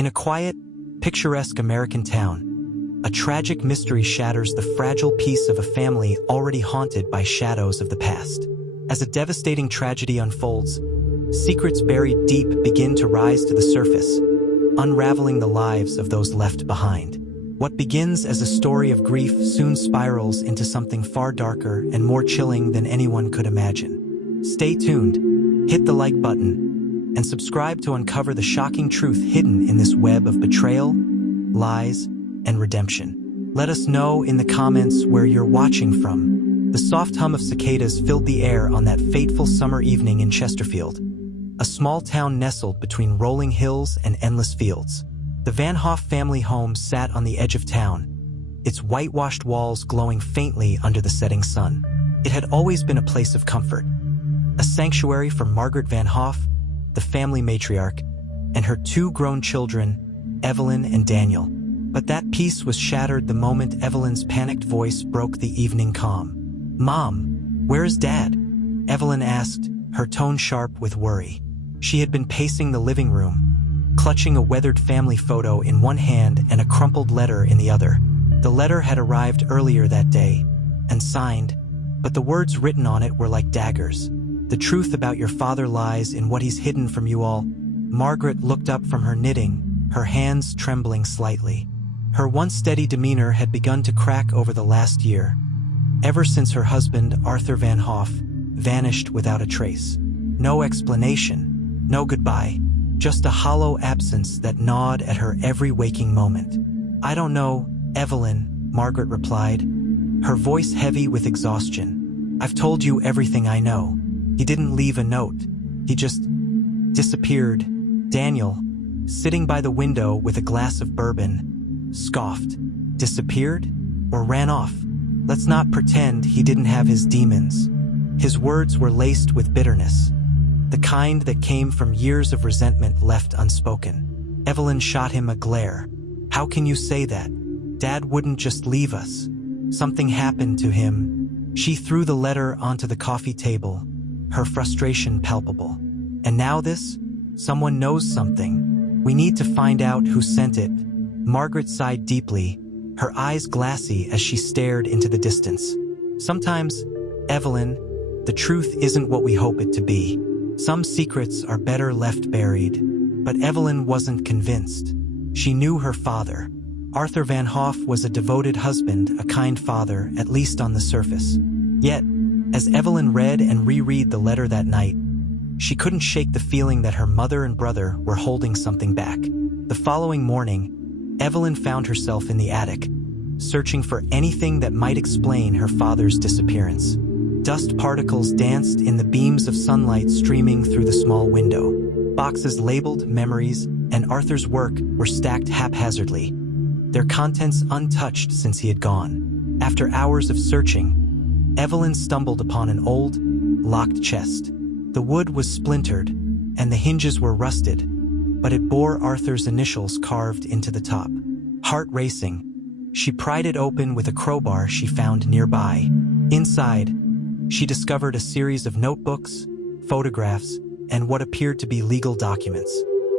In a quiet, picturesque American town, a tragic mystery shatters the fragile peace of a family already haunted by shadows of the past. As a devastating tragedy unfolds, secrets buried deep begin to rise to the surface, unraveling the lives of those left behind. What begins as a story of grief soon spirals into something far darker and more chilling than anyone could imagine. Stay tuned, hit the like button, and subscribe to uncover the shocking truth hidden in this web of betrayal, lies, and redemption. Let us know in the comments where you're watching from. The soft hum of cicadas filled the air on that fateful summer evening in Chesterfield, a small town nestled between rolling hills and endless fields. The Van Hoff family home sat on the edge of town, its whitewashed walls glowing faintly under the setting sun. It had always been a place of comfort, a sanctuary for Margaret Van Hoff, the family matriarch, and her two grown children, Evelyn and Daniel. But that peace was shattered the moment Evelyn's panicked voice broke the evening calm. "Mom, where is Dad?" Evelyn asked, her tone sharp with worry. She had been pacing the living room, clutching a weathered family photo in one hand and a crumpled letter in the other. The letter had arrived earlier that day, and signed, but the words written on it were like daggers. "The truth about your father lies in what he's hidden from you all." Margaret looked up from her knitting, her hands trembling slightly. Her once steady demeanor had begun to crack over the last year, ever since her husband, Arthur Van Hoff, vanished without a trace. No explanation, no goodbye, just a hollow absence that gnawed at her every waking moment. "I don't know, Evelyn," Margaret replied, her voice heavy with exhaustion. "I've told you everything I know. He didn't leave a note. He just disappeared." Daniel, sitting by the window with a glass of bourbon, scoffed. "Disappeared? Or ran off? Let's not pretend he didn't have his demons." His words were laced with bitterness, the kind that came from years of resentment left unspoken. Evelyn shot him a glare. "How can you say that? Dad wouldn't just leave us. Something happened to him." She threw the letter onto the coffee table, her frustration palpable. "And now this? Someone knows something. We need to find out who sent it." Margaret sighed deeply, her eyes glassy as she stared into the distance. "Sometimes, Evelyn, the truth isn't what we hope it to be. Some secrets are better left buried." But Evelyn wasn't convinced. She knew her father. Arthur Van Hoff was a devoted husband, a kind father, at least on the surface. Yet, as Evelyn read and reread the letter that night, she couldn't shake the feeling that her mother and brother were holding something back. The following morning, Evelyn found herself in the attic, searching for anything that might explain her father's disappearance. Dust particles danced in the beams of sunlight streaming through the small window. Boxes labeled memories and Arthur's work were stacked haphazardly, their contents untouched since he had gone. After hours of searching, Evelyn stumbled upon an old, locked chest. The wood was splintered, and the hinges were rusted, but it bore Arthur's initials carved into the top. Heart racing, she pried it open with a crowbar she found nearby. Inside, she discovered a series of notebooks, photographs, and what appeared to be legal documents.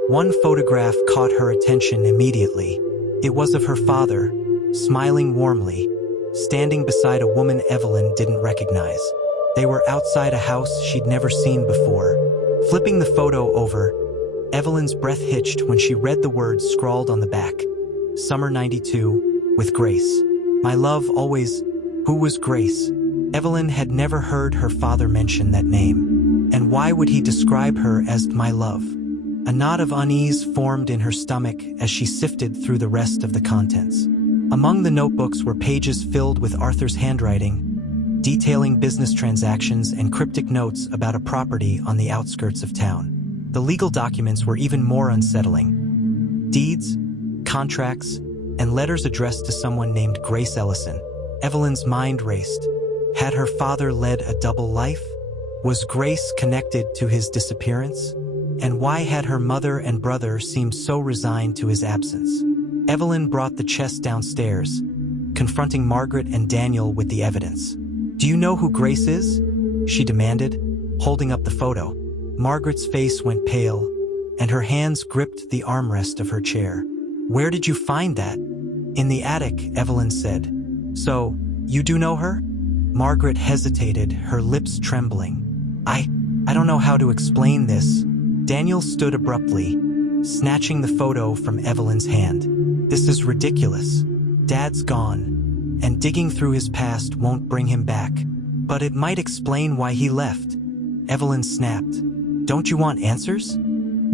One photograph caught her attention immediately. It was of her father, smiling warmly, standing beside a woman Evelyn didn't recognize. They were outside a house she'd never seen before. Flipping the photo over, Evelyn's breath hitched when she read the words scrawled on the back. "Summer 92, with Grace. My love always." Who was Grace? Evelyn had never heard her father mention that name. And why would he describe her as "my love"? A knot of unease formed in her stomach as she sifted through the rest of the contents. Among the notebooks were pages filled with Arthur's handwriting, detailing business transactions and cryptic notes about a property on the outskirts of town. The legal documents were even more unsettling. Deeds, contracts, and letters addressed to someone named Grace Ellison. Evelyn's mind raced. Had her father led a double life? Was Grace connected to his disappearance? And why had her mother and brother seemed so resigned to his absence? Evelyn brought the chest downstairs, confronting Margaret and Daniel with the evidence. "Do you know who Grace is?" she demanded, holding up the photo. Margaret's face went pale, and her hands gripped the armrest of her chair. "Where did you find that?" "In the attic," Evelyn said. "So, you do know her?" Margaret hesitated, her lips trembling. I don't know how to explain this." Daniel stood abruptly, snatching the photo from Evelyn's hand. "This is ridiculous. Dad's gone, and digging through his past won't bring him back. But it might explain why he left." Evelyn snapped. "Don't you want answers?"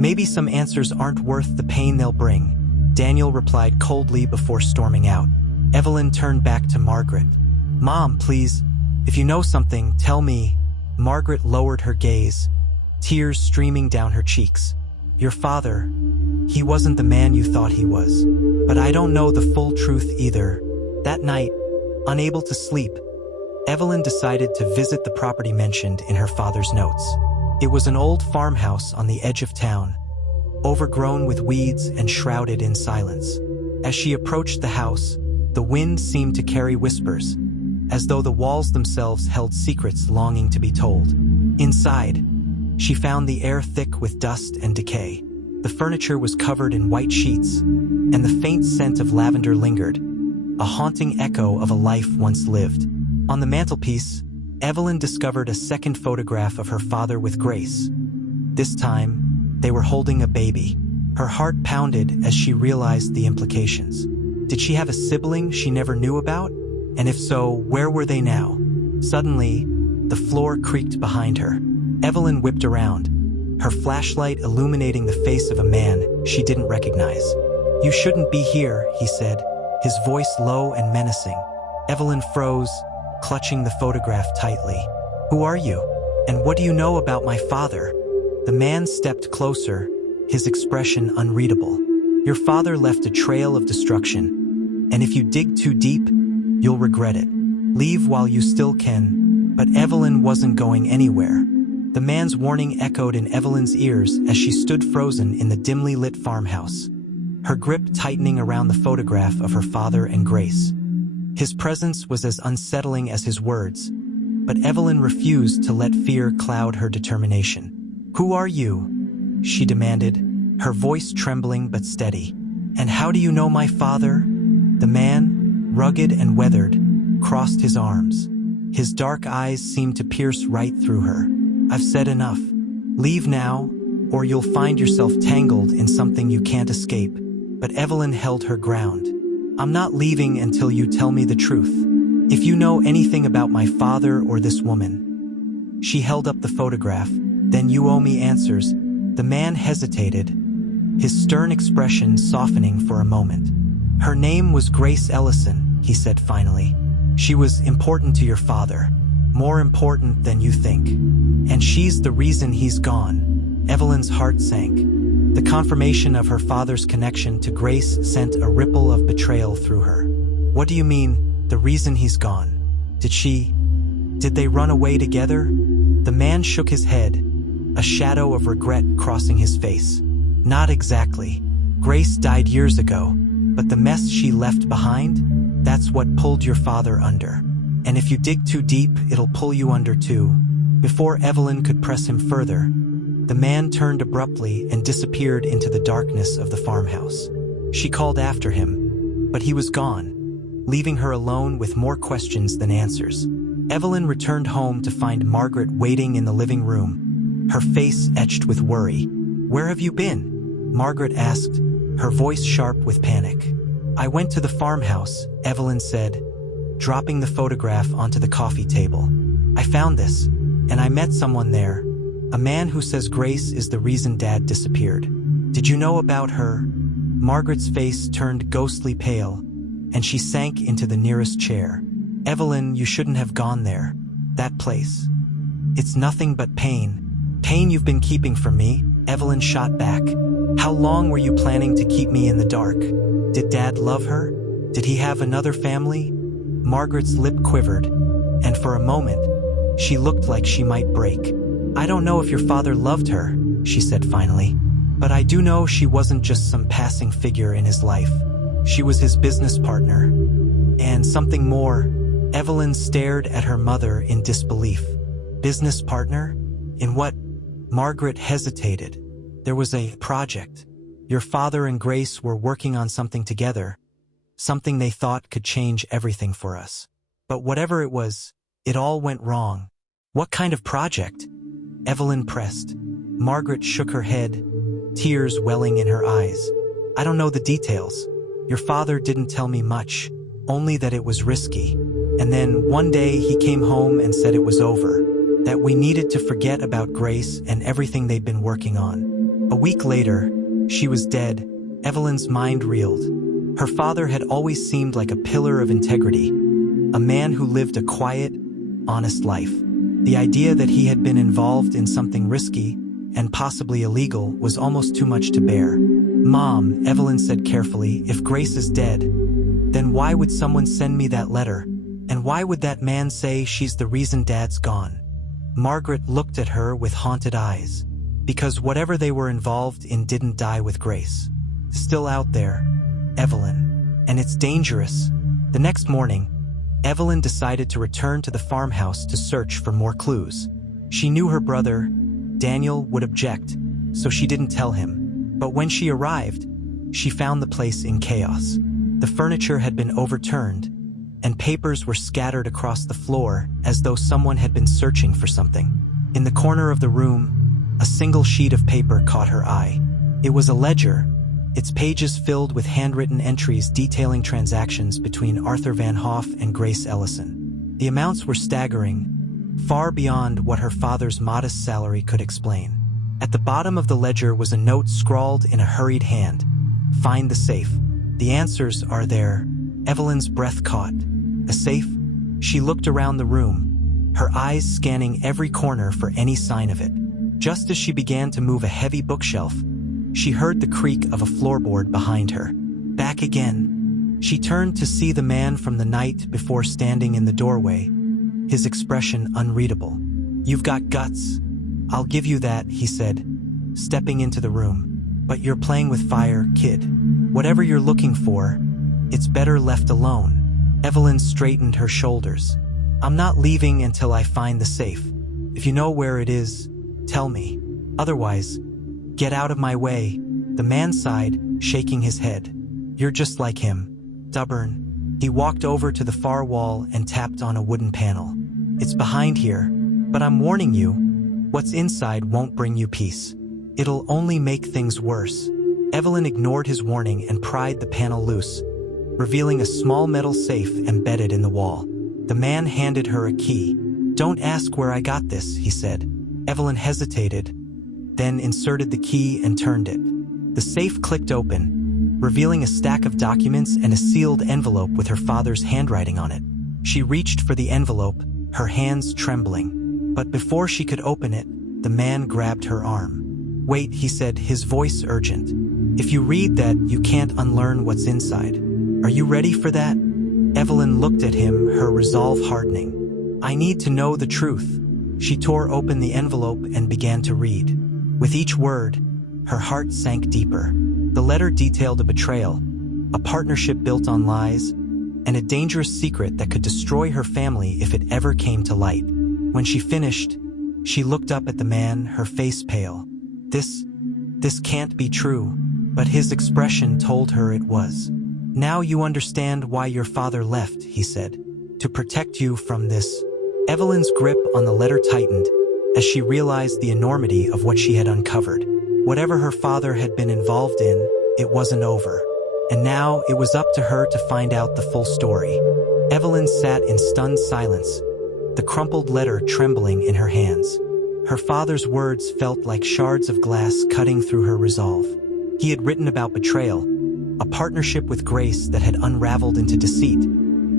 "Maybe some answers aren't worth the pain they'll bring," Daniel replied coldly before storming out. Evelyn turned back to Margaret. "Mom, please, if you know something, tell me." Margaret lowered her gaze, tears streaming down her cheeks. "Your father, he wasn't the man you thought he was. But I don't know the full truth either." That night, unable to sleep, Evelyn decided to visit the property mentioned in her father's notes. It was an old farmhouse on the edge of town, overgrown with weeds and shrouded in silence. As she approached the house, the wind seemed to carry whispers, as though the walls themselves held secrets longing to be told. Inside, she found the air thick with dust and decay. The furniture was covered in white sheets, and the faint scent of lavender lingered, a haunting echo of a life once lived. On the mantelpiece, Evelyn discovered a second photograph of her father with Grace. This time, they were holding a baby. Her heart pounded as she realized the implications. Did she have a sibling she never knew about? And if so, where were they now? Suddenly, the floor creaked behind her. Evelyn whipped around, her flashlight illuminating the face of a man she didn't recognize. "You shouldn't be here," he said, his voice low and menacing. Evelyn froze, clutching the photograph tightly. "Who are you? And what do you know about my father?" The man stepped closer, his expression unreadable. "Your father left a trail of destruction, and if you dig too deep, you'll regret it. Leave while you still can." But Evelyn wasn't going anywhere. The man's warning echoed in Evelyn's ears as she stood frozen in the dimly lit farmhouse, her grip tightening around the photograph of her father and Grace. His presence was as unsettling as his words, but Evelyn refused to let fear cloud her determination. "Who are you?" she demanded, her voice trembling but steady. "And how do you know my father?" The man, rugged and weathered, crossed his arms. His dark eyes seemed to pierce right through her. "I've said enough. Leave now, or you'll find yourself tangled in something you can't escape." But Evelyn held her ground. "I'm not leaving until you tell me the truth. If you know anything about my father or this woman." She held up the photograph. "Then you owe me answers." The man hesitated, his stern expression softening for a moment. "Her name was Grace Ellison," he said finally. "She was important to your father, more important than you think. And she's the reason he's gone." Evelyn's heart sank. The confirmation of her father's connection to Grace sent a ripple of betrayal through her. "What do you mean, the reason he's gone? Did they run away together?" The man shook his head, a shadow of regret crossing his face. "Not exactly. Grace died years ago, but the mess she left behind, that's what pulled your father under. And if you dig too deep, it'll pull you under too." Before Evelyn could press him further, the man turned abruptly and disappeared into the darkness of the farmhouse. She called after him, but he was gone, leaving her alone with more questions than answers. Evelyn returned home to find Margaret waiting in the living room, her face etched with worry. "Where have you been?" Margaret asked, her voice sharp with panic. "I went to the farmhouse," Evelyn said, dropping the photograph onto the coffee table. "I found this, and I met someone there. A man who says Grace is the reason Dad disappeared. Did you know about her?" Margaret's face turned ghostly pale, and she sank into the nearest chair. "Evelyn, you shouldn't have gone there. That place. It's nothing but pain. Pain you've been keeping from me," Evelyn shot back. "How long were you planning to keep me in the dark? Did Dad love her? Did he have another family?" Margaret's lip quivered, and for a moment, she looked like she might break. "I don't know if your father loved her," she said finally, "but I do know she wasn't just some passing figure in his life. She was his business partner. And something more." Evelyn stared at her mother in disbelief. "Business partner? In what?" Margaret hesitated, There was a project. Your father and Grace were working on something together, something they thought could change everything for us. But whatever it was, it all went wrong. What kind of project? Evelyn pressed. Margaret shook her head, tears welling in her eyes. I don't know the details. Your father didn't tell me much, only that it was risky. And then one day he came home and said it was over, that we needed to forget about Grace and everything they'd been working on. A week later, she was dead. Evelyn's mind reeled. Her father had always seemed like a pillar of integrity, a man who lived a quiet, honest life. The idea that he had been involved in something risky and possibly illegal was almost too much to bear. Mom, Evelyn said carefully, if Grace is dead, then why would someone send me that letter? And why would that man say she's the reason Dad's gone? Margaret looked at her with haunted eyes. Because whatever they were involved in didn't die with Grace. Still out there, Evelyn. And it's dangerous. The next morning, Evelyn decided to return to the farmhouse to search for more clues. She knew her brother, Daniel, would object, so she didn't tell him. But when she arrived, she found the place in chaos. The furniture had been overturned, and papers were scattered across the floor as though someone had been searching for something. In the corner of the room, a single sheet of paper caught her eye. It was a ledger, its pages filled with handwritten entries detailing transactions between Arthur Van Hoff and Grace Ellison. The amounts were staggering, far beyond what her father's modest salary could explain. At the bottom of the ledger was a note scrawled in a hurried hand. Find the safe. The answers are there. Evelyn's breath caught. A safe? She looked around the room, her eyes scanning every corner for any sign of it. Just as she began to move a heavy bookshelf, she heard the creak of a floorboard behind her. Back again. She turned to see the man from the night before standing in the doorway, his expression unreadable. You've got guts. I'll give you that, he said, stepping into the room. But you're playing with fire, kid. Whatever you're looking for, it's better left alone. Evelyn straightened her shoulders. I'm not leaving until I find the safe. If you know where it is, tell me. Otherwise, get out of my way. The man sighed, shaking his head. You're just like him. Stubborn. He walked over to the far wall and tapped on a wooden panel. It's behind here, but I'm warning you, what's inside won't bring you peace. It'll only make things worse. Evelyn ignored his warning and pried the panel loose, revealing a small metal safe embedded in the wall. The man handed her a key. Don't ask where I got this, he said. Evelyn hesitated, then inserted the key and turned it. The safe clicked open, revealing a stack of documents and a sealed envelope with her father's handwriting on it. She reached for the envelope, her hands trembling. But before she could open it, the man grabbed her arm. Wait, he said, his voice urgent. If you read that, you can't unlearn what's inside. Are you ready for that? Evelyn looked at him, her resolve hardening. I need to know the truth. She tore open the envelope and began to read. With each word, her heart sank deeper. The letter detailed a betrayal, a partnership built on lies, and a dangerous secret that could destroy her family if it ever came to light. When she finished, she looked up at the man, her face pale. This can't be true, but his expression told her it was. Now you understand why your father left, he said. To protect you from this. Evelyn's grip on the letter tightened as she realized the enormity of what she had uncovered. Whatever her father had been involved in, it wasn't over. And now it was up to her to find out the full story. Evelyn sat in stunned silence, the crumpled letter trembling in her hands. Her father's words felt like shards of glass cutting through her resolve. He had written about betrayal, a partnership with Grace that had unraveled into deceit,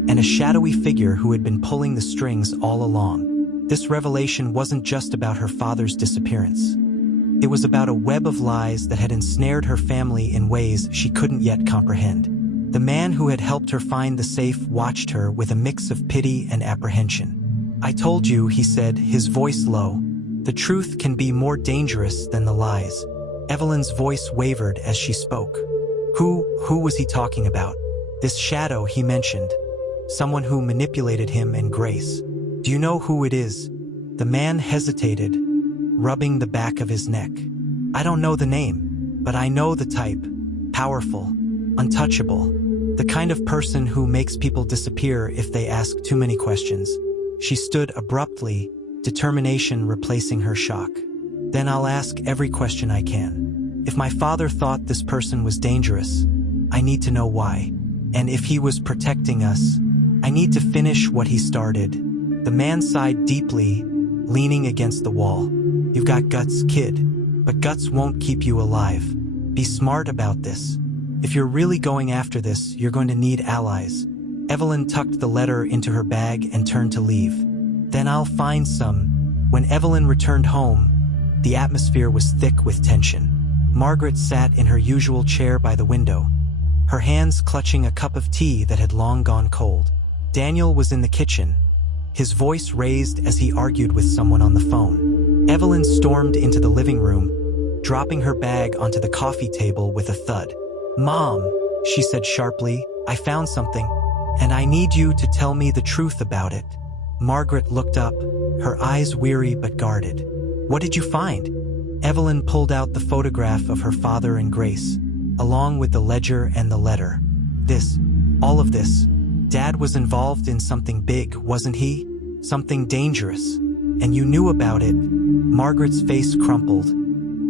and a shadowy figure who had been pulling the strings all along. This revelation wasn't just about her father's disappearance. It was about a web of lies that had ensnared her family in ways she couldn't yet comprehend. The man who had helped her find the safe watched her with a mix of pity and apprehension. I told you, he said, his voice low. The truth can be more dangerous than the lies. Evelyn's voice wavered as she spoke. Who was he talking about? This shadow he mentioned. Someone who manipulated him and Grace. Do you know who it is? The man hesitated, rubbing the back of his neck. I don't know the name, but I know the type. Powerful, untouchable, the kind of person who makes people disappear if they ask too many questions. She stood abruptly, determination replacing her shock. Then I'll ask every question I can. If my father thought this person was dangerous, I need to know why. And if he was protecting us, I need to finish what he started. The man sighed deeply, leaning against the wall. You've got guts, kid, but guts won't keep you alive. Be smart about this. If you're really going after this, you're going to need allies. Evelyn tucked the letter into her bag and turned to leave. Then I'll find some. When Evelyn returned home, the atmosphere was thick with tension. Margaret sat in her usual chair by the window, her hands clutching a cup of tea that had long gone cold. Daniel was in the kitchen, his voice raised as he argued with someone on the phone. Evelyn stormed into the living room, dropping her bag onto the coffee table with a thud. Mom, she said sharply, I found something, and I need you to tell me the truth about it. Margaret looked up, her eyes weary but guarded. What did you find? Evelyn pulled out the photograph of her father and Grace, along with the ledger and the letter. All of this. Dad was involved in something big, wasn't he? Something dangerous. And you knew about it. Margaret's face crumpled,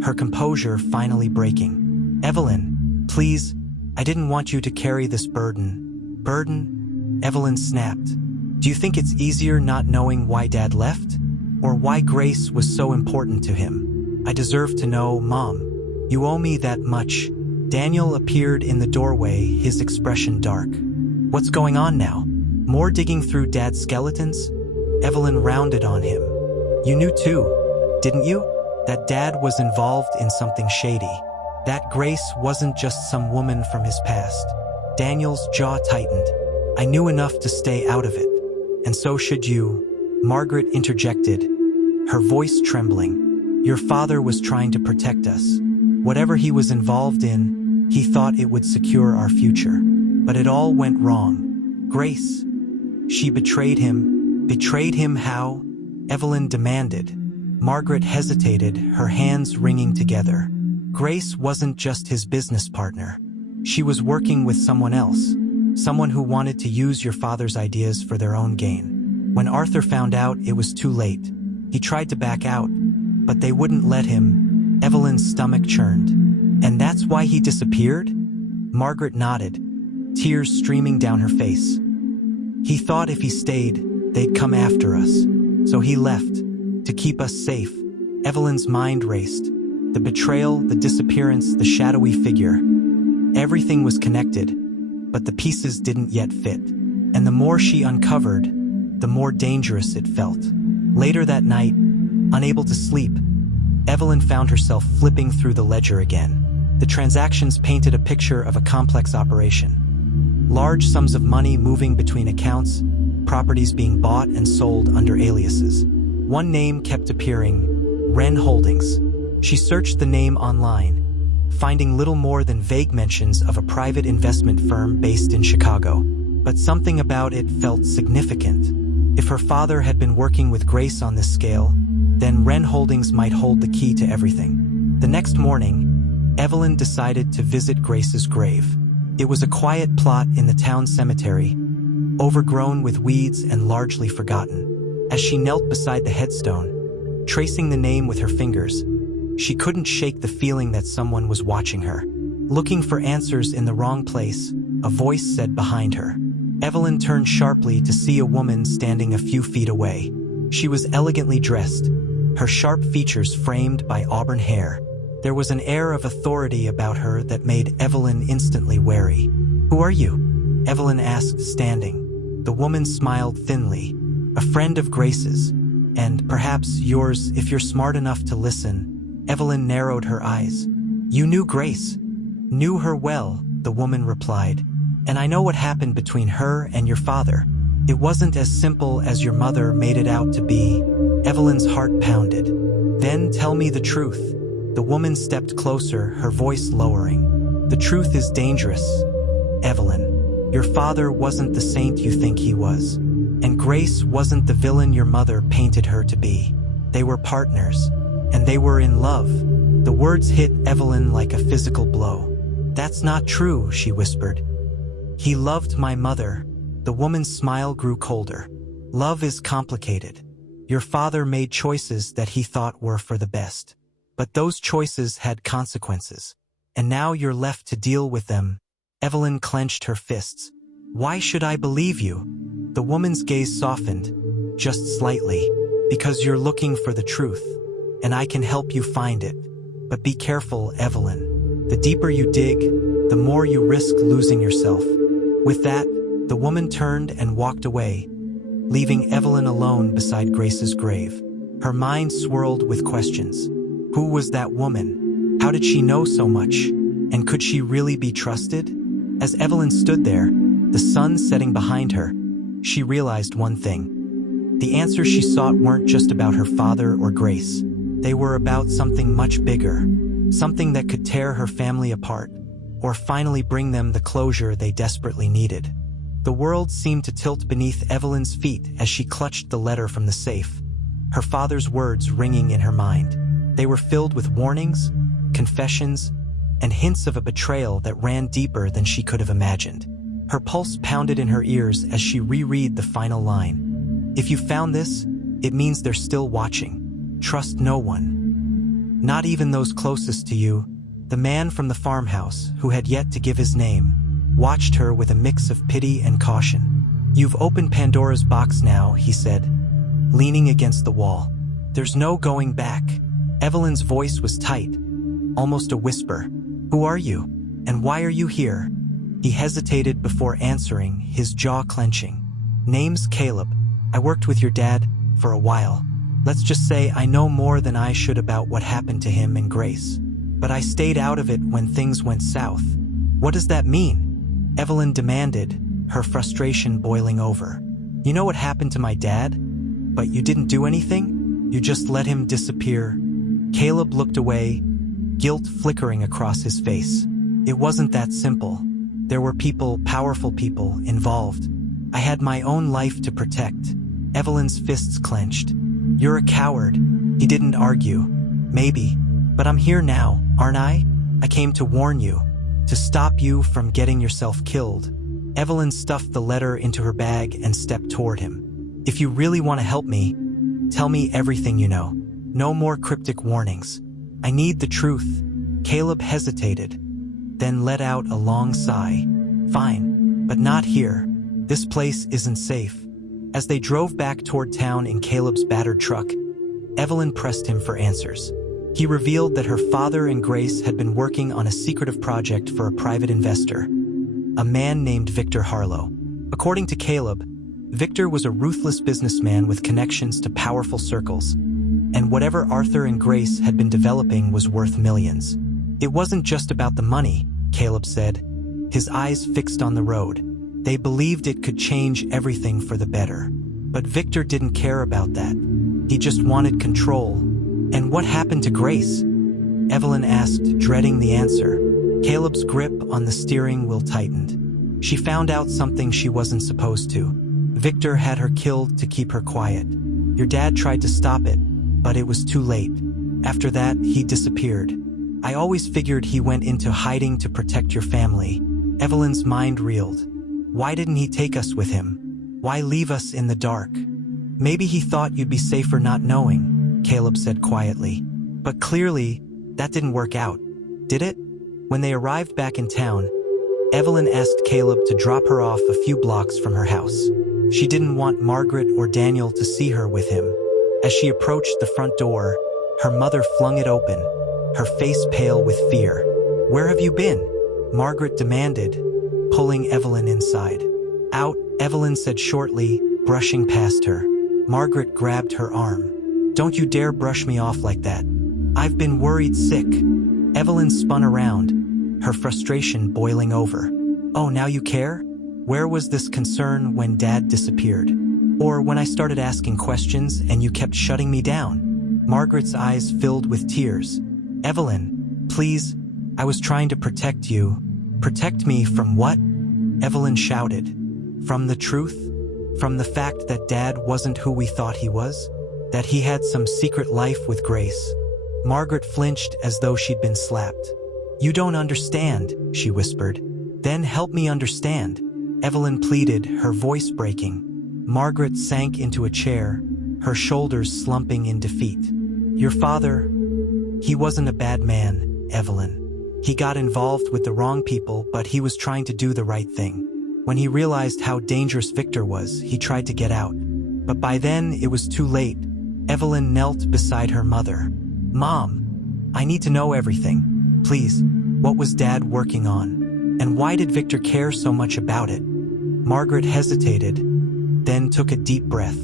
her composure finally breaking. Evelyn, please, I didn't want you to carry this burden. Burden? Evelyn snapped. Do you think it's easier not knowing why Dad left? Or why Grace was so important to him? I deserve to know, Mom. You owe me that much. Daniel appeared in the doorway, his expression dark. What's going on now? More digging through Dad's skeletons? Evelyn rounded on him. You knew too, didn't you? That Dad was involved in something shady. That Grace wasn't just some woman from his past. Daniel's jaw tightened. I knew enough to stay out of it. And so should you. Margaret interjected, her voice trembling. Your father was trying to protect us. Whatever he was involved in, he thought it would secure our future. But it all went wrong. Grace. She betrayed him. Betrayed him how? Evelyn demanded. Margaret hesitated, her hands wringing together. Grace wasn't just his business partner. She was working with someone else. Someone who wanted to use your father's ideas for their own gain. When Arthur found out, it was too late. He tried to back out, but they wouldn't let him. Evelyn's stomach churned. And that's why he disappeared? Margaret nodded, tears streaming down her face. He thought if he stayed, they'd come after us. So he left, to keep us safe. Evelyn's mind raced. The betrayal, the disappearance, the shadowy figure. Everything was connected, but the pieces didn't yet fit. And the more she uncovered, the more dangerous it felt. Later that night, unable to sleep, Evelyn found herself flipping through the ledger again. The transactions painted a picture of a complex operation. Large sums of money moving between accounts, properties being bought and sold under aliases. One name kept appearing, Wren Holdings. She searched the name online, finding little more than vague mentions of a private investment firm based in Chicago. But something about it felt significant. If her father had been working with Grace on this scale, then Wren Holdings might hold the key to everything. The next morning, Evelyn decided to visit Grace's grave. It was a quiet plot in the town cemetery, overgrown with weeds and largely forgotten. As she knelt beside the headstone, tracing the name with her fingers, she couldn't shake the feeling that someone was watching her. Looking for answers in the wrong place, a voice said behind her. Evelyn turned sharply to see a woman standing a few feet away. She was elegantly dressed, her sharp features framed by auburn hair. There was an air of authority about her that made Evelyn instantly wary. Who are you? Evelyn asked, standing. The woman smiled thinly. A friend of Grace's, and perhaps yours if you're smart enough to listen. Evelyn narrowed her eyes. You knew Grace. Knew her well, the woman replied. And I know what happened between her and your father. It wasn't as simple as your mother made it out to be. Evelyn's heart pounded. Then tell me the truth. The woman stepped closer, her voice lowering. The truth is dangerous, Evelyn. Your father wasn't the saint you think he was. And Grace wasn't the villain your mother painted her to be. They were partners. And they were in love. The words hit Evelyn like a physical blow. "That's not true," she whispered. "He loved my mother." The woman's smile grew colder. "Love is complicated. Your father made choices that he thought were for the best. But those choices had consequences. And now you're left to deal with them." Evelyn clenched her fists. "Why should I believe you?" The woman's gaze softened, just slightly. "Because you're looking for the truth, and I can help you find it. But be careful, Evelyn. The deeper you dig, the more you risk losing yourself." With that, the woman turned and walked away, leaving Evelyn alone beside Grace's grave. Her mind swirled with questions. Who was that woman? How did she know so much? And could she really be trusted? As Evelyn stood there, the sun setting behind her, she realized one thing. The answers she sought weren't just about her father or Grace. They were about something much bigger, something that could tear her family apart, or finally bring them the closure they desperately needed. The world seemed to tilt beneath Evelyn's feet as she clutched the letter from the safe, her father's words ringing in her mind. They were filled with warnings, confessions, and hints of a betrayal that ran deeper than she could have imagined. Her pulse pounded in her ears as she reread the final line. "If you found this, it means they're still watching. Trust no one. Not even those closest to you." The man from the farmhouse, who had yet to give his name, watched her with a mix of pity and caution. "You've opened Pandora's box now," he said, leaning against the wall. "There's no going back." Evelyn's voice was tight, almost a whisper. "Who are you? And why are you here?" He hesitated before answering, his jaw clenching. "Name's Caleb. I worked with your dad for a while. Let's just say I know more than I should about what happened to him and Grace. But I stayed out of it when things went south." "What does that mean?" Evelyn demanded, her frustration boiling over. "You know what happened to my dad? But you didn't do anything? You just let him disappear." Caleb looked away, guilt flickering across his face. "It wasn't that simple. There were people, powerful people, involved. I had my own life to protect." Evelyn's fists clenched. "You're a coward." He didn't argue. "Maybe. But I'm here now, aren't I? I came to warn you, to stop you from getting yourself killed." Evelyn stuffed the letter into her bag and stepped toward him. "If you really want to help me, tell me everything you know. No more cryptic warnings. I need the truth." Caleb hesitated, then let out a long sigh. "Fine, but not here. This place isn't safe." As they drove back toward town in Caleb's battered truck, Evelyn pressed him for answers. He revealed that her father and Grace had been working on a secretive project for a private investor, a man named Victor Harlow. According to Caleb, Victor was a ruthless businessman with connections to powerful circles, and whatever Arthur and Grace had been developing was worth millions. "It wasn't just about the money," Caleb said, his eyes fixed on the road. "They believed it could change everything for the better. But Victor didn't care about that. He just wanted control." "And what happened to Grace?" Evelyn asked, dreading the answer. Caleb's grip on the steering wheel tightened. "She found out something she wasn't supposed to. Victor had her killed to keep her quiet. Your dad tried to stop it, but it was too late. After that, he disappeared. I always figured he went into hiding to protect your family." Evelyn's mind reeled. "Why didn't he take us with him? Why leave us in the dark?" "Maybe he thought you'd be safer not knowing," Caleb said quietly. "But clearly, that didn't work out, did it?" When they arrived back in town, Evelyn asked Caleb to drop her off a few blocks from her house. She didn't want Margaret or Daniel to see her with him. As she approached the front door, her mother flung it open, her face pale with fear. "Where have you been?" Margaret demanded, pulling Evelyn inside. "Out," Evelyn said shortly, brushing past her. Margaret grabbed her arm. "Don't you dare brush me off like that. I've been worried sick." Evelyn spun around, her frustration boiling over. "Oh, now you care? Where was this concern when Dad disappeared? Or when I started asking questions and you kept shutting me down?" Margaret's eyes filled with tears. "Evelyn, please, I was trying to protect you." "Protect me from what?" Evelyn shouted. "From the truth? From the fact that Dad wasn't who we thought he was? That he had some secret life with Grace? Margaret flinched as though she'd been slapped. "You don't understand," she whispered. "Then help me understand," Evelyn pleaded, her voice breaking. Margaret sank into a chair, her shoulders slumping in defeat. "Your father, he wasn't a bad man, Evelyn. He got involved with the wrong people, but he was trying to do the right thing. When he realized how dangerous Victor was, he tried to get out. But by then, it was too late." Evelyn knelt beside her mother. "Mom, I need to know everything. Please, what was Dad working on? And why did Victor care so much about it?" Margaret hesitated, then took a deep breath.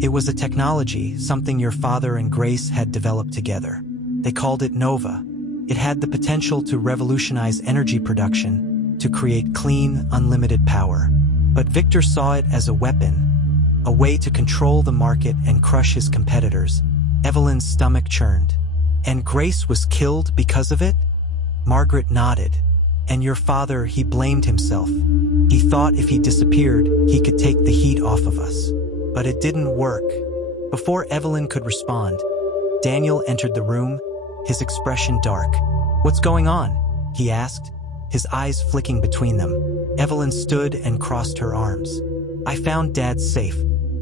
"It was a technology, something your father and Grace had developed together. They called it Nova. It had the potential to revolutionize energy production, to create clean, unlimited power. But Victor saw it as a weapon, a way to control the market and crush his competitors." Evelyn's stomach churned. "And Grace was killed because of it?" Margaret nodded. "And your father, he blamed himself. He thought if he disappeared, he could take the heat off of us. But it didn't work." Before Evelyn could respond, Daniel entered the room, his expression dark. "What's going on?" he asked, his eyes flicking between them. Evelyn stood and crossed her arms. "I found Dad safe,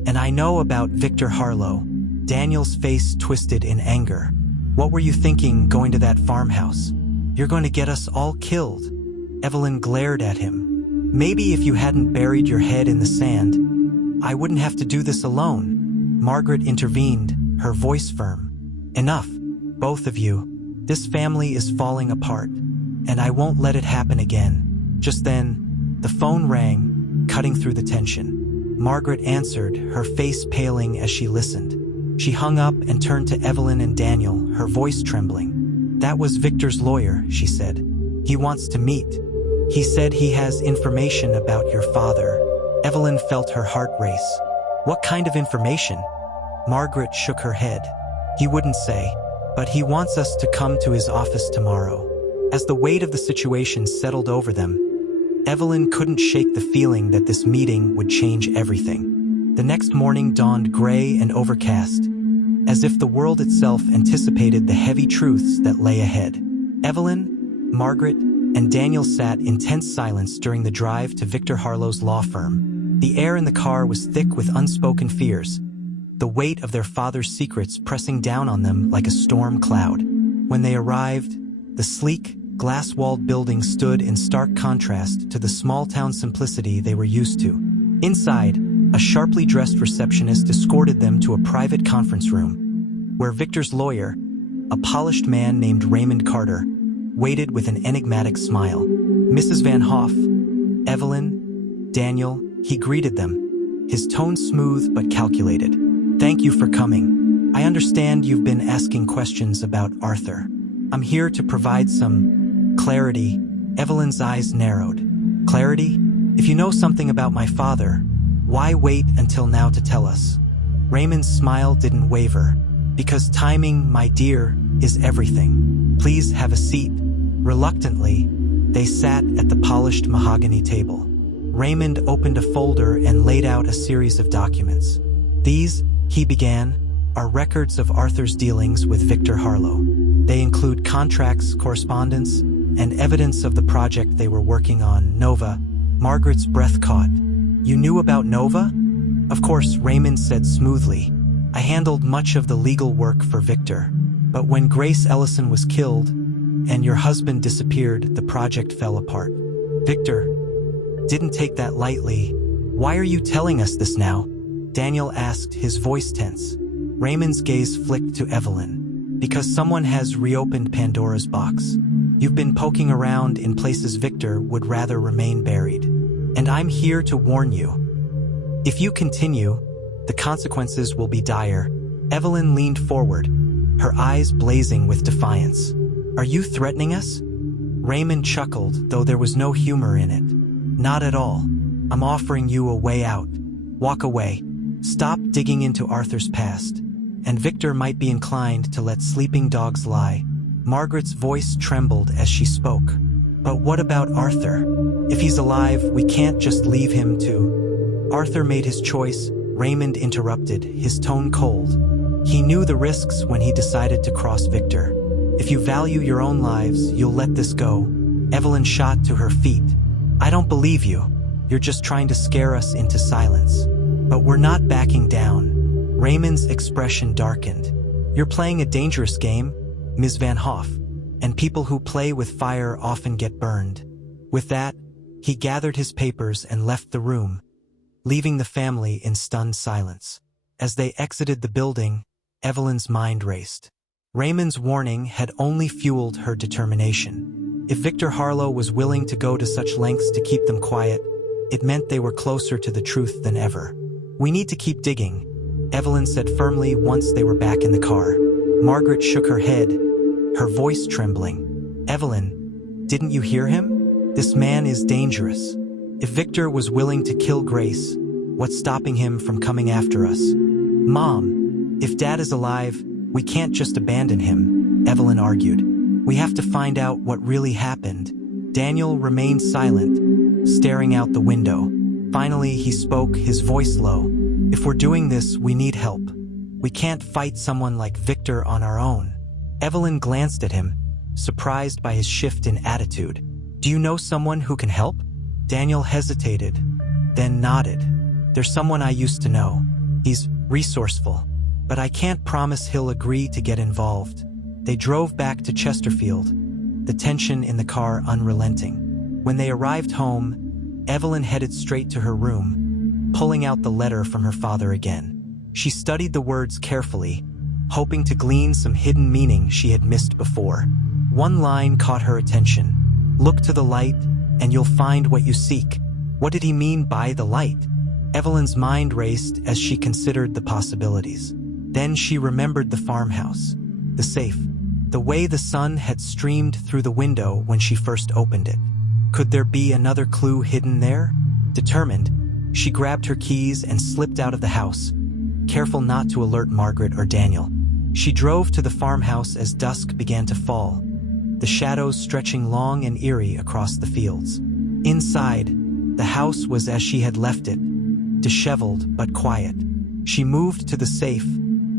and I know about Victor Harlow." Daniel's face twisted in anger. "What were you thinking going to that farmhouse? You're going to get us all killed." Evelyn glared at him. "Maybe if you hadn't buried your head in the sand, I wouldn't have to do this alone." Margaret intervened, her voice firm. "Enough, both of you. This family is falling apart, and I won't let it happen again." Just then, the phone rang, cutting through the tension. Margaret answered, her face paling as she listened. She hung up and turned to Evelyn and Daniel, her voice trembling. "That was Victor's lawyer," she said. "He wants to meet. He said he has information about your father." Evelyn felt her heart race. "What kind of information?" Margaret shook her head. "He wouldn't say, but he wants us to come to his office tomorrow." As the weight of the situation settled over them, Evelyn couldn't shake the feeling that this meeting would change everything. The next morning dawned gray and overcast, as if the world itself anticipated the heavy truths that lay ahead. Evelyn, Margaret, and Daniel sat in tense silence during the drive to Victor Harlow's law firm. The air in the car was thick with unspoken fears, the weight of their father's secrets pressing down on them like a storm cloud. When they arrived, the sleek, glass-walled building stood in stark contrast to the small-town simplicity they were used to. Inside, a sharply dressed receptionist escorted them to a private conference room, where Victor's lawyer, a polished man named Raymond Carter, waited with an enigmatic smile. "Mrs. Van Hoff, Evelyn, Daniel," he greeted them, his tone smooth but calculated. "Thank you for coming. I understand you've been asking questions about Arthur. I'm here to provide some clarity." Evelyn's eyes narrowed. "Clarity? If you know something about my father, why wait until now to tell us?" Raymond's smile didn't waver. "Because timing, my dear, is everything. Please have a seat." Reluctantly, they sat at the polished mahogany table. Raymond opened a folder and laid out a series of documents. "These," he began, "are records of Arthur's dealings with Victor Harlow. They include contracts, correspondence, and evidence of the project they were working on, Nova." Margaret's breath caught. "You knew about Nova?" "Of course," Raymond said smoothly. "I handled much of the legal work for Victor. But when Grace Ellison was killed, and your husband disappeared, the project fell apart. Victor didn't take that lightly. Why are you telling us this now?" Daniel asked, his voice tense. Raymond's gaze flicked to Evelyn. "Because someone has reopened Pandora's box. You've been poking around in places Victor would rather remain buried. And I'm here to warn you. If you continue, the consequences will be dire." Evelyn leaned forward, her eyes blazing with defiance. "Are you threatening us?" Raymond chuckled, though there was no humor in it. "Not at all. I'm offering you a way out. Walk away. Stop digging into Arthur's past. And Victor might be inclined to let sleeping dogs lie." Margaret's voice trembled as she spoke. "But what about Arthur? If he's alive, we can't just leave him to—" "Arthur made his choice," Raymond interrupted, his tone cold. He knew the risks when he decided to cross Victor. If you value your own lives, you'll let this go. Evelyn shot to her feet. I don't believe you. You're just trying to scare us into silence. But we're not backing down. Raymond's expression darkened. You're playing a dangerous game, Ms. Van Hoff, and people who play with fire often get burned. With that, he gathered his papers and left the room, leaving the family in stunned silence. As they exited the building, Evelyn's mind raced. Raymond's warning had only fueled her determination. If Victor Harlow was willing to go to such lengths to keep them quiet, it meant they were closer to the truth than ever. We need to keep digging, Evelyn said firmly once they were back in the car. Margaret shook her head, her voice trembling. Evelyn, didn't you hear him? This man is dangerous. If Victor was willing to kill Grace, what's stopping him from coming after us? Mom, if Dad is alive, we can't just abandon him, Evelyn argued. We have to find out what really happened. Daniel remained silent, staring out the window. Finally, he spoke, his voice low. If we're doing this, we need help. We can't fight someone like Victor on our own. Evelyn glanced at him, surprised by his shift in attitude. Do you know someone who can help? Daniel hesitated, then nodded. There's someone I used to know. He's resourceful, but I can't promise he'll agree to get involved. They drove back to Chesterfield, the tension in the car unrelenting. When they arrived home, Evelyn headed straight to her room, pulling out the letter from her father again. She studied the words carefully, hoping to glean some hidden meaning she had missed before. One line caught her attention. Look to the light, and you'll find what you seek. What did he mean by the light? Evelyn's mind raced as she considered the possibilities. Then she remembered the farmhouse, the safe, the way the sun had streamed through the window when she first opened it. Could there be another clue hidden there? Determined, she grabbed her keys and slipped out of the house, careful not to alert Margaret or Daniel. She drove to the farmhouse as dusk began to fall, the shadows stretching long and eerie across the fields. Inside, the house was as she had left it, disheveled but quiet. She moved to the safe,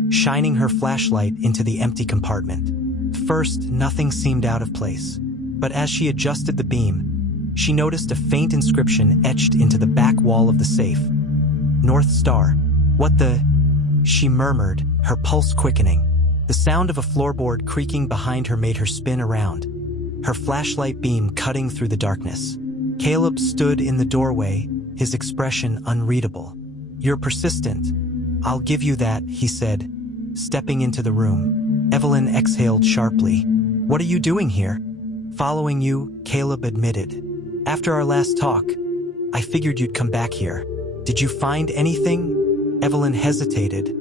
shining her flashlight into the empty compartment. First, nothing seemed out of place, but as she adjusted the beam, she noticed a faint inscription etched into the back wall of the safe. North Star. What the... She murmured, her pulse quickening. The sound of a floorboard creaking behind her made her spin around, her flashlight beam cutting through the darkness. Caleb stood in the doorway, his expression unreadable. You're persistent. I'll give you that, he said, stepping into the room. Evelyn exhaled sharply. What are you doing here? Following you, Caleb admitted. After our last talk, I figured you'd come back here. Did you find anything? Evelyn hesitated,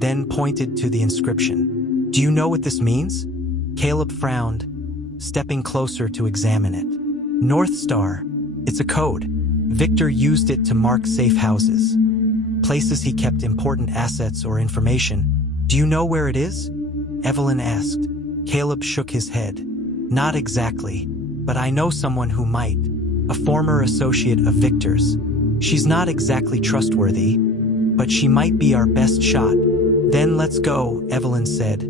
then pointed to the inscription. Do you know what this means? Caleb frowned, stepping closer to examine it. North Star. It's a code. Victor used it to mark safe houses, places he kept important assets or information. Do you know where it is? Evelyn asked. Caleb shook his head. Not exactly, but I know someone who might. A former associate of Victor's. She's not exactly trustworthy, but she might be our best shot. Then let's go, Evelyn said,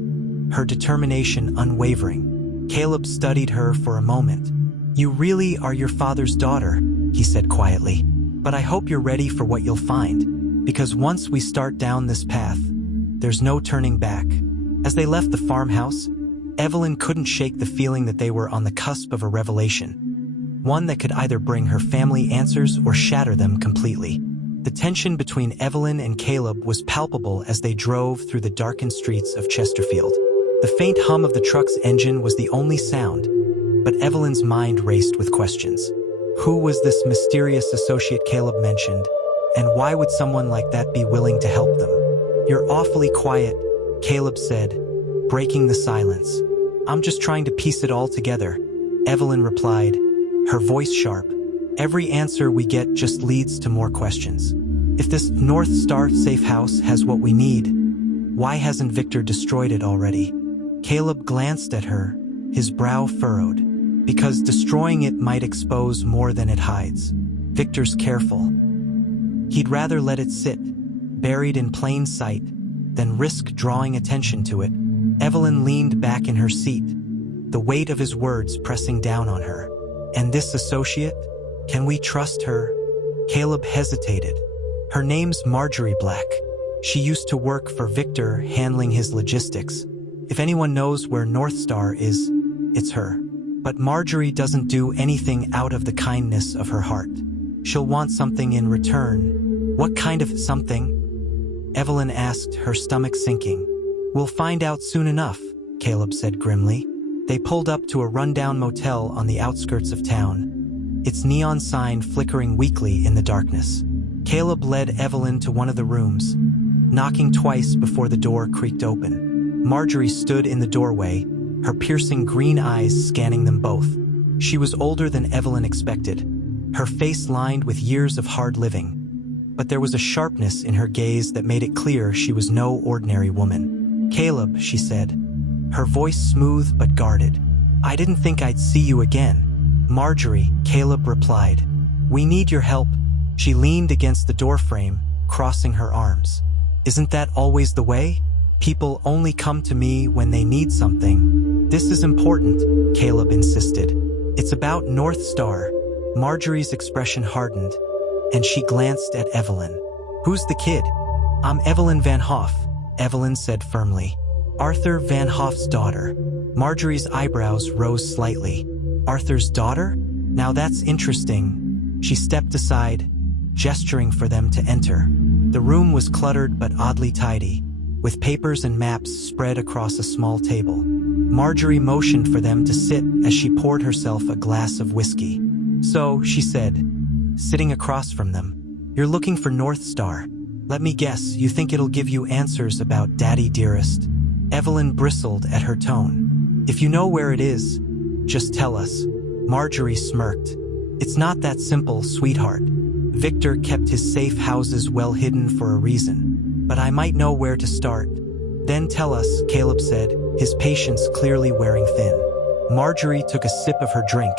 her determination unwavering. Caleb studied her for a moment. You really are your father's daughter, he said quietly. But I hope you're ready for what you'll find, because once we start down this path, there's no turning back. As they left the farmhouse, Evelyn couldn't shake the feeling that they were on the cusp of a revelation, one that could either bring her family answers or shatter them completely. The tension between Evelyn and Caleb was palpable as they drove through the darkened streets of Chesterfield. The faint hum of the truck's engine was the only sound, but Evelyn's mind raced with questions. Who was this mysterious associate Caleb mentioned, and why would someone like that be willing to help them? You're awfully quiet, Caleb said, breaking the silence. I'm just trying to piece it all together, Evelyn replied, her voice sharp. Every answer we get just leads to more questions. If this North Star safe house has what we need, why hasn't Victor destroyed it already? Caleb glanced at her, his brow furrowed. Because destroying it might expose more than it hides. Victor's careful. He'd rather let it sit, buried in plain sight, than risk drawing attention to it. Evelyn leaned back in her seat, the weight of his words pressing down on her. And this associate? Can we trust her? Caleb hesitated. Her name's Marjorie Black. She used to work for Victor, handling his logistics. If anyone knows where North Star is, it's her. But Marjorie doesn't do anything out of the kindness of her heart. She'll want something in return. What kind of something? Evelyn asked, her stomach sinking. We'll find out soon enough, Caleb said grimly. They pulled up to a rundown motel on the outskirts of town, its neon sign flickering weakly in the darkness. Caleb led Evelyn to one of the rooms, knocking twice before the door creaked open. Marjorie stood in the doorway, her piercing green eyes scanning them both. She was older than Evelyn expected, her face lined with years of hard living. But there was a sharpness in her gaze that made it clear she was no ordinary woman. Caleb, she said, her voice smooth but guarded. I didn't think I'd see you again. Marjorie, Caleb replied. We need your help. She leaned against the doorframe, crossing her arms. Isn't that always the way? People only come to me when they need something. This is important, Caleb insisted. It's about North Star. Marjorie's expression hardened, and she glanced at Evelyn. Who's the kid? I'm Evelyn Van Hoff, Evelyn said firmly. Arthur Van Hoff's daughter. Marjorie's eyebrows rose slightly. Arthur's daughter? Now that's interesting. She stepped aside, gesturing for them to enter. The room was cluttered but oddly tidy, with papers and maps spread across a small table. Marjorie motioned for them to sit as she poured herself a glass of whiskey. So, she said, sitting across from them, you're looking for North Star. Let me guess, you think it'll give you answers about Daddy Dearest? Evelyn bristled at her tone. If you know where it is, just tell us. Marjorie smirked. It's not that simple, sweetheart. Victor kept his safe houses well hidden for a reason. But I might know where to start. Then tell us, Caleb said, his patience clearly wearing thin. Marjorie took a sip of her drink,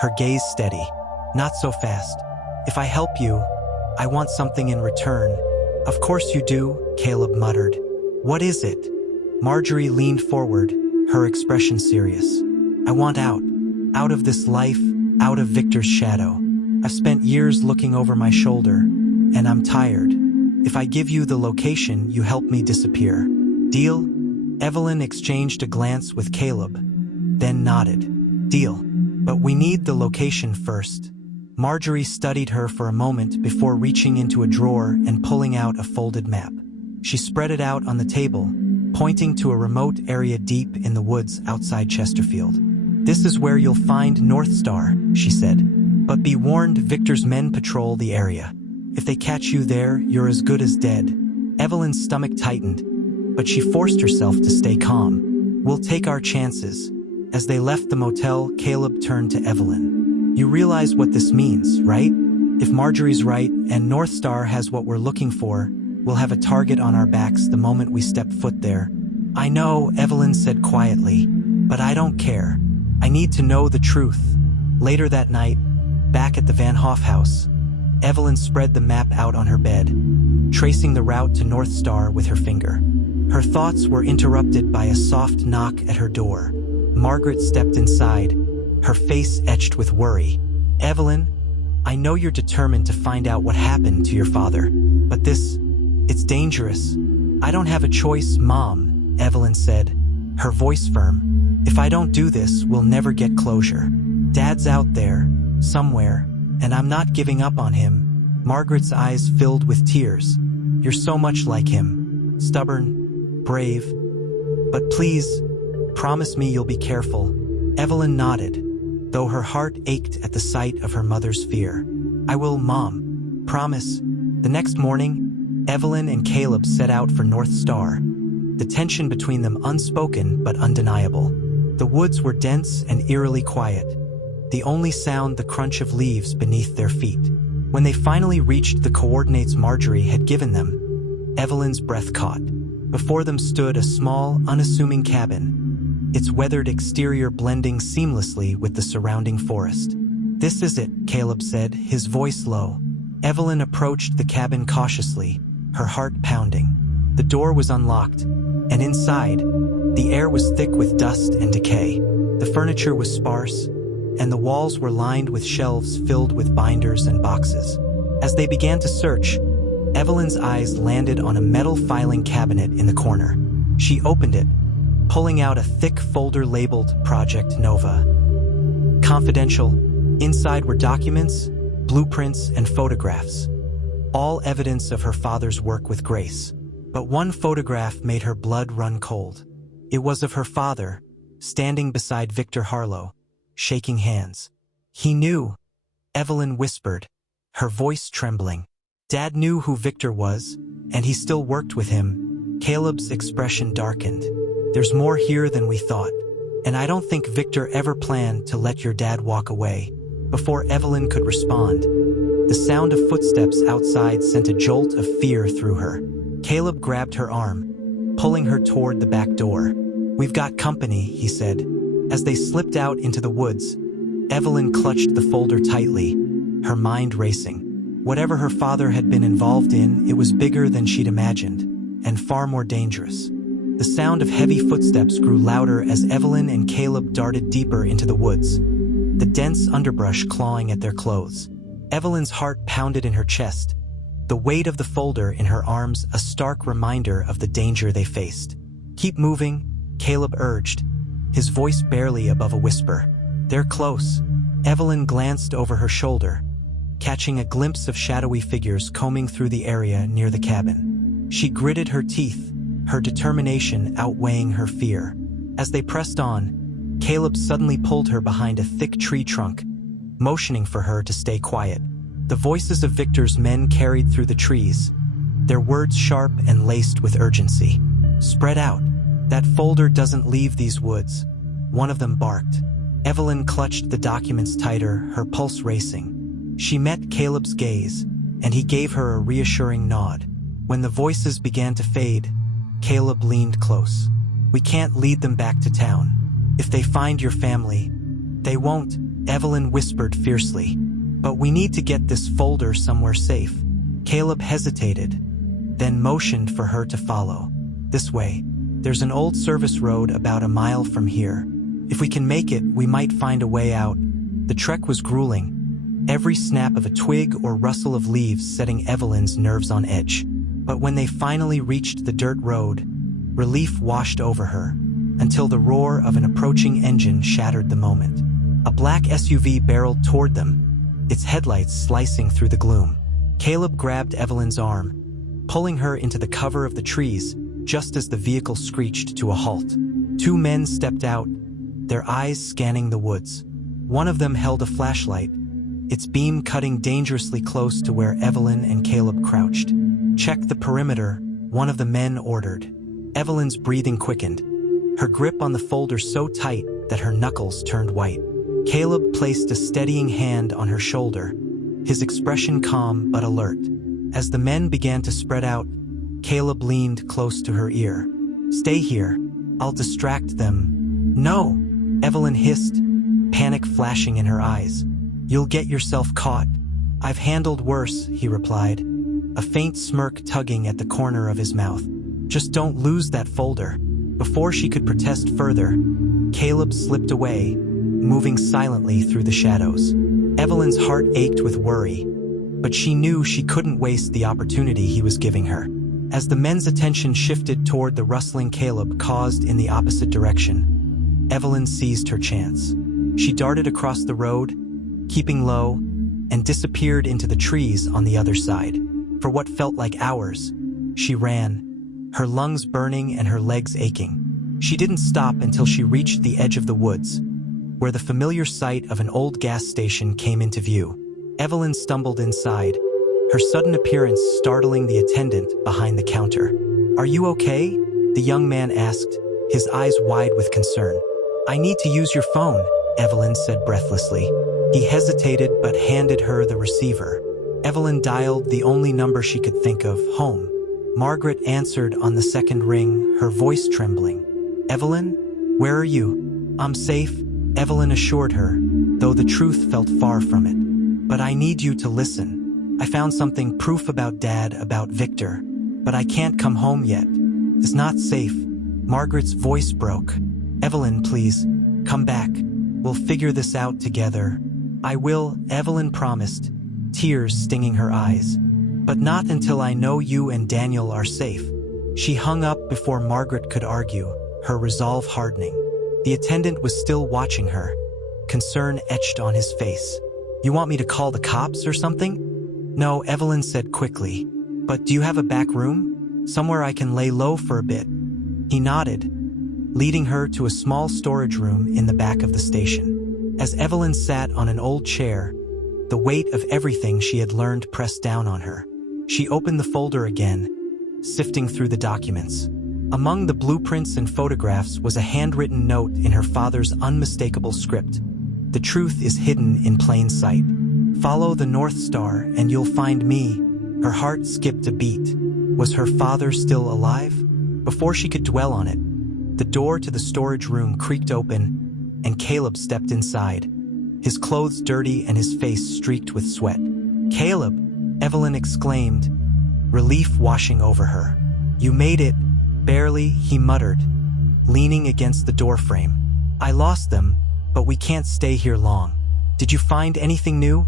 her gaze steady. Not so fast. If I help you, I want something in return. Of course you do, Caleb muttered. What is it? Marjorie leaned forward, her expression serious. I want out. Out of this life, out of Victor's shadow. I've spent years looking over my shoulder, and I'm tired. If I give you the location, you help me disappear. Deal? Evelyn exchanged a glance with Caleb, then nodded. Deal. But we need the location first. Marjorie studied her for a moment before reaching into a drawer and pulling out a folded map. She spread it out on the table, pointing to a remote area deep in the woods outside Chesterfield. This is where you'll find North Star, she said. But be warned, Victor's men patrol the area. If they catch you there, you're as good as dead. Evelyn's stomach tightened, but she forced herself to stay calm. We'll take our chances. As they left the motel, Caleb turned to Evelyn. You realize what this means, right? If Marjorie's right and North Star has what we're looking for, we'll have a target on our backs the moment we step foot there. I know, Evelyn said quietly, but I don't care. I need to know the truth. Later that night, back at the Van Hoff house, Evelyn spread the map out on her bed, tracing the route to North Star with her finger. Her thoughts were interrupted by a soft knock at her door. Margaret stepped inside, her face etched with worry. Evelyn, I know you're determined to find out what happened to your father, but it's dangerous. I don't have a choice, Mom, Evelyn said, her voice firm. If I don't do this, we'll never get closure. Dad's out there, somewhere, and I'm not giving up on him. Margaret's eyes filled with tears. You're so much like him. Stubborn, brave. But please, promise me you'll be careful. Evelyn nodded, though her heart ached at the sight of her mother's fear. I will, Mom. Promise. The next morning, Evelyn and Caleb set out for North Star, the tension between them unspoken but undeniable. The woods were dense and eerily quiet, the only sound the crunch of leaves beneath their feet. When they finally reached the coordinates Marjorie had given them, Evelyn's breath caught. Before them stood a small, unassuming cabin, its weathered exterior blending seamlessly with the surrounding forest. This is it, Caleb said, his voice low. Evelyn approached the cabin cautiously, her heart pounding. The door was unlocked, and inside, the air was thick with dust and decay. The furniture was sparse, and the walls were lined with shelves filled with binders and boxes. As they began to search, Evelyn's eyes landed on a metal filing cabinet in the corner. She opened it, pulling out a thick folder labeled Project Nova. Confidential. Inside were documents, blueprints, and photographs, all evidence of her father's work with Grace. But one photograph made her blood run cold. It was of her father, standing beside Victor Harlow, shaking hands. He knew, Evelyn whispered, her voice trembling. Dad knew who Victor was, and he still worked with him. Caleb's expression darkened. There's more here than we thought, and I don't think Victor ever planned to let your dad walk away. Before Evelyn could respond, the sound of footsteps outside sent a jolt of fear through her. Caleb grabbed her arm, pulling her toward the back door. "We've got company," he said. As they slipped out into the woods, Evelyn clutched the folder tightly, her mind racing. Whatever her father had been involved in, it was bigger than she'd imagined, and far more dangerous. The sound of heavy footsteps grew louder as Evelyn and Caleb darted deeper into the woods, the dense underbrush clawing at their clothes. Evelyn's heart pounded in her chest, the weight of the folder in her arms a stark reminder of the danger they faced. "Keep moving," Caleb urged, his voice barely above a whisper. "They're close." Evelyn glanced over her shoulder, catching a glimpse of shadowy figures combing through the area near the cabin. She gritted her teeth, her determination outweighing her fear. As they pressed on, Caleb suddenly pulled her behind a thick tree trunk, motioning for her to stay quiet. The voices of Victor's men carried through the trees, their words sharp and laced with urgency. "Spread out. That folder doesn't leave these woods," one of them barked. Evelyn clutched the documents tighter, her pulse racing. She met Caleb's gaze, and he gave her a reassuring nod. When the voices began to fade, Caleb leaned close. "We can't lead them back to town. If they find your family, they won't," Evelyn whispered fiercely. "But we need to get this folder somewhere safe." Caleb hesitated, then motioned for her to follow. "This way. There's an old service road about a mile from here. If we can make it, we might find a way out." The trek was grueling, every snap of a twig or rustle of leaves setting Evelyn's nerves on edge. But when they finally reached the dirt road, relief washed over her, until the roar of an approaching engine shattered the moment. A black SUV barreled toward them, its headlights slicing through the gloom. Caleb grabbed Evelyn's arm, pulling her into the cover of the trees just as the vehicle screeched to a halt. Two men stepped out, their eyes scanning the woods. One of them held a flashlight, its beam cutting dangerously close to where Evelyn and Caleb crouched. "Check the perimeter," one of the men ordered. Evelyn's breathing quickened, her grip on the folder so tight that her knuckles turned white. Caleb placed a steadying hand on her shoulder, his expression calm but alert. As the men began to spread out, Caleb leaned close to her ear. "Stay here. I'll distract them." "No," Evelyn hissed, panic flashing in her eyes. "You'll get yourself caught." "I've handled worse," he replied, a faint smirk tugging at the corner of his mouth. "Just don't lose that folder." Before she could protest further, Caleb slipped away, moving silently through the shadows. Evelyn's heart ached with worry, but she knew she couldn't waste the opportunity he was giving her. As the men's attention shifted toward the rustling Caleb caused in the opposite direction, Evelyn seized her chance. She darted across the road, keeping low, and disappeared into the trees on the other side. For what felt like hours, she ran, her lungs burning and her legs aching. She didn't stop until she reached the edge of the woods, where the familiar sight of an old gas station came into view. Evelyn stumbled inside, her sudden appearance startling the attendant behind the counter. "Are you okay?" the young man asked, his eyes wide with concern. "I need to use your phone," Evelyn said breathlessly. He hesitated but handed her the receiver. Evelyn dialed the only number she could think of, home. Margaret answered on the second ring, her voice trembling. "Evelyn, where are you?" "I'm safe," Evelyn assured her, though the truth felt far from it. "But I need you to listen. I found something, proof about Dad, about Victor." But I can't come home yet. It's not safe. Margaret's voice broke. Evelyn, please, come back. We'll figure this out together. I will, Evelyn promised, tears stinging her eyes. But not until I know you and Daniel are safe. She hung up before Margaret could argue, her resolve hardening. The attendant was still watching her, concern etched on his face. You want me to call the cops or something? No, Evelyn said quickly. But do you have a back room? Somewhere I can lay low for a bit? He nodded, leading her to a small storage room in the back of the station. As Evelyn sat on an old chair, the weight of everything she had learned pressed down on her. She opened the folder again, sifting through the documents. Among the blueprints and photographs was a handwritten note in her father's unmistakable script. The truth is hidden in plain sight. Follow the North Star and you'll find me. Her heart skipped a beat. Was her father still alive? Before she could dwell on it, the door to the storage room creaked open, and Caleb stepped inside, his clothes dirty and his face streaked with sweat. Caleb, Evelyn exclaimed, relief washing over her. You made it. Barely, he muttered, leaning against the doorframe. I lost them, but we can't stay here long. Did you find anything new?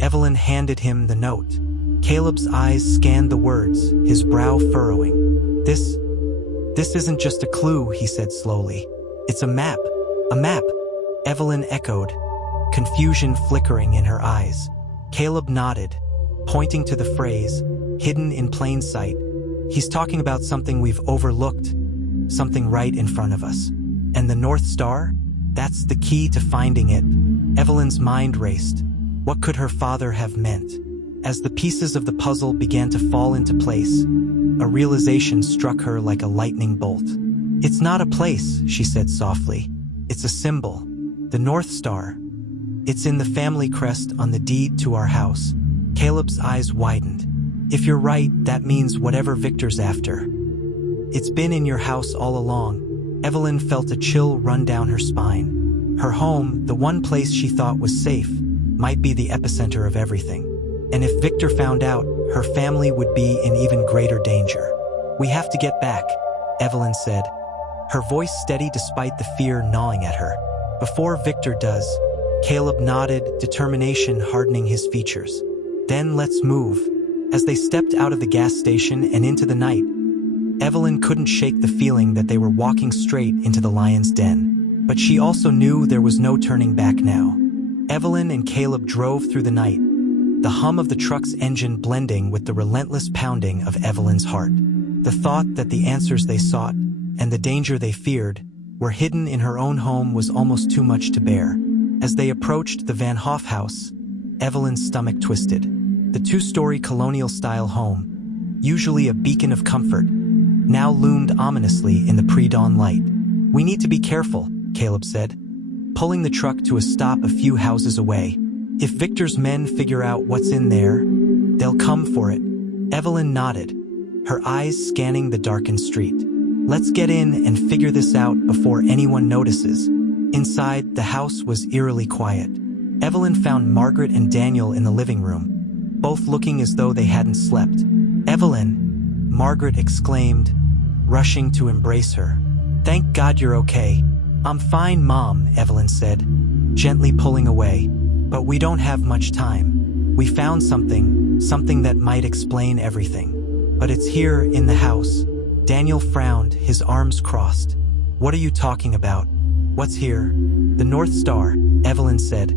Evelyn handed him the note. Caleb's eyes scanned the words, his brow furrowing. This isn't just a clue, he said slowly. It's a map. A map. Evelyn echoed, confusion flickering in her eyes. Caleb nodded, pointing to the phrase, hidden in plain sight. He's talking about something we've overlooked, something right in front of us. And the North Star? That's the key to finding it. Evelyn's mind raced. What could her father have meant? As the pieces of the puzzle began to fall into place, a realization struck her like a lightning bolt. It's not a place, she said softly. It's a symbol. The North Star. It's in the family crest on the deed to our house. Caleb's eyes widened. If you're right, that means whatever Victor's after. It's been in your house all along. Evelyn felt a chill run down her spine. Her home, the one place she thought was safe, might be the epicenter of everything. And if Victor found out, her family would be in even greater danger. We have to get back, Evelyn said, her voice steady despite the fear gnawing at her. Before Victor does, Caleb nodded, determination hardening his features. Then let's move. As they stepped out of the gas station and into the night, Evelyn couldn't shake the feeling that they were walking straight into the lion's den. But she also knew there was no turning back now. Evelyn and Caleb drove through the night, the hum of the truck's engine blending with the relentless pounding of Evelyn's heart. The thought that the answers they sought, and the danger they feared, were hidden in her own home was almost too much to bear. As they approached the Van Hoff house, Evelyn's stomach twisted. The two-story colonial-style home, usually a beacon of comfort, now loomed ominously in the pre-dawn light. We need to be careful, Caleb said, pulling the truck to a stop a few houses away. If Victor's men figure out what's in there, they'll come for it. Evelyn nodded, her eyes scanning the darkened street. Let's get in and figure this out before anyone notices. Inside, the house was eerily quiet. Evelyn found Margaret and Daniel in the living room, both looking as though they hadn't slept. Evelyn, Margaret exclaimed, rushing to embrace her. Thank God you're okay. I'm fine, Mom, Evelyn said, gently pulling away. But we don't have much time. We found something that might explain everything. But it's here in the house. Daniel frowned, his arms crossed. What are you talking about? What's here? The North Star, Evelyn said,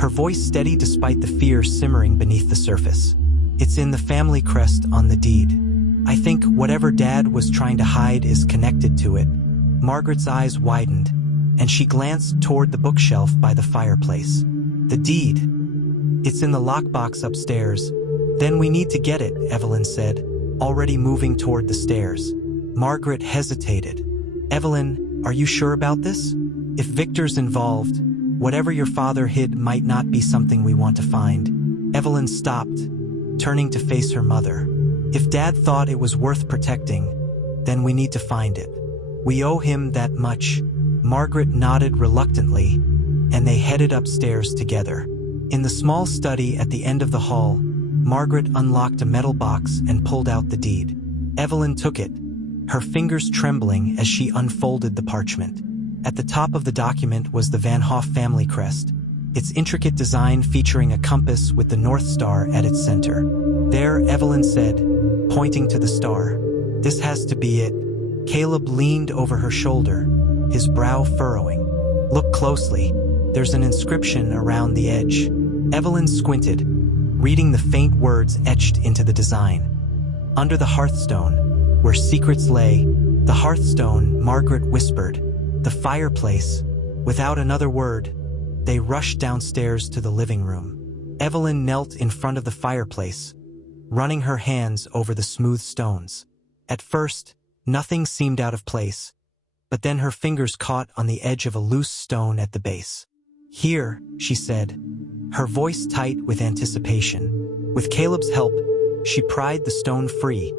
her voice steady despite the fear simmering beneath the surface. It's in the family crest on the deed. I think whatever Dad was trying to hide is connected to it. Margaret's eyes widened, and she glanced toward the bookshelf by the fireplace. The deed. It's in the lockbox upstairs. Then we need to get it, Evelyn said, already moving toward the stairs. Margaret hesitated. Evelyn, are you sure about this? If Victor's involved, whatever your father hid might not be something we want to find. Evelyn stopped, turning to face her mother. If Dad thought it was worth protecting, then we need to find it. We owe him that much. Margaret nodded reluctantly, and they headed upstairs together. In the small study at the end of the hall, Margaret unlocked a metal box and pulled out the deed. Evelyn took it, her fingers trembling as she unfolded the parchment. At the top of the document was the Van Hoff family crest, its intricate design featuring a compass with the North Star at its center. There, Evelyn said, pointing to the star, "This has to be it." Caleb leaned over her shoulder, his brow furrowing. "Look closely. There's an inscription around the edge." Evelyn squinted, reading the faint words etched into the design. "Under the hearthstone, where secrets lay." "The hearthstone," Margaret whispered. "The fireplace." Without another word, they rushed downstairs to the living room. Evelyn knelt in front of the fireplace, running her hands over the smooth stones. At first, nothing seemed out of place, but then her fingers caught on the edge of a loose stone at the base. "Here," she said, her voice tight with anticipation. With Caleb's help, she pried the stone free,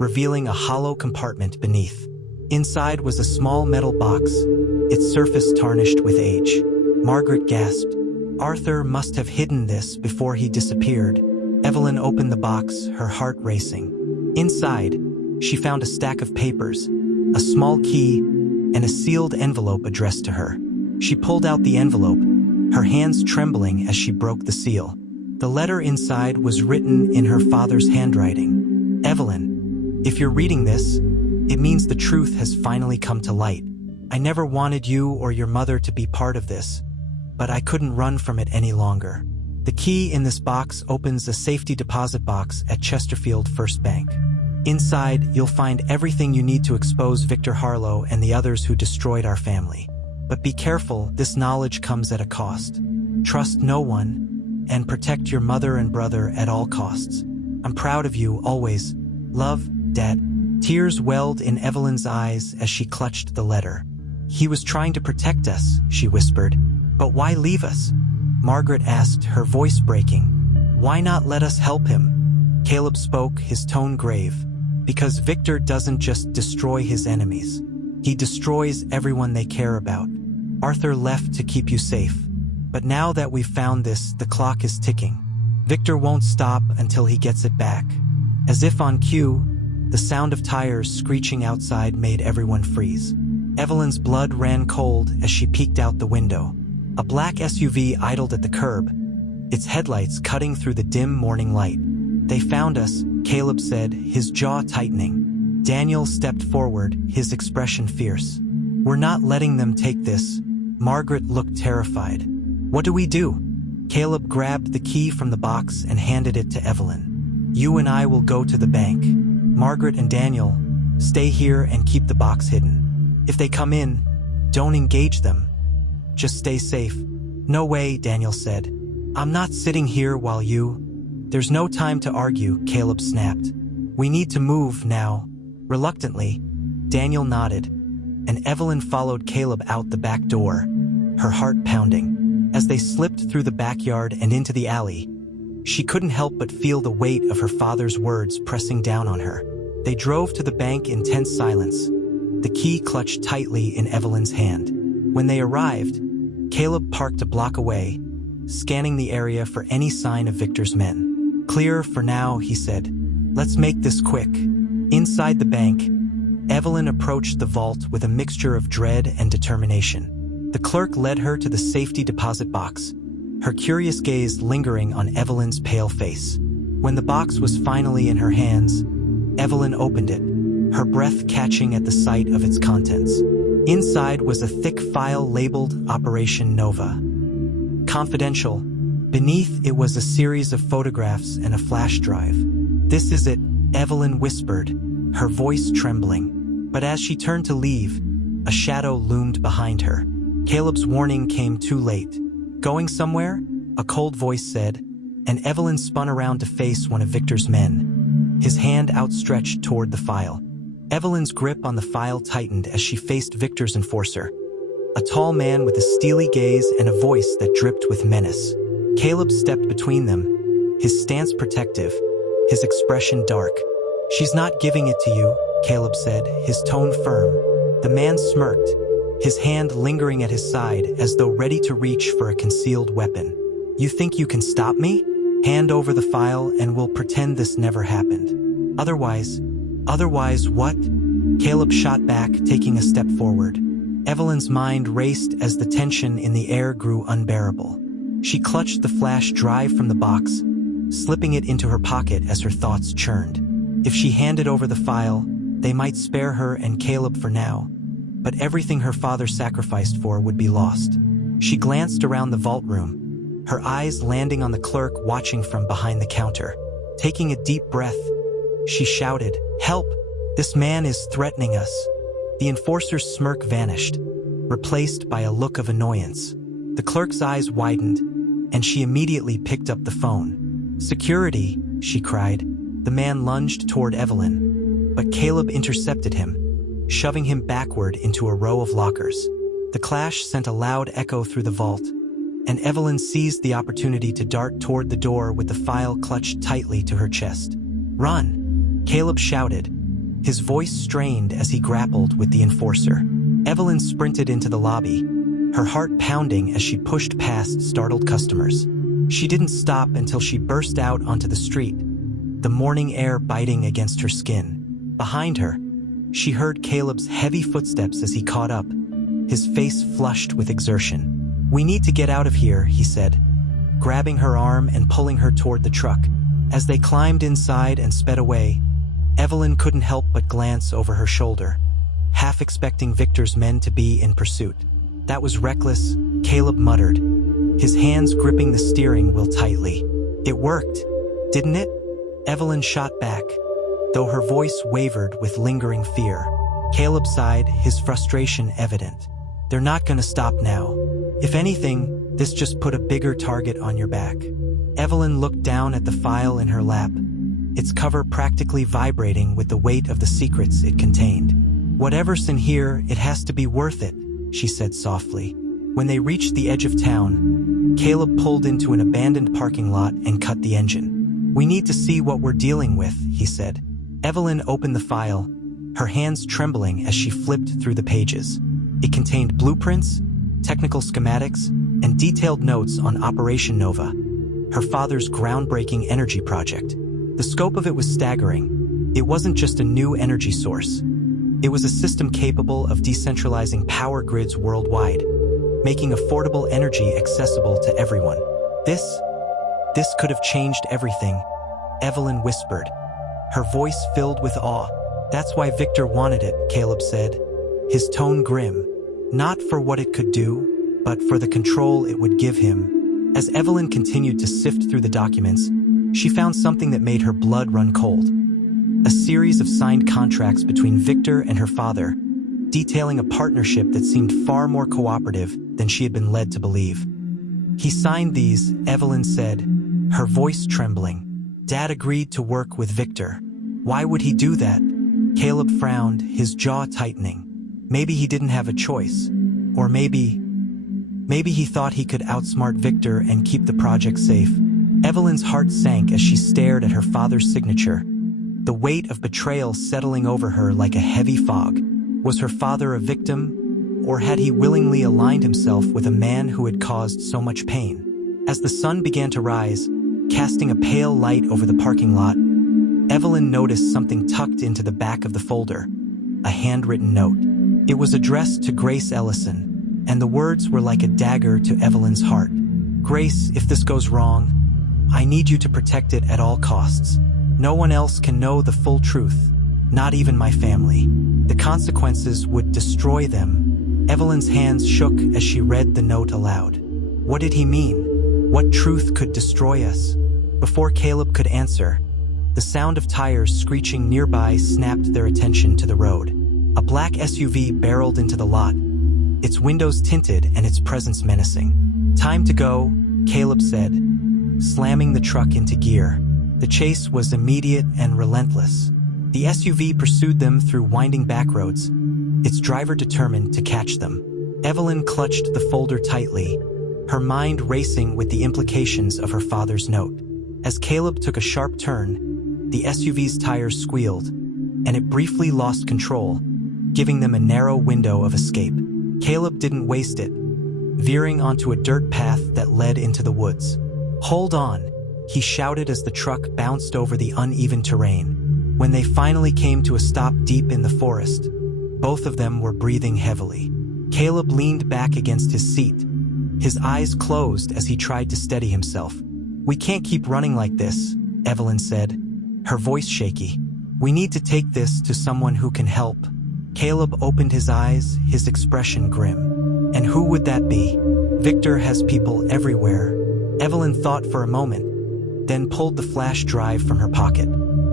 revealing a hollow compartment beneath. Inside was a small metal box, its surface tarnished with age. Margaret gasped. Arthur must have hidden this before he disappeared. Evelyn opened the box, her heart racing. Inside, she found a stack of papers, a small key, and a sealed envelope addressed to her. She pulled out the envelope, her hands trembling as she broke the seal. The letter inside was written in her father's handwriting. "Evelyn, if you're reading this, it means the truth has finally come to light. I never wanted you or your mother to be part of this, but I couldn't run from it any longer. The key in this box opens a safety deposit box at Chesterfield First Bank. Inside, you'll find everything you need to expose Victor Harlow and the others who destroyed our family. But be careful, this knowledge comes at a cost. Trust no one, and protect your mother and brother at all costs. I'm proud of you, always. Love, Dad." Tears welled in Evelyn's eyes as she clutched the letter. "He was trying to protect us," she whispered. "But why leave us?" Margaret asked, her voice breaking. "Why not let us help him?" Caleb spoke, his tone grave. "Because Victor doesn't just destroy his enemies. He destroys everyone they care about. Arthur left to keep you safe. But now that we've found this, the clock is ticking. Victor won't stop until he gets it back." As if on cue, the sound of tires screeching outside made everyone freeze. Evelyn's blood ran cold as she peeked out the window. A black SUV idled at the curb, its headlights cutting through the dim morning light. "They found us," Caleb said, his jaw tightening. Daniel stepped forward, his expression fierce. "We're not letting them take this." Margaret looked terrified. "What do we do?" Caleb grabbed the key from the box and handed it to Evelyn. "You and I will go to the bank. Margaret and Daniel, stay here and keep the box hidden. If they come in, don't engage them. Just stay safe." "No way," Daniel said. "I'm not sitting here while you—" "There's no time to argue," Caleb snapped. "We need to move now." Reluctantly, Daniel nodded, and Evelyn followed Caleb out the back door, her heart pounding. As they slipped through the backyard and into the alley, she couldn't help but feel the weight of her father's words pressing down on her. They drove to the bank in tense silence, the key clutched tightly in Evelyn's hand. When they arrived, Caleb parked a block away, scanning the area for any sign of Victor's men. "Clear for now," he said. "Let's make this quick." Inside the bank, Evelyn approached the vault with a mixture of dread and determination. The clerk led her to the safety deposit box, her curious gaze lingering on Evelyn's pale face. When the box was finally in her hands, Evelyn opened it, her breath catching at the sight of its contents. Inside was a thick file labeled Operation Nova. Confidential. Beneath it was a series of photographs and a flash drive. "This is it," Evelyn whispered, her voice trembling. But as she turned to leave, a shadow loomed behind her. Caleb's warning came too late. "Going somewhere?" a cold voice said, and Evelyn spun around to face one of Victor's men, his hand outstretched toward the file. Evelyn's grip on the file tightened as she faced Victor's enforcer, a tall man with a steely gaze and a voice that dripped with menace. Caleb stepped between them, his stance protective, his expression dark. "She's not giving it to you," Caleb said, his tone firm. The man smirked, his hand lingering at his side as though ready to reach for a concealed weapon. "You think you can stop me? Hand over the file and we'll pretend this never happened. Otherwise, Otherwise, what? Caleb shot back, taking a step forward. Evelyn's mind raced as the tension in the air grew unbearable. She clutched the flash drive from the box, slipping it into her pocket as her thoughts churned. If she handed over the file, they might spare her and Caleb for now, but everything her father sacrificed for would be lost. She glanced around the vault room, her eyes landing on the clerk watching from behind the counter. Taking a deep breath, she shouted, "Help! This man is threatening us." The enforcer's smirk vanished, replaced by a look of annoyance. The clerk's eyes widened, and she immediately picked up the phone. "Security," she cried. The man lunged toward Evelyn, but Caleb intercepted him, shoving him backward into a row of lockers. The clash sent a loud echo through the vault, and Evelyn seized the opportunity to dart toward the door with the file clutched tightly to her chest. "Run!" Caleb shouted, his voice strained as he grappled with the enforcer. Evelyn sprinted into the lobby, her heart pounding as she pushed past startled customers. She didn't stop until she burst out onto the street, the morning air biting against her skin. Behind her, she heard Caleb's heavy footsteps as he caught up, his face flushed with exertion. "We need to get out of here," he said, grabbing her arm and pulling her toward the truck. As they climbed inside and sped away, Evelyn couldn't help but glance over her shoulder, half expecting Victor's men to be in pursuit. "That was reckless," Caleb muttered, his hands gripping the steering wheel tightly. "It worked, didn't it?" Evelyn shot back, though her voice wavered with lingering fear. Caleb sighed, his frustration evident. "They're not gonna stop now. If anything, this just put a bigger target on your back." Evelyn looked down at the file in her lap, its cover practically vibrating with the weight of the secrets it contained. "Whatever's in here, it has to be worth it," she said softly. When they reached the edge of town, Caleb pulled into an abandoned parking lot and cut the engine. "We need to see what we're dealing with," he said. Evelyn opened the file, her hands trembling as she flipped through the pages. It contained blueprints, technical schematics, and detailed notes on Operation Nova, her father's groundbreaking energy project. The scope of it was staggering. It wasn't just a new energy source. It was a system capable of decentralizing power grids worldwide, making affordable energy accessible to everyone. This could have changed everything, Evelyn whispered, her voice filled with awe. "That's why Victor wanted it," Caleb said, his tone grim. "Not for what it could do, but for the control it would give him." As Evelyn continued to sift through the documents, she found something that made her blood run cold. A series of signed contracts between Victor and her father, detailing a partnership that seemed far more cooperative than she had been led to believe. "He signed these," Evelyn said, her voice trembling. "Dad agreed to work with Victor. Why would he do that?" Caleb frowned, his jaw tightening. Maybe he didn't have a choice. Or maybe he thought he could outsmart Victor and keep the project safe. Evelyn's heart sank as she stared at her father's signature, the weight of betrayal settling over her like a heavy fog. Was her father a victim, or had he willingly aligned himself with a man who had caused so much pain? As the sun began to rise, casting a pale light over the parking lot, Evelyn noticed something tucked into the back of the folder, a handwritten note. It was addressed to Grace Ellison, and the words were like a dagger to Evelyn's heart. "Grace, if this goes wrong, I need you to protect it at all costs. No one else can know the full truth, not even my family. The consequences would destroy them." Evelyn's hands shook as she read the note aloud. What did he mean? What truth could destroy us? Before Caleb could answer, the sound of tires screeching nearby snapped their attention to the road. A black SUV barreled into the lot, its windows tinted and its presence menacing. "Time to go," Caleb said, slamming the truck into gear. The chase was immediate and relentless. The SUV pursued them through winding back roads, its driver determined to catch them. Evelyn clutched the folder tightly, her mind racing with the implications of her father's note. As Caleb took a sharp turn, the SUV's tires squealed, and it briefly lost control, giving them a narrow window of escape. Caleb didn't waste it, veering onto a dirt path that led into the woods. "Hold on," he shouted as the truck bounced over the uneven terrain. When they finally came to a stop deep in the forest, both of them were breathing heavily. Caleb leaned back against his seat, his eyes closed as he tried to steady himself. "We can't keep running like this," Evelyn said, her voice shaky. "We need to take this to someone who can help." Caleb opened his eyes, his expression grim. "And who would that be?" "Victor has people everywhere." Evelyn thought for a moment, then pulled the flash drive from her pocket.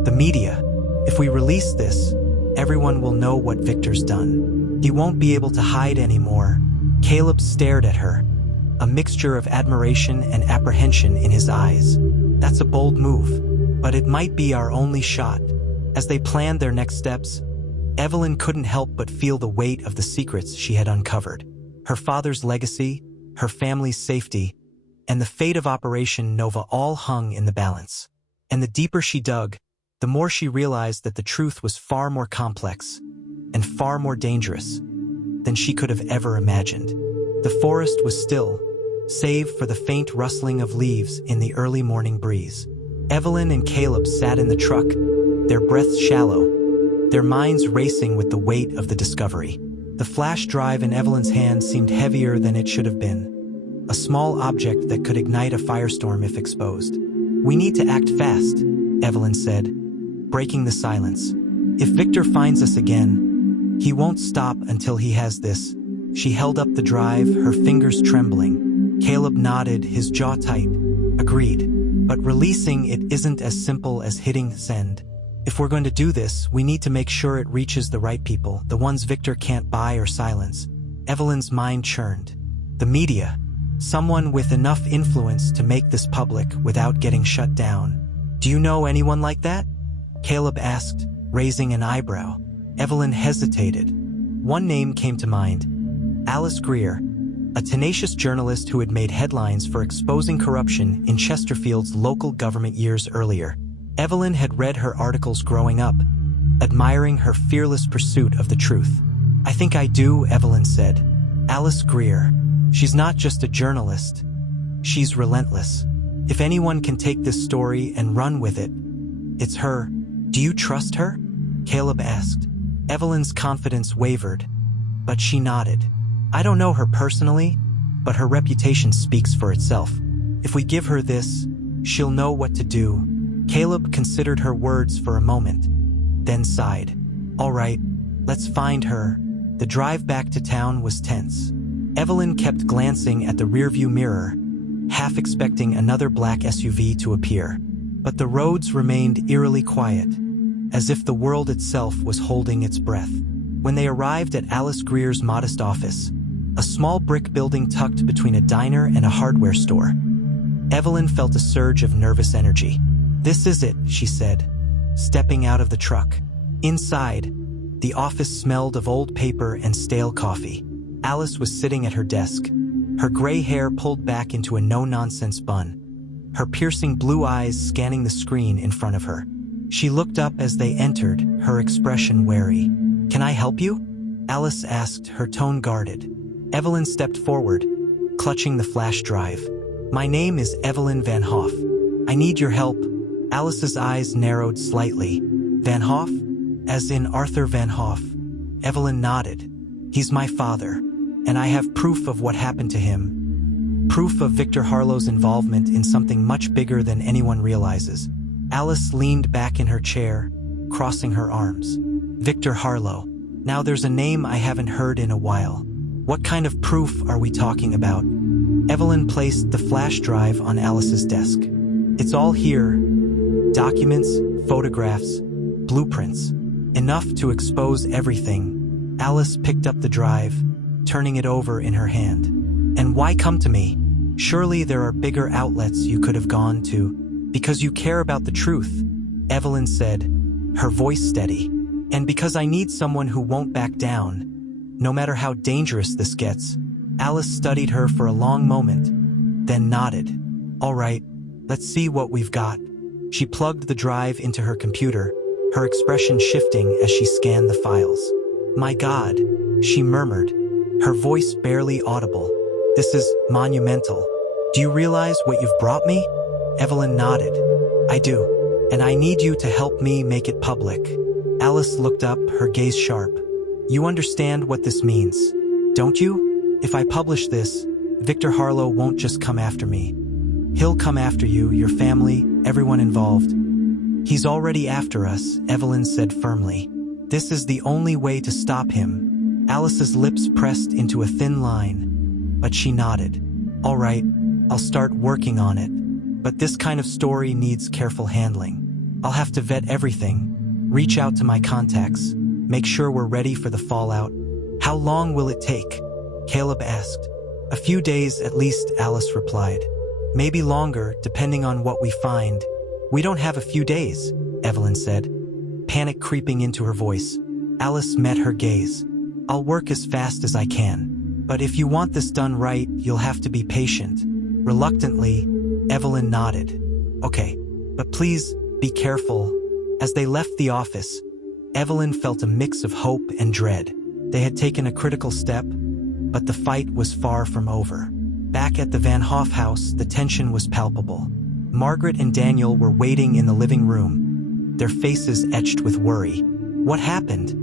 "The media. If we release this, everyone will know what Victor's done. He won't be able to hide anymore." Caleb stared at her, a mixture of admiration and apprehension in his eyes. "That's a bold move, but it might be our only shot." As they planned their next steps, Evelyn couldn't help but feel the weight of the secrets she had uncovered. Her father's legacy, her family's safety, and the fate of Operation Nova all hung in the balance. And the deeper she dug, the more she realized that the truth was far more complex and far more dangerous than she could have ever imagined. The forest was still, save for the faint rustling of leaves in the early morning breeze. Evelyn and Caleb sat in the truck, their breaths shallow, their minds racing with the weight of the discovery. The flash drive in Evelyn's hand seemed heavier than it should have been, a small object that could ignite a firestorm if exposed. "We need to act fast," Evelyn said, breaking the silence. "If Victor finds us again, he won't stop until he has this." She held up the drive, her fingers trembling. Caleb nodded, his jaw tight. "Agreed. But releasing it isn't as simple as hitting send. If we're going to do this, we need to make sure it reaches the right people, the ones Victor can't buy or silence." Evelyn's mind churned. The media. Someone with enough influence to make this public without getting shut down. "Do you know anyone like that?" Caleb asked, raising an eyebrow. Evelyn hesitated. One name came to mind. Alice Greer, a tenacious journalist who had made headlines for exposing corruption in Chesterfield's local government years earlier. Evelyn had read her articles growing up, admiring her fearless pursuit of the truth. "I think I do," Evelyn said. "Alice Greer. She's not just a journalist. She's relentless. If anyone can take this story and run with it, it's her." "Do you trust her?" Caleb asked. Evelyn's confidence wavered, but she nodded. "I don't know her personally, but her reputation speaks for itself. If we give her this, she'll know what to do." Caleb considered her words for a moment, then sighed. "All right, let's find her." The drive back to town was tense. Evelyn kept glancing at the rearview mirror, half expecting another black SUV to appear. But the roads remained eerily quiet, as if the world itself was holding its breath. When they arrived at Alice Greer's modest office, a small brick building tucked between a diner and a hardware store, Evelyn felt a surge of nervous energy. "This is it," she said, stepping out of the truck. Inside, the office smelled of old paper and stale coffee. Alice was sitting at her desk, her gray hair pulled back into a no-nonsense bun, her piercing blue eyes scanning the screen in front of her. She looked up as they entered, her expression wary. "Can I help you?" Alice asked, her tone guarded. Evelyn stepped forward, clutching the flash drive. "My name is Evelyn Van Hoff. I need your help." Alice's eyes narrowed slightly. "Van Hoff? As in Arthur Van Hoff?" Evelyn nodded. "He's my father, and I have proof of what happened to him. Proof of Victor Harlow's involvement in something much bigger than anyone realizes." Alice leaned back in her chair, crossing her arms. "Victor Harlow. Now there's a name I haven't heard in a while. What kind of proof are we talking about?" Evelyn placed the flash drive on Alice's desk. "It's all here. Documents, photographs, blueprints. Enough to expose everything." Alice picked up the drive, turning it over in her hand. "And why come to me? Surely there are bigger outlets you could have gone to." "Because you care about the truth," Evelyn said, her voice steady. "And because I need someone who won't back down, no matter how dangerous this gets." Alice studied her for a long moment, then nodded. "All right, let's see what we've got." She plugged the drive into her computer, her expression shifting as she scanned the files. "My God," she murmured, her voice barely audible. "This is monumental. Do you realize what you've brought me?" Evelyn nodded. "I do." and I need you to help me make it public." Alice looked up, her gaze sharp. "You understand what this means, don't you? If I publish this, Victor Harlow won't just come after me. He'll come after you, your family, everyone involved." "He's already after us," Evelyn said firmly. "This is the only way to stop him." Alice's lips pressed into a thin line, but she nodded. "All right, I'll start working on it. But this kind of story needs careful handling. I'll have to vet everything, reach out to my contacts, make sure we're ready for the fallout." "How long will it take?" Caleb asked. "A few days at least," Alice replied. "Maybe longer, depending on what we find." "We don't have a few days," Evelyn said, panic creeping into her voice. Alice met her gaze. "I'll work as fast as I can. But if you want this done right, you'll have to be patient." Reluctantly, Evelyn nodded. "Okay, but please be careful." As they left the office, Evelyn felt a mix of hope and dread. They had taken a critical step, but the fight was far from over. Back at the Van Hoff house, the tension was palpable. Margaret and Daniel were waiting in the living room, their faces etched with worry. "What happened?"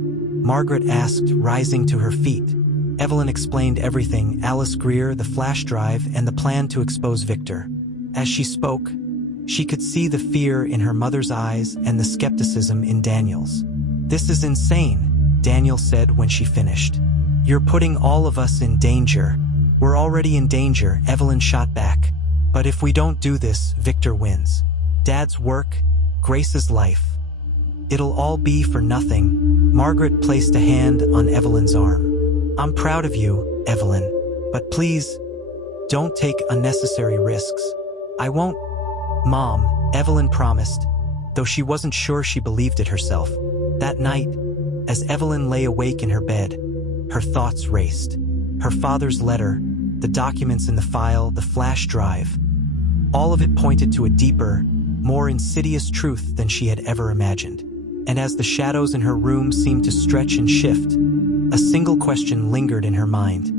Margaret asked, rising to her feet. Evelyn explained everything: Alice Greer, the flash drive, and the plan to expose Victor. As she spoke, she could see the fear in her mother's eyes and the skepticism in Daniel's. "This is insane," Daniel said when she finished. "You're putting all of us in danger." "We're already in danger," Evelyn shot back. "But if we don't do this, Victor wins. Dad's work, Grace's life. It'll all be for nothing." Margaret placed a hand on Evelyn's arm. "I'm proud of you, Evelyn. But please, don't take unnecessary risks." "I won't, Mom," Evelyn promised, though she wasn't sure she believed it herself. That night, as Evelyn lay awake in her bed, her thoughts raced. Her father's letter, the documents in the file, the flash drive. All of it pointed to a deeper, more insidious truth than she had ever imagined. And as the shadows in her room seemed to stretch and shift, a single question lingered in her mind.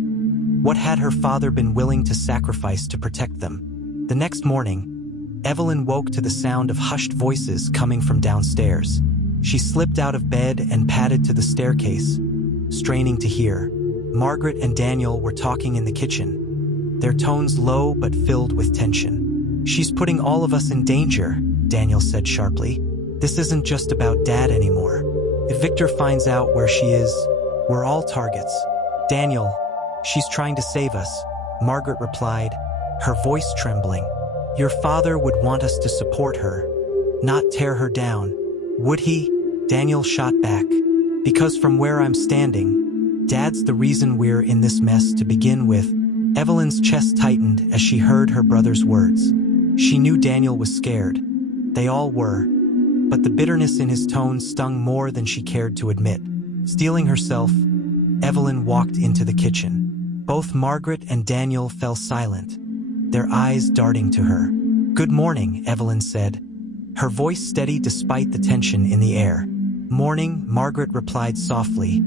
What had her father been willing to sacrifice to protect them? The next morning, Evelyn woke to the sound of hushed voices coming from downstairs. She slipped out of bed and padded to the staircase, straining to hear. Margaret and Daniel were talking in the kitchen, their tones low but filled with tension. "She's putting all of us in danger," Daniel said sharply. "This isn't just about Dad anymore. If Victor finds out where she is, we're all targets." "Daniel, she's trying to save us," Margaret replied, her voice trembling. "Your father would want us to support her, not tear her down. Would he?" Daniel shot back. "Because from where I'm standing, Dad's the reason we're in this mess to begin with." Evelyn's chest tightened as she heard her brother's words. She knew Daniel was scared. They all were. But the bitterness in his tone stung more than she cared to admit. Steeling herself, Evelyn walked into the kitchen. Both Margaret and Daniel fell silent, their eyes darting to her. "Good morning," Evelyn said, her voice steady despite the tension in the air. "Morning," Margaret replied softly,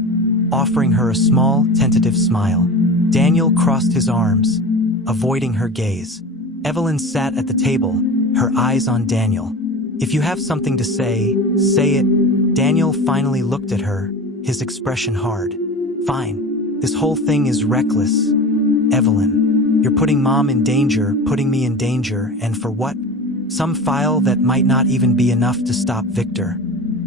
offering her a small, tentative smile. Daniel crossed his arms, avoiding her gaze. Evelyn sat at the table, her eyes on Daniel. "If you have something to say it." Daniel finally looked at her, his expression hard. "Fine. This whole thing is reckless. Evelyn, you're putting Mom in danger, putting me in danger, and for what? Some file that might not even be enough to stop Victor."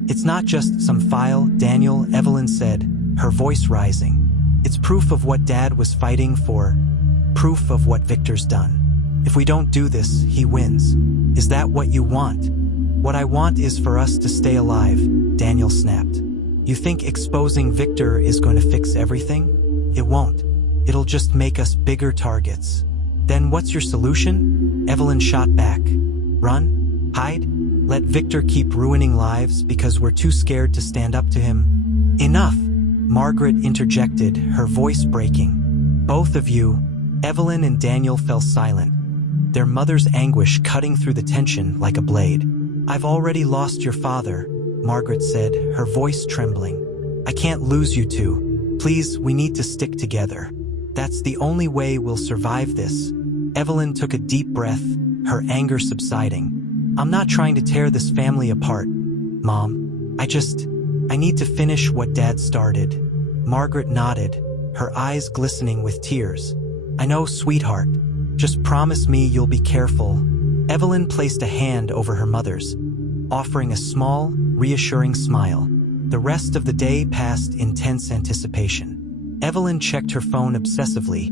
"It's not just some file, Daniel," Evelyn said, her voice rising. "It's proof of what Dad was fighting for, proof of what Victor's done. If we don't do this, he wins. Is that what you want?" "What I want is for us to stay alive," Daniel snapped. "You think exposing Victor is going to fix everything? It won't. It'll just make us bigger targets." "Then what's your solution?" Evelyn shot back. "Run? Hide? Let Victor keep ruining lives because we're too scared to stand up to him?" "Enough!" Margaret interjected, her voice breaking. "Both of you." Evelyn and Daniel fell silent, their mother's anguish cutting through the tension like a blade. "I've already lost your father," Margaret said, her voice trembling. "I can't lose you two. Please, we need to stick together. That's the only way we'll survive this." Evelyn took a deep breath, her anger subsiding. I'm not trying to tear this family apart, Mom. I need to finish what Dad started. Margaret nodded, her eyes glistening with tears. I know, sweetheart. Just promise me you'll be careful. Evelyn placed a hand over her mother's, offering a small, reassuring smile. The rest of the day passed in tense anticipation. Evelyn checked her phone obsessively,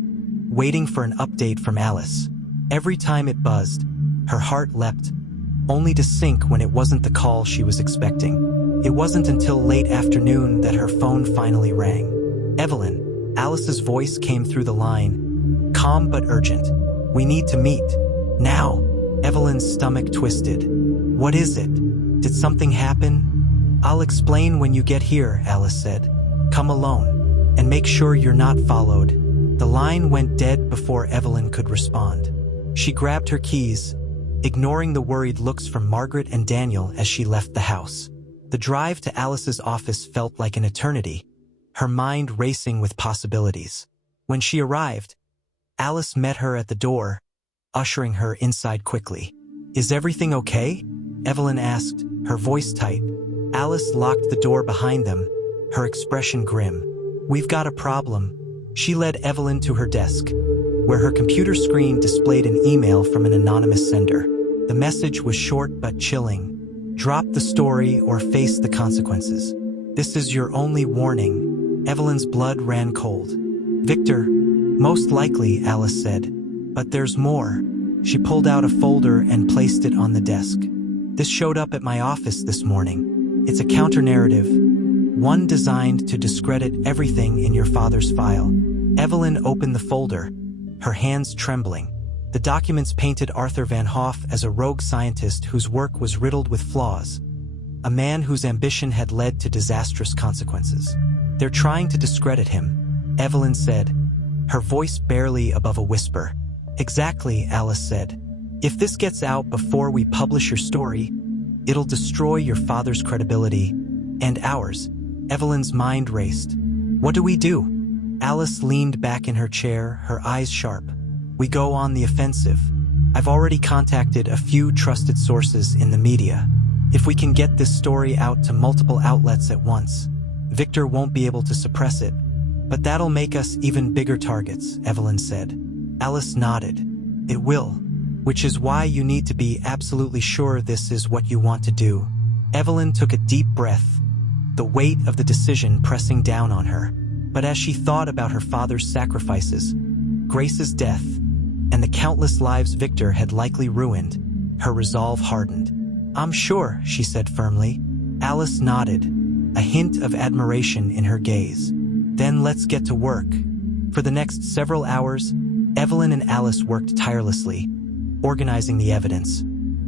waiting for an update from Alice. Every time it buzzed, her heart leapt, only to sink when it wasn't the call she was expecting. It wasn't until late afternoon that her phone finally rang. Evelyn, Alice's voice came through the line, calm but urgent. We need to meet. Now. Evelyn's stomach twisted. What is it? Did something happen? I'll explain when you get here, Alice said. Come alone, and make sure you're not followed. The line went dead before Evelyn could respond. She grabbed her keys, ignoring the worried looks from Margaret and Daniel as she left the house. The drive to Alice's office felt like an eternity, her mind racing with possibilities. When she arrived, Alice met her at the door, ushering her inside quickly. Is everything okay? Evelyn asked, her voice tight. Alice locked the door behind them, her expression grim. We've got a problem. She led Evelyn to her desk, where her computer screen displayed an email from an anonymous sender. The message was short but chilling. Drop the story or face the consequences. This is your only warning. Evelyn's blood ran cold. Victor, most likely, Alice said. But there's more. She pulled out a folder and placed it on the desk. This showed up at my office this morning. It's a counter-narrative, one designed to discredit everything in your father's file. Evelyn opened the folder, her hands trembling. The documents painted Arthur Van Hoff as a rogue scientist whose work was riddled with flaws, a man whose ambition had led to disastrous consequences. They're trying to discredit him, Evelyn said, her voice barely above a whisper. Exactly, Alice said. If this gets out before we publish your story, it'll destroy your father's credibility, and ours. Evelyn's mind raced. What do we do? Alice leaned back in her chair, her eyes sharp. We go on the offensive. I've already contacted a few trusted sources in the media. If we can get this story out to multiple outlets at once, Victor won't be able to suppress it. But that'll make us even bigger targets, Evelyn said. Alice nodded. It will, which is why you need to be absolutely sure this is what you want to do. Evelyn took a deep breath, the weight of the decision pressing down on her. But as she thought about her father's sacrifices, Grace's death, and the countless lives Victor had likely ruined, her resolve hardened. I'm sure, she said firmly. Alice nodded, a hint of admiration in her gaze. Then let's get to work. For the next several hours, Evelyn and Alice worked tirelessly, organizing the evidence,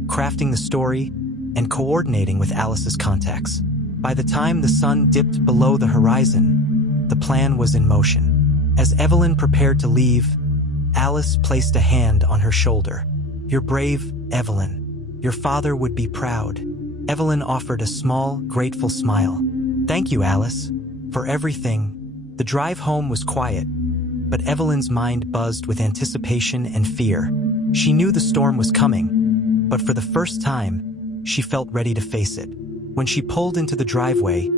crafting the story, and coordinating with Alice's contacts. By the time the sun dipped below the horizon, the plan was in motion. As Evelyn prepared to leave, Alice placed a hand on her shoulder. You're brave, Evelyn. Your father would be proud. Evelyn offered a small, grateful smile. Thank you, Alice, for everything. The drive home was quiet, but Evelyn's mind buzzed with anticipation and fear. She knew the storm was coming, but for the first time, she felt ready to face it. When she pulled into the driveway,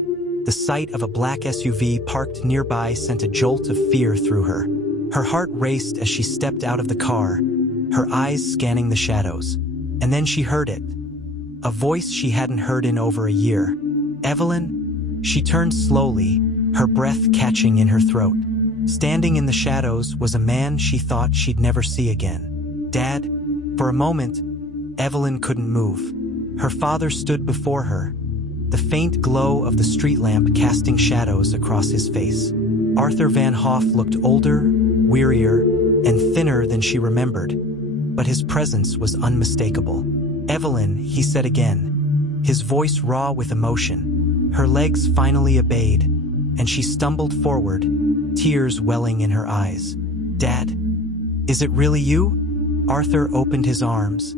the sight of a black SUV parked nearby sent a jolt of fear through her. Her heart raced as she stepped out of the car, her eyes scanning the shadows. And then she heard it, a voice she hadn't heard in over a year. Evelyn? She turned slowly, her breath catching in her throat. Standing in the shadows was a man she thought she'd never see again. Dad? For a moment, Evelyn couldn't move. Her father stood before her, the faint glow of the street lamp casting shadows across his face. Arthur Van Hoff looked older, wearier, and thinner than she remembered, but his presence was unmistakable. Evelyn, he said again, his voice raw with emotion. Her legs finally obeyed, and she stumbled forward, tears welling in her eyes. Dad, is it really you? Arthur opened his arms,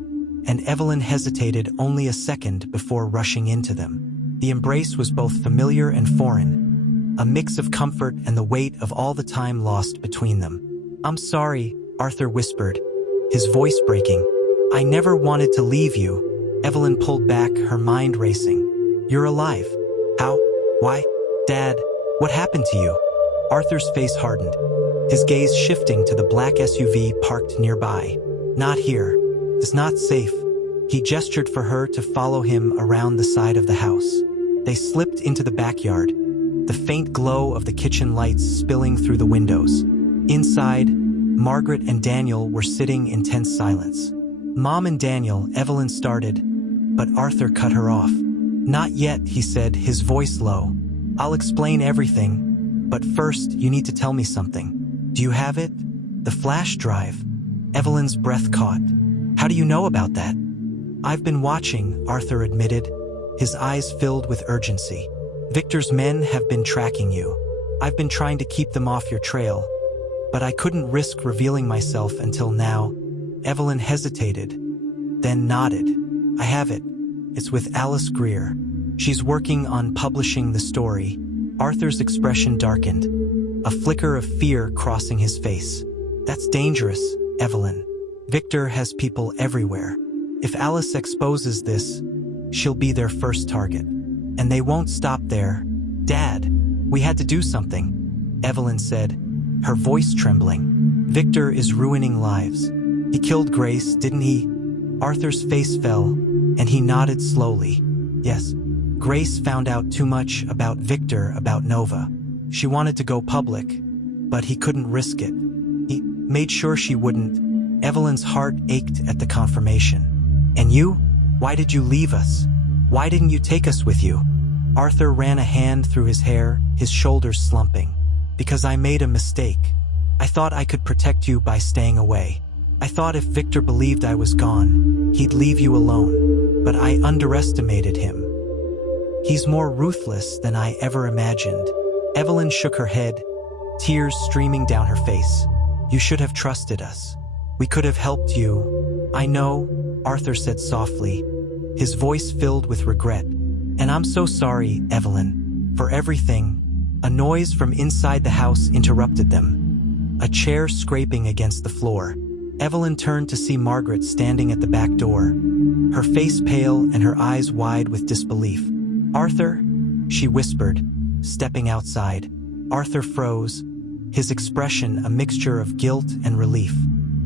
and Evelyn hesitated only a second before rushing into them. The embrace was both familiar and foreign, a mix of comfort and the weight of all the time lost between them. I'm sorry, Arthur whispered, his voice breaking. I never wanted to leave you. Evelyn pulled back, her mind racing. You're alive. How? Why? Dad, what happened to you? Arthur's face hardened, his gaze shifting to the black SUV parked nearby. Not here. It's not safe. He gestured for her to follow him around the side of the house. They slipped into the backyard, the faint glow of the kitchen lights spilling through the windows. Inside, Margaret and Daniel were sitting in tense silence. Mom and Daniel, Evelyn started, but Arthur cut her off. Not yet, he said, his voice low. I'll explain everything, but first you need to tell me something. Do you have it? The flash drive. Evelyn's breath caught. How do you know about that? I've been watching, Arthur admitted, his eyes filled with urgency. Victor's men have been tracking you. I've been trying to keep them off your trail, but I couldn't risk revealing myself until now. Evelyn hesitated, then nodded. I have it. It's with Alice Greer. She's working on publishing the story. Arthur's expression darkened, a flicker of fear crossing his face. That's dangerous, Evelyn. Victor has people everywhere. If Alice exposes this, she'll be their first target. And they won't stop there. Dad, we had to do something, Evelyn said, her voice trembling. Victor is ruining lives. He killed Grace, didn't he? Arthur's face fell, and he nodded slowly. Yes, Grace found out too much about Victor, about Nova. She wanted to go public, but he couldn't risk it. He made sure she wouldn't. Evelyn's heart ached at the confirmation. And you? Why did you leave us? Why didn't you take us with you? Arthur ran a hand through his hair, his shoulders slumping. Because I made a mistake. I thought I could protect you by staying away. I thought if Victor believed I was gone, he'd leave you alone. But I underestimated him. He's more ruthless than I ever imagined. Evelyn shook her head, tears streaming down her face. You should have trusted us. We could have helped you. I know, Arthur said softly, his voice filled with regret. And I'm so sorry, Evelyn, for everything. A noise from inside the house interrupted them. A chair scraping against the floor. Evelyn turned to see Margaret standing at the back door, her face pale and her eyes wide with disbelief. Arthur, she whispered, stepping outside. Arthur froze, his expression a mixture of guilt and relief.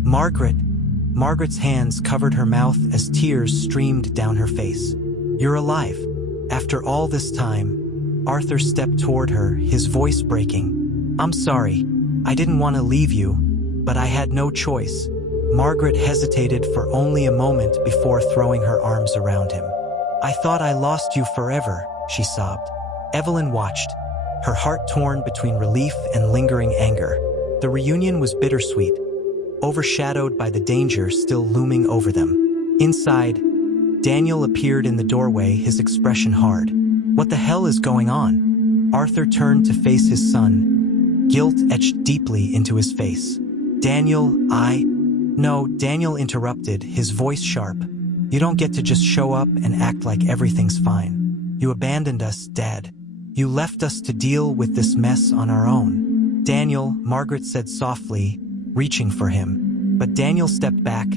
Margaret's hands covered her mouth as tears streamed down her face. You're alive. After all this time, Arthur stepped toward her, his voice breaking. I'm sorry. I didn't want to leave you, but I had no choice. Margaret hesitated for only a moment before throwing her arms around him. I thought I lost you forever, she sobbed. Evelyn watched, her heart torn between relief and lingering anger. The reunion was bittersweet, overshadowed by the danger still looming over them. Inside, Daniel appeared in the doorway, his expression hard. What the hell is going on? Arthur turned to face his son, guilt etched deeply into his face. No, Daniel interrupted, his voice sharp. You don't get to just show up and act like everything's fine. You abandoned us, Dad. You left us to deal with this mess on our own. Daniel, Margaret said softly, reaching for him. But Daniel stepped back,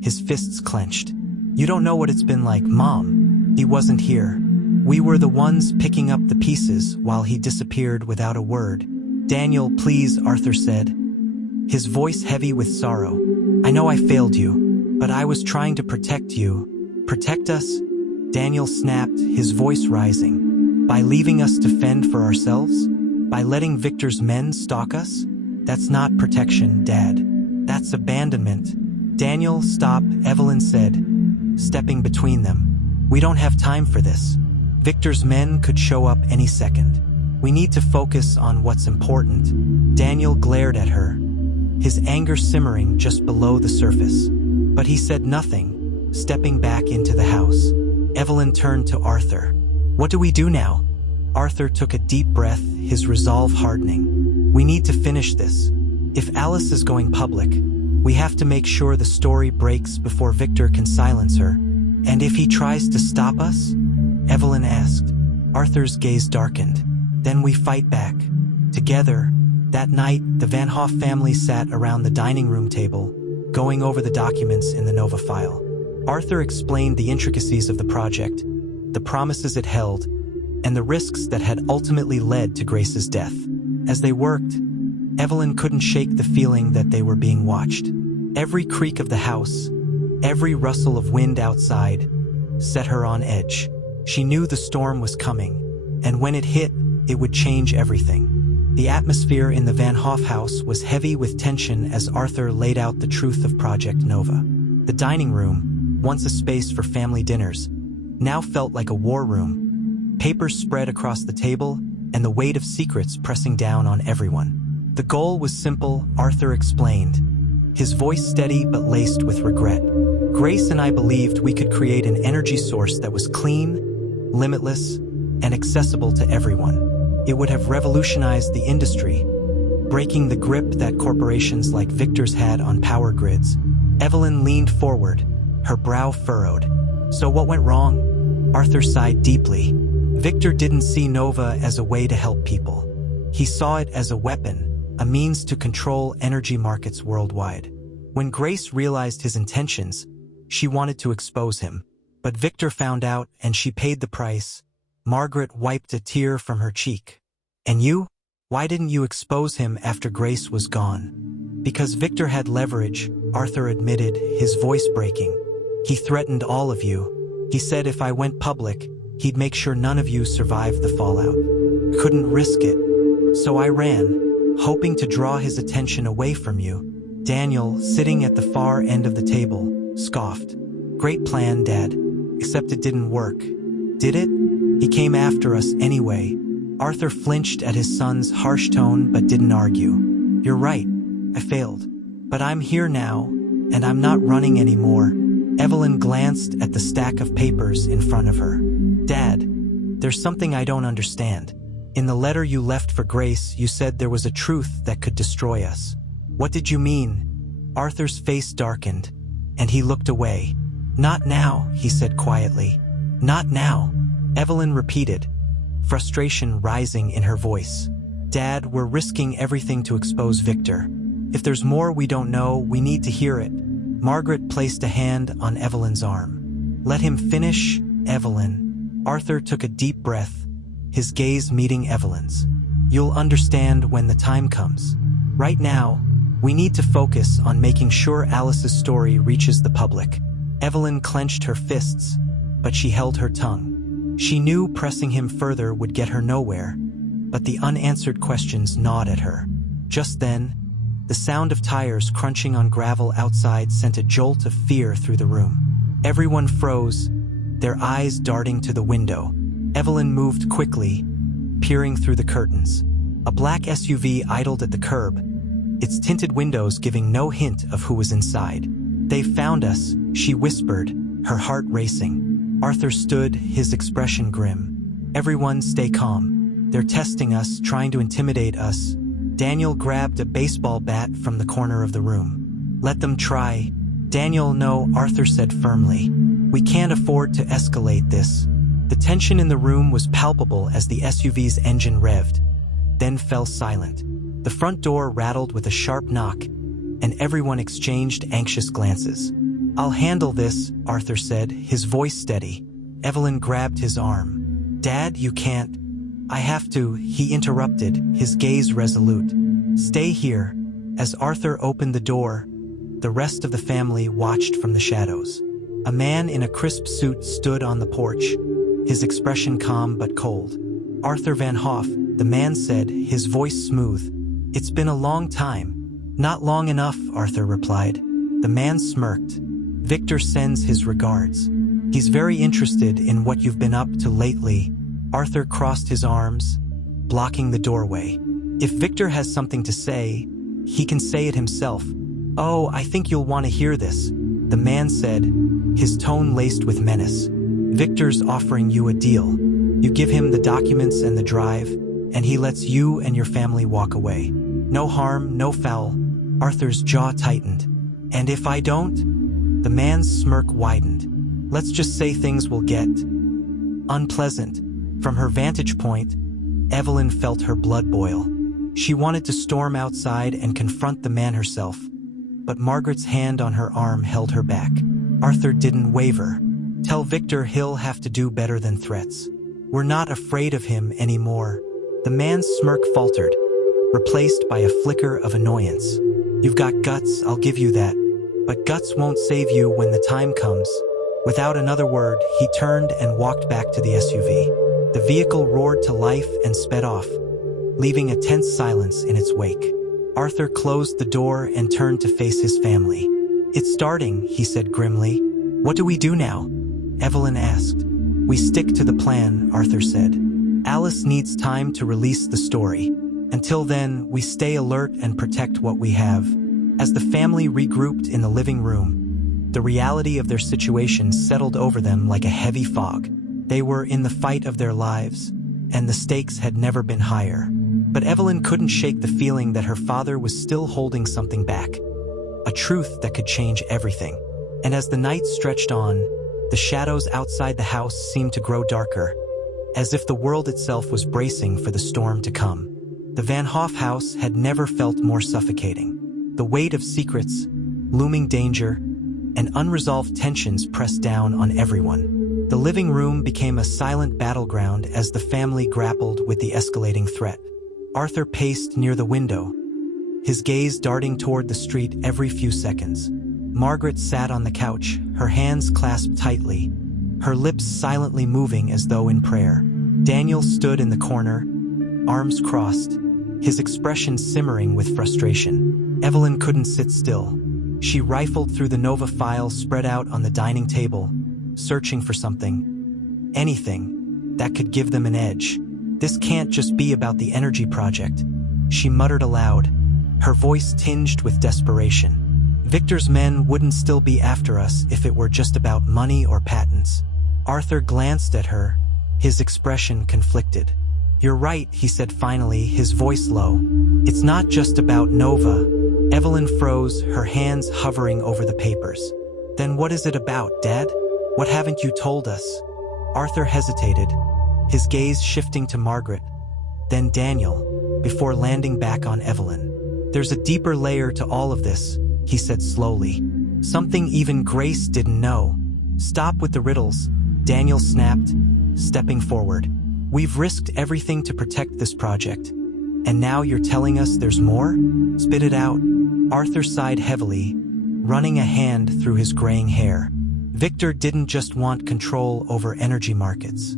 his fists clenched. You don't know what it's been like, Mom. He wasn't here. We were the ones picking up the pieces while he disappeared without a word. Daniel, please, Arthur said, his voice heavy with sorrow. I know I failed you, but I was trying to protect you. Protect us? Daniel snapped, his voice rising. By leaving us to fend for ourselves? By letting Victor's men stalk us? That's not protection, Dad. That's abandonment. Daniel, stop, Evelyn said, stepping between them. We don't have time for this. Victor's men could show up any second. We need to focus on what's important. Daniel glared at her, his anger simmering just below the surface. But he said nothing, stepping back into the house. Evelyn turned to Arthur. What do we do now? Arthur took a deep breath, his resolve hardening. We need to finish this. If Alice is going public, we have to make sure the story breaks before Victor can silence her. And if he tries to stop us? Evelyn asked. Arthur's gaze darkened. Then we fight back. Together. That night, the Van Hoff family sat around the dining room table, going over the documents in the Nova file. Arthur explained the intricacies of the project, the promises it held, and the risks that had ultimately led to Grace's death. As they worked, Evelyn couldn't shake the feeling that they were being watched. Every creak of the house, every rustle of wind outside, set her on edge. She knew the storm was coming, and when it hit, it would change everything. The atmosphere in the Van Hoff house was heavy with tension as Arthur laid out the truth of Project Nova. The dining room, once a space for family dinners, now felt like a war room. Papers spread across the table, and the weight of secrets pressing down on everyone. The goal was simple, Arthur explained, his voice steady but laced with regret. Grace and I believed we could create an energy source that was clean, limitless, and accessible to everyone. It would have revolutionized the industry, breaking the grip that corporations like Victor's had on power grids. Evelyn leaned forward, her brow furrowed. So what went wrong? Arthur sighed deeply. Victor didn't see Nova as a way to help people. He saw it as a weapon, a means to control energy markets worldwide. When Grace realized his intentions, she wanted to expose him. But Victor found out and she paid the price. Margaret wiped a tear from her cheek. And you? Why didn't you expose him after Grace was gone? Because Victor had leverage, Arthur admitted, his voice breaking. He threatened all of you. He said if I went public, he'd make sure none of you survived the fallout. Couldn't risk it. So I ran, hoping to draw his attention away from you. Daniel, sitting at the far end of the table, scoffed. Great plan, Dad. Except it didn't work. Did it? He came after us anyway. Arthur flinched at his son's harsh tone but didn't argue. You're right. I failed. But I'm here now, and I'm not running anymore. Evelyn glanced at the stack of papers in front of her. Dad, there's something I don't understand. In the letter you left for Grace, you said there was a truth that could destroy us. What did you mean? Arthur's face darkened, and he looked away. Not now, he said quietly. Not now. Evelyn repeated, frustration rising in her voice. Dad, we're risking everything to expose Victor. If there's more we don't know, we need to hear it. Margaret placed a hand on Evelyn's arm. Let him finish, Evelyn. Arthur took a deep breath, his gaze meeting Evelyn's. You'll understand when the time comes. Right now, we need to focus on making sure Alice's story reaches the public. Evelyn clenched her fists, but she held her tongue. She knew pressing him further would get her nowhere, but the unanswered questions gnawed at her. Just then, the sound of tires crunching on gravel outside sent a jolt of fear through the room. Everyone froze, their eyes darting to the window. Evelyn moved quickly, peering through the curtains. A black SUV idled at the curb, its tinted windows giving no hint of who was inside. They found us, she whispered, her heart racing. Arthur stood, his expression grim. Everyone stay calm. They're testing us, trying to intimidate us. Daniel grabbed a baseball bat from the corner of the room. Let them try. Daniel, no, Arthur said firmly. We can't afford to escalate this. The tension in the room was palpable as the SUV's engine revved, then fell silent. The front door rattled with a sharp knock, and everyone exchanged anxious glances. I'll handle this, Arthur said, his voice steady. Evelyn grabbed his arm. Dad, you can't. I have to, he interrupted, his gaze resolute. Stay here. As Arthur opened the door, the rest of the family watched from the shadows. A man in a crisp suit stood on the porch, his expression calm but cold. Arthur Van Hoff, the man said, his voice smooth. It's been a long time. Not long enough, Arthur replied. The man smirked. Victor sends his regards. He's very interested in what you've been up to lately. Arthur crossed his arms, blocking the doorway. If Victor has something to say, he can say it himself. Oh, I think you'll want to hear this, the man said, his tone laced with menace. Victor's offering you a deal. You give him the documents and the drive, and he lets you and your family walk away. No harm, no foul. Arthur's jaw tightened. And if I don't? The man's smirk widened. Let's just say things will get unpleasant. From her vantage point, Evelyn felt her blood boil. She wanted to storm outside and confront the man herself, but Margaret's hand on her arm held her back. Arthur didn't waver. Tell Victor he'll have to do better than threats. We're not afraid of him anymore. The man's smirk faltered, replaced by a flicker of annoyance. You've got guts, I'll give you that. But guts won't save you when the time comes. Without another word, he turned and walked back to the SUV. The vehicle roared to life and sped off, leaving a tense silence in its wake. Arthur closed the door and turned to face his family. It's starting, he said grimly. What do we do now? Evelyn asked. We stick to the plan, Arthur said. Alice needs time to release the story. Until then, we stay alert and protect what we have. As the family regrouped in the living room, the reality of their situation settled over them like a heavy fog. They were in the fight of their lives, and the stakes had never been higher. But Evelyn couldn't shake the feeling that her father was still holding something back, a truth that could change everything. And as the night stretched on, the shadows outside the house seemed to grow darker, as if the world itself was bracing for the storm to come. The Van Hoff house had never felt more suffocating. The weight of secrets, looming danger, and unresolved tensions pressed down on everyone. The living room became a silent battleground as the family grappled with the escalating threat. Arthur paced near the window, his gaze darting toward the street every few seconds. Margaret sat on the couch, her hands clasped tightly, her lips silently moving as though in prayer. Daniel stood in the corner, arms crossed, his expression simmering with frustration. Evelyn couldn't sit still. She rifled through the Nova files spread out on the dining table, searching for something, anything, that could give them an edge. This can't just be about the energy project, she muttered aloud, her voice tinged with desperation. Victor's men wouldn't still be after us if it were just about money or patents. Arthur glanced at her, his expression conflicted. You're right, he said finally, his voice low. It's not just about Nova. Evelyn froze, her hands hovering over the papers. Then what is it about, Dad? What haven't you told us? Arthur hesitated, his gaze shifting to Margaret, then Daniel, before landing back on Evelyn. There's a deeper layer to all of this, he said slowly. Something even Grace didn't know. Stop with the riddles, Daniel snapped, stepping forward. We've risked everything to protect this project, and now you're telling us there's more? Spit it out. Arthur sighed heavily, running a hand through his graying hair. Victor didn't just want control over energy markets.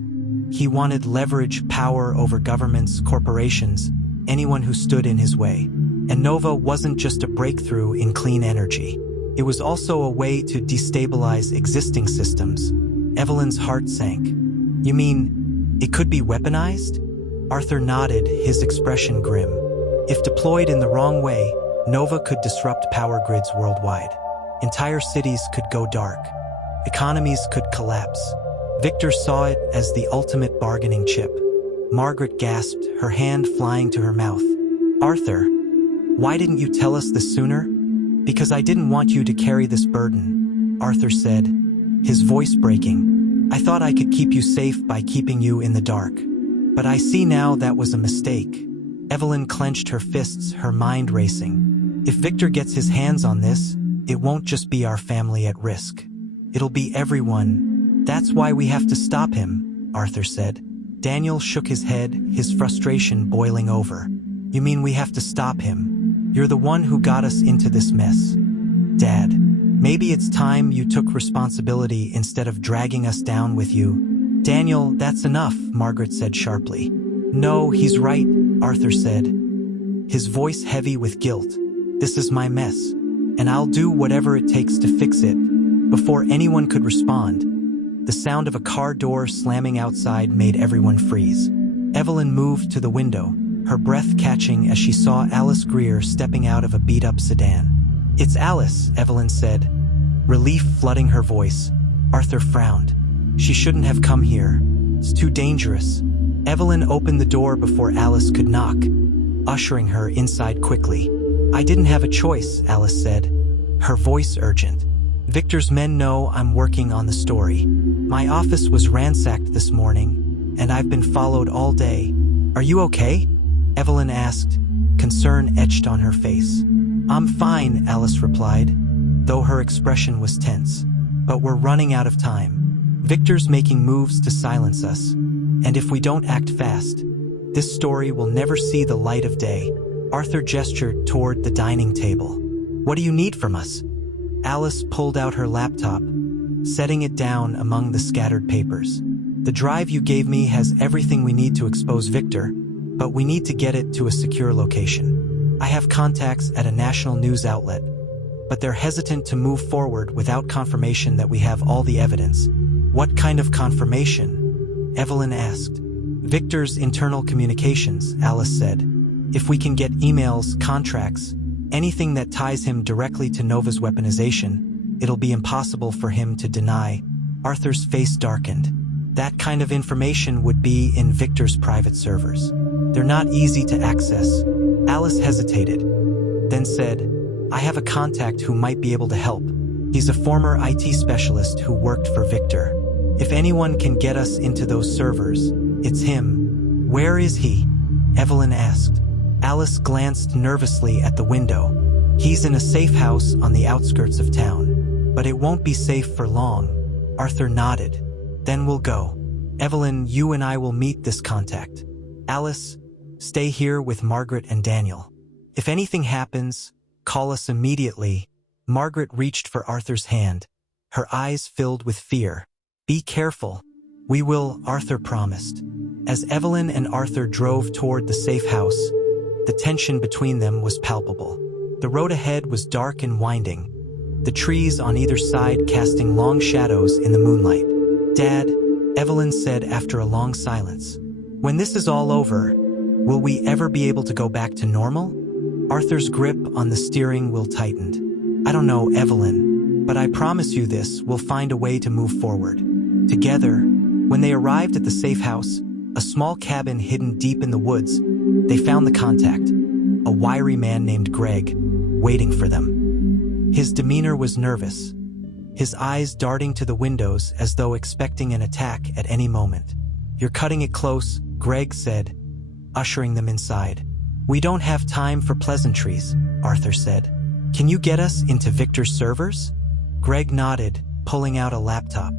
He wanted leverage, power over governments, corporations, anyone who stood in his way. And Nova wasn't just a breakthrough in clean energy. It was also a way to destabilize existing systems. Evelyn's heart sank. You mean, it could be weaponized? Arthur nodded, his expression grim. If deployed in the wrong way, Nova could disrupt power grids worldwide. Entire cities could go dark. Economies could collapse. Victor saw it as the ultimate bargaining chip. Margaret gasped, her hand flying to her mouth. Arthur, why didn't you tell us this sooner? Because I didn't want you to carry this burden, Arthur said, his voice breaking. I thought I could keep you safe by keeping you in the dark. But I see now that was a mistake. Evelyn clenched her fists, her mind racing. If Victor gets his hands on this, it won't just be our family at risk. It'll be everyone. That's why we have to stop him, Arthur said. Daniel shook his head, his frustration boiling over. You mean we have to stop him? You're the one who got us into this mess. Dad, maybe it's time you took responsibility instead of dragging us down with you. Daniel, that's enough, Margaret said sharply. No, he's right, Arthur said, his voice heavy with guilt. This is my mess, and I'll do whatever it takes to fix it. Before anyone could respond, the sound of a car door slamming outside made everyone freeze. Evelyn moved to the window, her breath catching as she saw Alice Greer stepping out of a beat-up sedan. It's Alice, Evelyn said, relief flooding her voice. Arthur frowned. She shouldn't have come here. It's too dangerous. Evelyn opened the door before Alice could knock, ushering her inside quickly. I didn't have a choice, Alice said, her voice urgent. Victor's men know I'm working on the story. My office was ransacked this morning, and I've been followed all day. Are you okay? Evelyn asked, concern etched on her face. I'm fine, Alice replied, though her expression was tense. but we're running out of time. Victor's making moves to silence us, and if we don't act fast, this story will never see the light of day. Arthur gestured toward the dining table. What do you need from us? Alice pulled out her laptop, setting it down among the scattered papers. The drive you gave me has everything we need to expose Victor, but we need to get it to a secure location. I have contacts at a national news outlet, but they're hesitant to move forward without confirmation that we have all the evidence. What kind of confirmation? Evelyn asked. Victor's internal communications, Alice said. If we can get emails, contracts, anything that ties him directly to Nova's weaponization, it'll be impossible for him to deny. Arthur's face darkened. That kind of information would be in Victor's private servers. They're not easy to access. Alice hesitated, then said, I have a contact who might be able to help. He's a former IT specialist who worked for Victor. If anyone can get us into those servers, it's him. Where is he? Evelyn asked. Alice glanced nervously at the window. He's in a safe house on the outskirts of town. But it won't be safe for long. Arthur nodded. Then we'll go. Evelyn, you and I will meet this contact. Alice, stay here with Margaret and Daniel. If anything happens, call us immediately. Margaret reached for Arthur's hand, her eyes filled with fear. Be careful. We will, Arthur promised. As Evelyn and Arthur drove toward the safe house, the tension between them was palpable. The road ahead was dark and winding, the trees on either side casting long shadows in the moonlight. Dad, Evelyn said after a long silence, when this is all over, will we ever be able to go back to normal? Arthur's grip on the steering wheel tightened. I don't know, Evelyn, but I promise you this, we'll find a way to move forward. Together, when they arrived at the safe house, a small cabin hidden deep in the woods, they found the contact, a wiry man named Greg, waiting for them. His demeanor was nervous, his eyes darting to the windows as though expecting an attack at any moment. You're cutting it close, Greg said, ushering them inside. We don't have time for pleasantries, Arthur said. Can you get us into Victor's servers? Greg nodded, pulling out a laptop.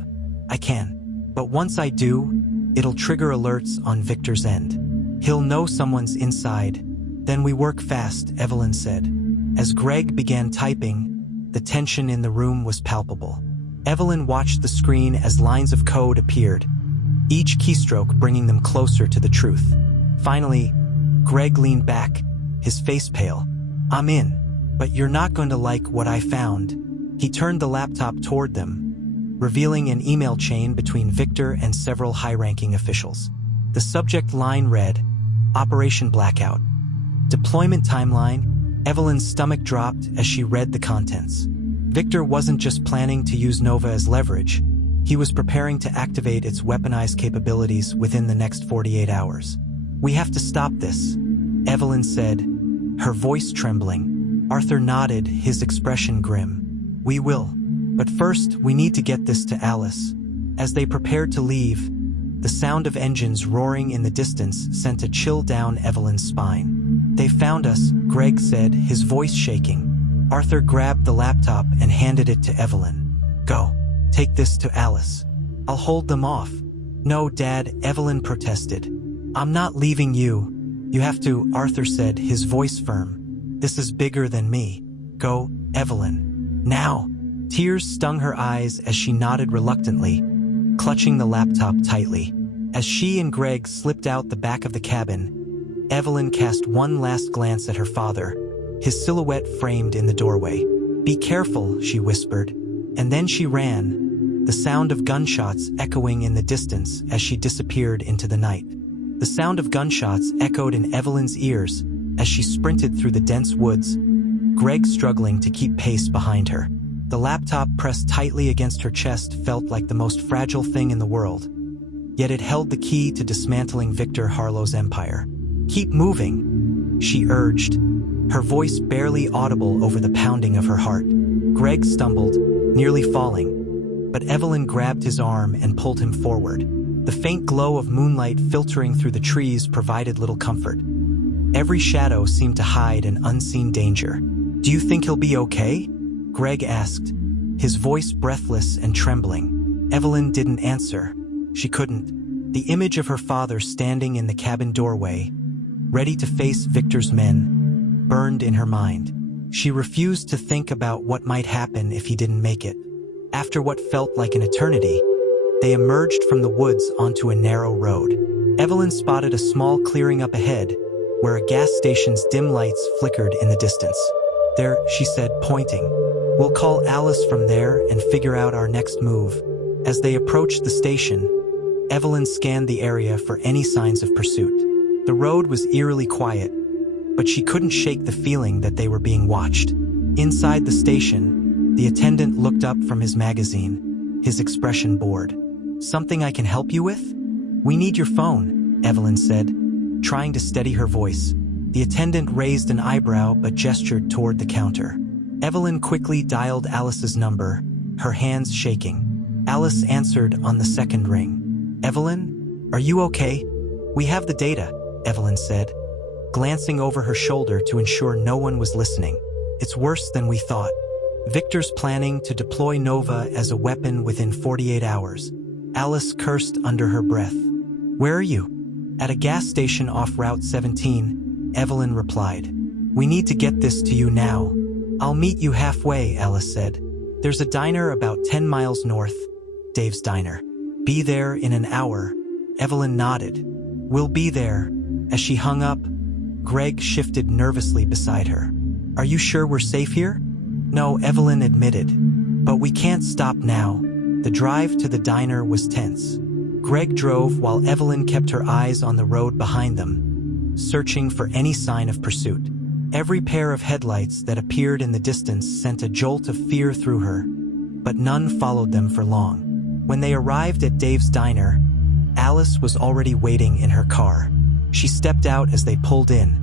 I can, but once I do, it'll trigger alerts on Victor's end. He'll know someone's inside. Then we work fast, Evelyn said. As Greg began typing, the tension in the room was palpable. Evelyn watched the screen as lines of code appeared, each keystroke bringing them closer to the truth. Finally, Greg leaned back, his face pale. I'm in, but you're not going to like what I found. He turned the laptop toward them, revealing an email chain between Victor and several high-ranking officials. The subject line read, Operation Blackout. Deployment timeline. Evelyn's stomach dropped as she read the contents. Victor wasn't just planning to use Nova as leverage. He was preparing to activate its weaponized capabilities within the next 48 hours. We have to stop this, Evelyn said, her voice trembling. Arthur nodded, his expression grim. We will. But first, we need to get this to Alice. As they prepared to leave, the sound of engines roaring in the distance sent a chill down Evelyn's spine. They found us, Greg said, his voice shaking. Arthur grabbed the laptop and handed it to Evelyn. Go. Take this to Alice. I'll hold them off. No, Dad, Evelyn protested. I'm not leaving you. You have to, Arthur said, his voice firm. This is bigger than me. Go, Evelyn. Now. Tears stung her eyes as she nodded reluctantly, clutching the laptop tightly. As she and Greg slipped out the back of the cabin, Evelyn cast one last glance at her father, his silhouette framed in the doorway. Be careful, she whispered, and then she ran, the sound of gunshots echoing in the distance as she disappeared into the night. The sound of gunshots echoed in Evelyn's ears as she sprinted through the dense woods, Greg struggling to keep pace behind her. The laptop pressed tightly against her chest felt like the most fragile thing in the world, yet it held the key to dismantling Victor Harlow's empire. Keep moving, she urged, her voice barely audible over the pounding of her heart. Greg stumbled, nearly falling, but Evelyn grabbed his arm and pulled him forward. The faint glow of moonlight filtering through the trees provided little comfort. Every shadow seemed to hide an unseen danger. Do you think he'll be okay? Greg asked, his voice breathless and trembling. Evelyn didn't answer. She couldn't. The image of her father standing in the cabin doorway, ready to face Victor's men, burned in her mind. She refused to think about what might happen if he didn't make it. After what felt like an eternity, they emerged from the woods onto a narrow road. Evelyn spotted a small clearing up ahead, where a gas station's dim lights flickered in the distance. "There," she said, pointing. "We'll call Alice from there and figure out our next move." As they approached the station, Evelyn scanned the area for any signs of pursuit. The road was eerily quiet, but she couldn't shake the feeling that they were being watched. Inside the station, the attendant looked up from his magazine, his expression bored. "Something I can help you with?" "We need your phone," Evelyn said, trying to steady her voice. The attendant raised an eyebrow but gestured toward the counter. Evelyn quickly dialed Alice's number, her hands shaking. Alice answered on the second ring. "Evelyn, are you okay?" "We have the data," Evelyn said, glancing over her shoulder to ensure no one was listening. "It's worse than we thought. Victor's planning to deploy Nova as a weapon within 48 hours. Alice cursed under her breath. "Where are you?" "At a gas station off Route 17, Evelyn replied. "We need to get this to you now." "I'll meet you halfway," Alice said. "There's a diner about 10 miles north, Dave's Diner. Be there in an hour." Evelyn nodded. "We'll be there." As she hung up, Greg shifted nervously beside her. "Are you sure we're safe here?" "No," Evelyn admitted. "But we can't stop now." The drive to the diner was tense. Greg drove while Evelyn kept her eyes on the road behind them, searching for any sign of pursuit. Every pair of headlights that appeared in the distance sent a jolt of fear through her, but none followed them for long. When they arrived at Dave's Diner, Alice was already waiting in her car. She stepped out as they pulled in,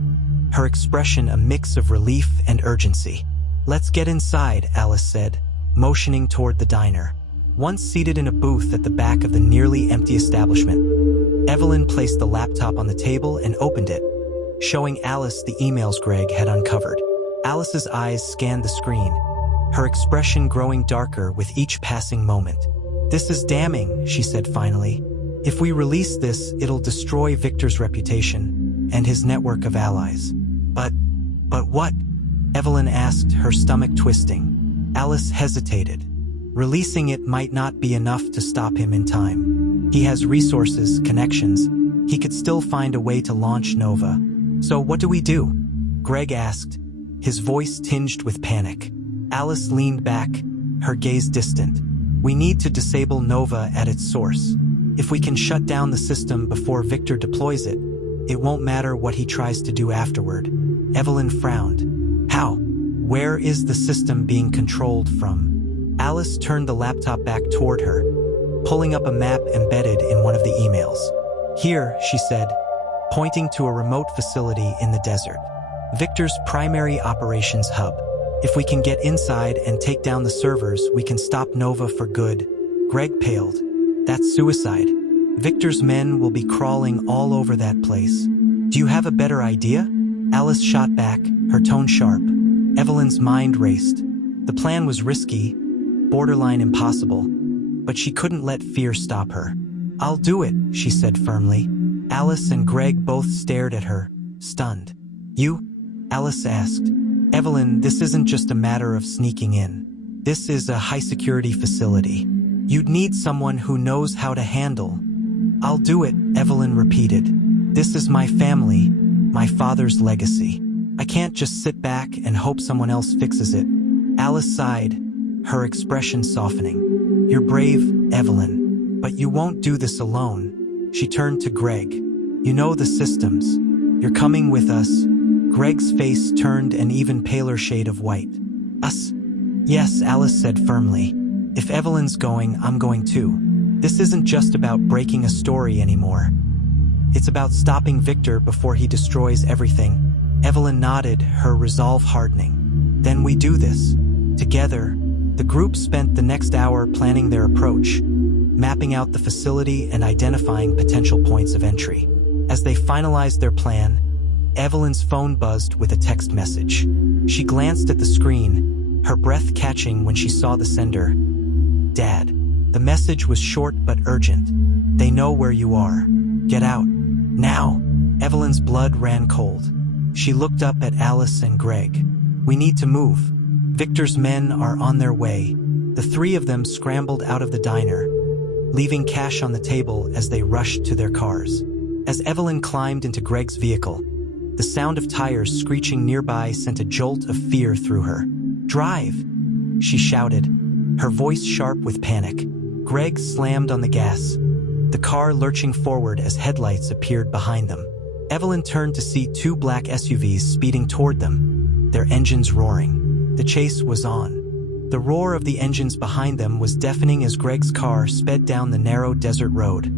her expression a mix of relief and urgency. "Let's get inside," Alice said, motioning toward the diner. Once seated in a booth at the back of the nearly empty establishment, Evelyn placed the laptop on the table and opened it, showing Alice the emails Greg had uncovered. Alice's eyes scanned the screen, her expression growing darker with each passing moment. "This is damning," she said finally. "If we release this, it'll destroy Victor's reputation and his network of allies." But what?" Evelyn asked, her stomach twisting. Alice hesitated. "Releasing it might not be enough to stop him in time. He has resources, connections. He could still find a way to launch Nova. So what do we do?" Greg asked, his voice tinged with panic. Alice leaned back, her gaze distant. "We need to disable Nova at its source. If we can shut down the system before Victor deploys it, it won't matter what he tries to do afterward." Evelyn frowned. "How? Where is the system being controlled from?" Alice turned the laptop back toward her, pulling up a map embedded in one of the emails. "Here," she said, pointing to a remote facility in the desert. "Victor's primary operations hub. If we can get inside and take down the servers, we can stop Nova for good." Greg paled. "That's suicide. Victor's men will be crawling all over that place. Do you have a better idea?" Alice shot back, her tone sharp. Evelyn's mind raced. The plan was risky, borderline impossible, but she couldn't let fear stop her. "I'll do it," she said firmly. Alice and Greg both stared at her, stunned. "You?" Alice asked. "Evelyn, this isn't just a matter of sneaking in. This is a high-security facility. You'd need someone who knows how to handle." "I'll do it," Evelyn repeated. "This is my family, my father's legacy. I can't just sit back and hope someone else fixes it." Alice sighed, her expression softening. "You're brave, Evelyn, but you won't do this alone." She turned to Greg. "You know the systems. You're coming with us." Greg's face turned an even paler shade of white. "Us?" "Yes," Alice said firmly. "If Evelyn's going, I'm going too. This isn't just about breaking a story anymore. It's about stopping Victor before he destroys everything." Evelyn nodded, her resolve hardening. "Then we do this. Together." The group spent the next hour planning their approach, mapping out the facility and identifying potential points of entry. As they finalized their plan, Evelyn's phone buzzed with a text message. She glanced at the screen, her breath catching when she saw the sender. "Dad." The message was short but urgent. "They know where you are. Get out. Now." Evelyn's blood ran cold. She looked up at Alice and Greg. "We need to move. Victor's men are on their way." The three of them scrambled out of the diner, leaving cash on the table as they rushed to their cars. As Evelyn climbed into Greg's vehicle, the sound of tires screeching nearby sent a jolt of fear through her. "Drive!" she shouted, her voice sharp with panic. Greg slammed on the gas, the car lurching forward as headlights appeared behind them. Evelyn turned to see two black SUVs speeding toward them, their engines roaring. The chase was on. The roar of the engines behind them was deafening as Greg's car sped down the narrow desert road,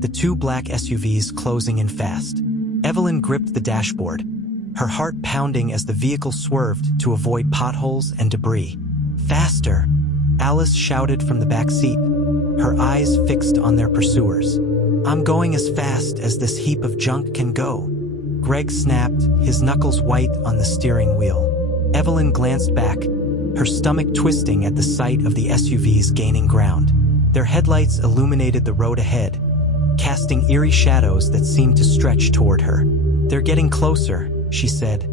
the two black SUVs closing in fast. Evelyn gripped the dashboard, her heart pounding as the vehicle swerved to avoid potholes and debris. "Faster!" Alice shouted from the back seat, her eyes fixed on their pursuers. "I'm going as fast as this heap of junk can go." Greg snapped, his knuckles white on the steering wheel. Evelyn glanced back, her stomach twisting at the sight of the SUVs gaining ground. Their headlights illuminated the road ahead, casting eerie shadows that seemed to stretch toward her. "They're getting closer," she said,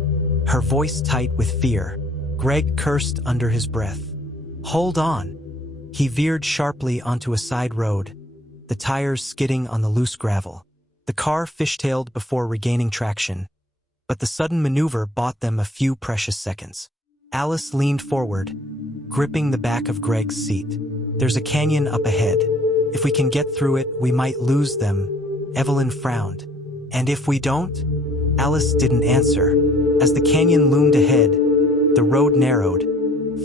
her voice tight with fear. Greg cursed under his breath. "Hold on." He veered sharply onto a side road, the tires skidding on the loose gravel. The car fishtailed before regaining traction, but the sudden maneuver bought them a few precious seconds. Alice leaned forward, gripping the back of Greg's seat. "There's a canyon up ahead. If we can get through it, we might lose them." Evelyn frowned. "And if we don't?" Alice didn't answer. As the canyon loomed ahead, the road narrowed,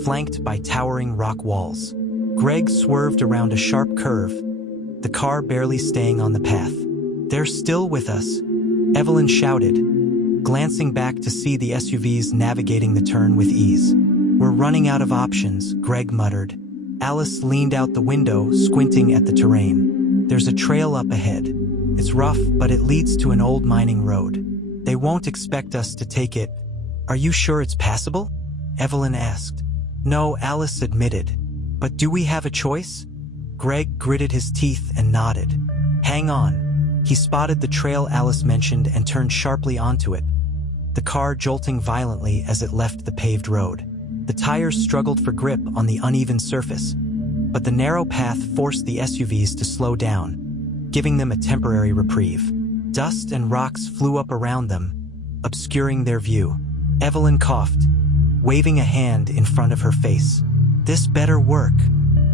flanked by towering rock walls. Greg swerved around a sharp curve, the car barely staying on the path. "They're still with us," Evelyn shouted, glancing back to see the SUVs navigating the turn with ease. "We're running out of options," Greg muttered. Alice leaned out the window, squinting at the terrain. "There's a trail up ahead. It's rough, but it leads to an old mining road. They won't expect us to take it." "Are you sure it's passable?" Evelyn asked. "No," Alice admitted. "But do we have a choice?" Greg gritted his teeth and nodded. "Hang on." He spotted the trail Alice mentioned and turned sharply onto it, the car jolting violently as it left the paved road. The tires struggled for grip on the uneven surface, but the narrow path forced the SUVs to slow down, giving them a temporary reprieve. Dust and rocks flew up around them, obscuring their view. Evelyn coughed, waving a hand in front of her face. "This better work."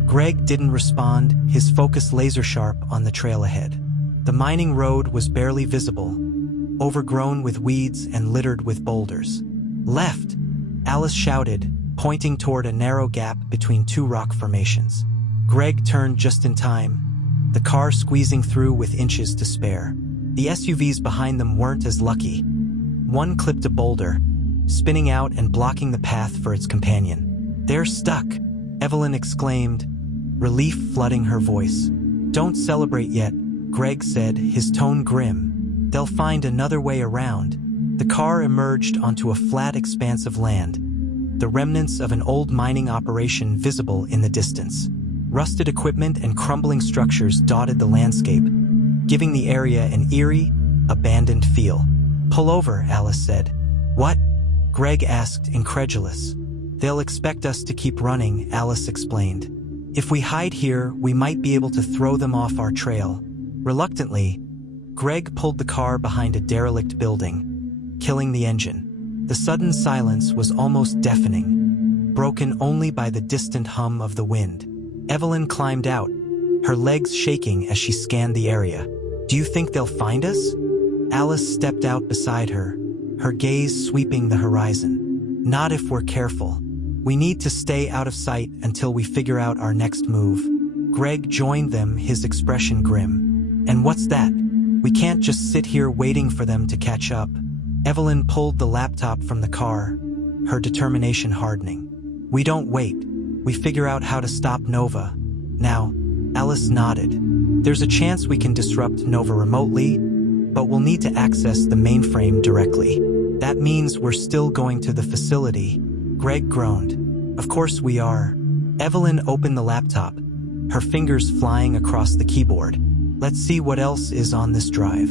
Greg didn't respond, his focus laser-sharp on the trail ahead. The mining road was barely visible, overgrown with weeds and littered with boulders. "Left!" Alice shouted, pointing toward a narrow gap between two rock formations. Greg turned just in time, the car squeezing through with inches to spare. The SUVs behind them weren't as lucky. One clipped a boulder, spinning out and blocking the path for its companion. "They're stuck," Evelyn exclaimed, relief flooding her voice. "Don't celebrate yet," Greg said, his tone grim. "They'll find another way around." The car emerged onto a flat expanse of land, the remnants of an old mining operation visible in the distance. Rusted equipment and crumbling structures dotted the landscape, giving the area an eerie, abandoned feel. "Pull over," Alice said. "What?" Greg asked, incredulous. "They'll expect us to keep running," Alice explained. "If we hide here, we might be able to throw them off our trail." Reluctantly, Greg pulled the car behind a derelict building, killing the engine. The sudden silence was almost deafening, broken only by the distant hum of the wind. Evelyn climbed out, her legs shaking as she scanned the area. "Do you think they'll find us?" Alice stepped out beside her, her gaze sweeping the horizon. "Not if we're careful. We need to stay out of sight until we figure out our next move." Greg joined them, his expression grim. "And what's that? We can't just sit here waiting for them to catch up." Evelyn pulled the laptop from the car, her determination hardening. "We don't wait. We figure out how to stop Nova. Now," Alice nodded. "There's a chance we can disrupt Nova remotely, but we'll need to access the mainframe directly. That means we're still going to the facility." Greg groaned. Of course we are. Evelyn opened the laptop, her fingers flying across the keyboard. Let's see what else is on this drive.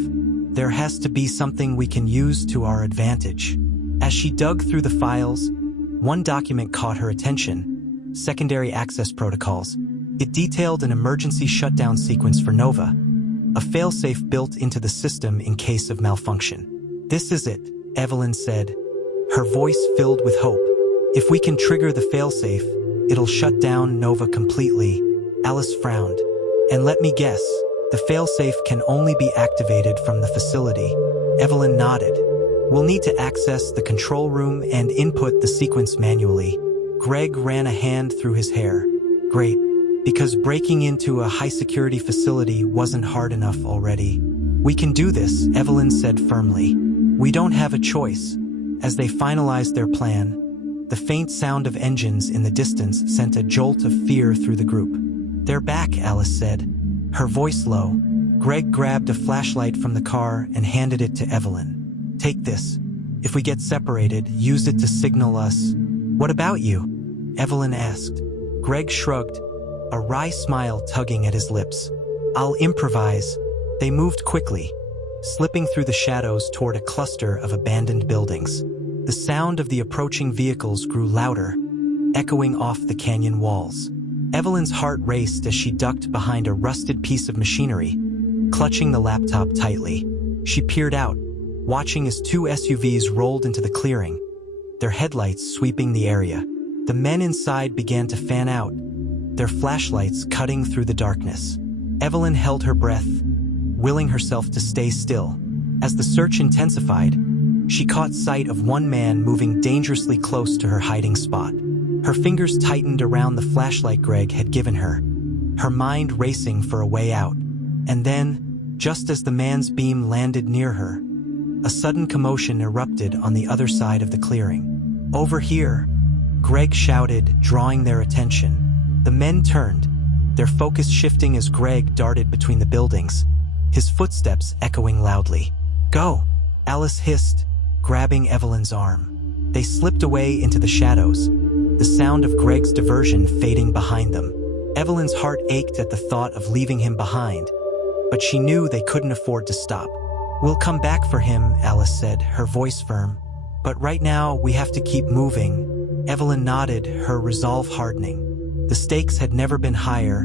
There has to be something we can use to our advantage. As she dug through the files, one document caught her attention: secondary access protocols. It detailed an emergency shutdown sequence for Nova, a failsafe built into the system in case of malfunction. This is it, Evelyn said, her voice filled with hope. If we can trigger the failsafe, it'll shut down Nova completely. Alice frowned. And let me guess, the failsafe can only be activated from the facility. Evelyn nodded. We'll need to access the control room and input the sequence manually. Greg ran a hand through his hair. Great, because breaking into a high-security facility wasn't hard enough already. We can do this, Evelyn said firmly. We don't have a choice. As they finalized their plan, the faint sound of engines in the distance sent a jolt of fear through the group. They're back, Alice said, her voice low. Greg grabbed a flashlight from the car and handed it to Evelyn. Take this. If we get separated, use it to signal us. What about you? Evelyn asked. Greg shrugged, a wry smile tugging at his lips. I'll improvise. They moved quickly, slipping through the shadows toward a cluster of abandoned buildings. The sound of the approaching vehicles grew louder, echoing off the canyon walls. Evelyn's heart raced as she ducked behind a rusted piece of machinery, clutching the laptop tightly. She peered out, watching as two SUVs rolled into the clearing, their headlights sweeping the area. The men inside began to fan out, their flashlights cutting through the darkness. Evelyn held her breath, willing herself to stay still. As the search intensified, she caught sight of one man moving dangerously close to her hiding spot. Her fingers tightened around the flashlight Greg had given her, her mind racing for a way out. And then, just as the man's beam landed near her, a sudden commotion erupted on the other side of the clearing. Over here, Greg shouted, drawing their attention. The men turned, their focus shifting as Greg darted between the buildings, his footsteps echoing loudly. Go, Alice hissed, grabbing Evelyn's arm. They slipped away into the shadows, the sound of Greg's diversion fading behind them. Evelyn's heart ached at the thought of leaving him behind, but she knew they couldn't afford to stop. We'll come back for him, Alice said, her voice firm. But right now, we have to keep moving. Evelyn nodded, her resolve hardening. The stakes had never been higher,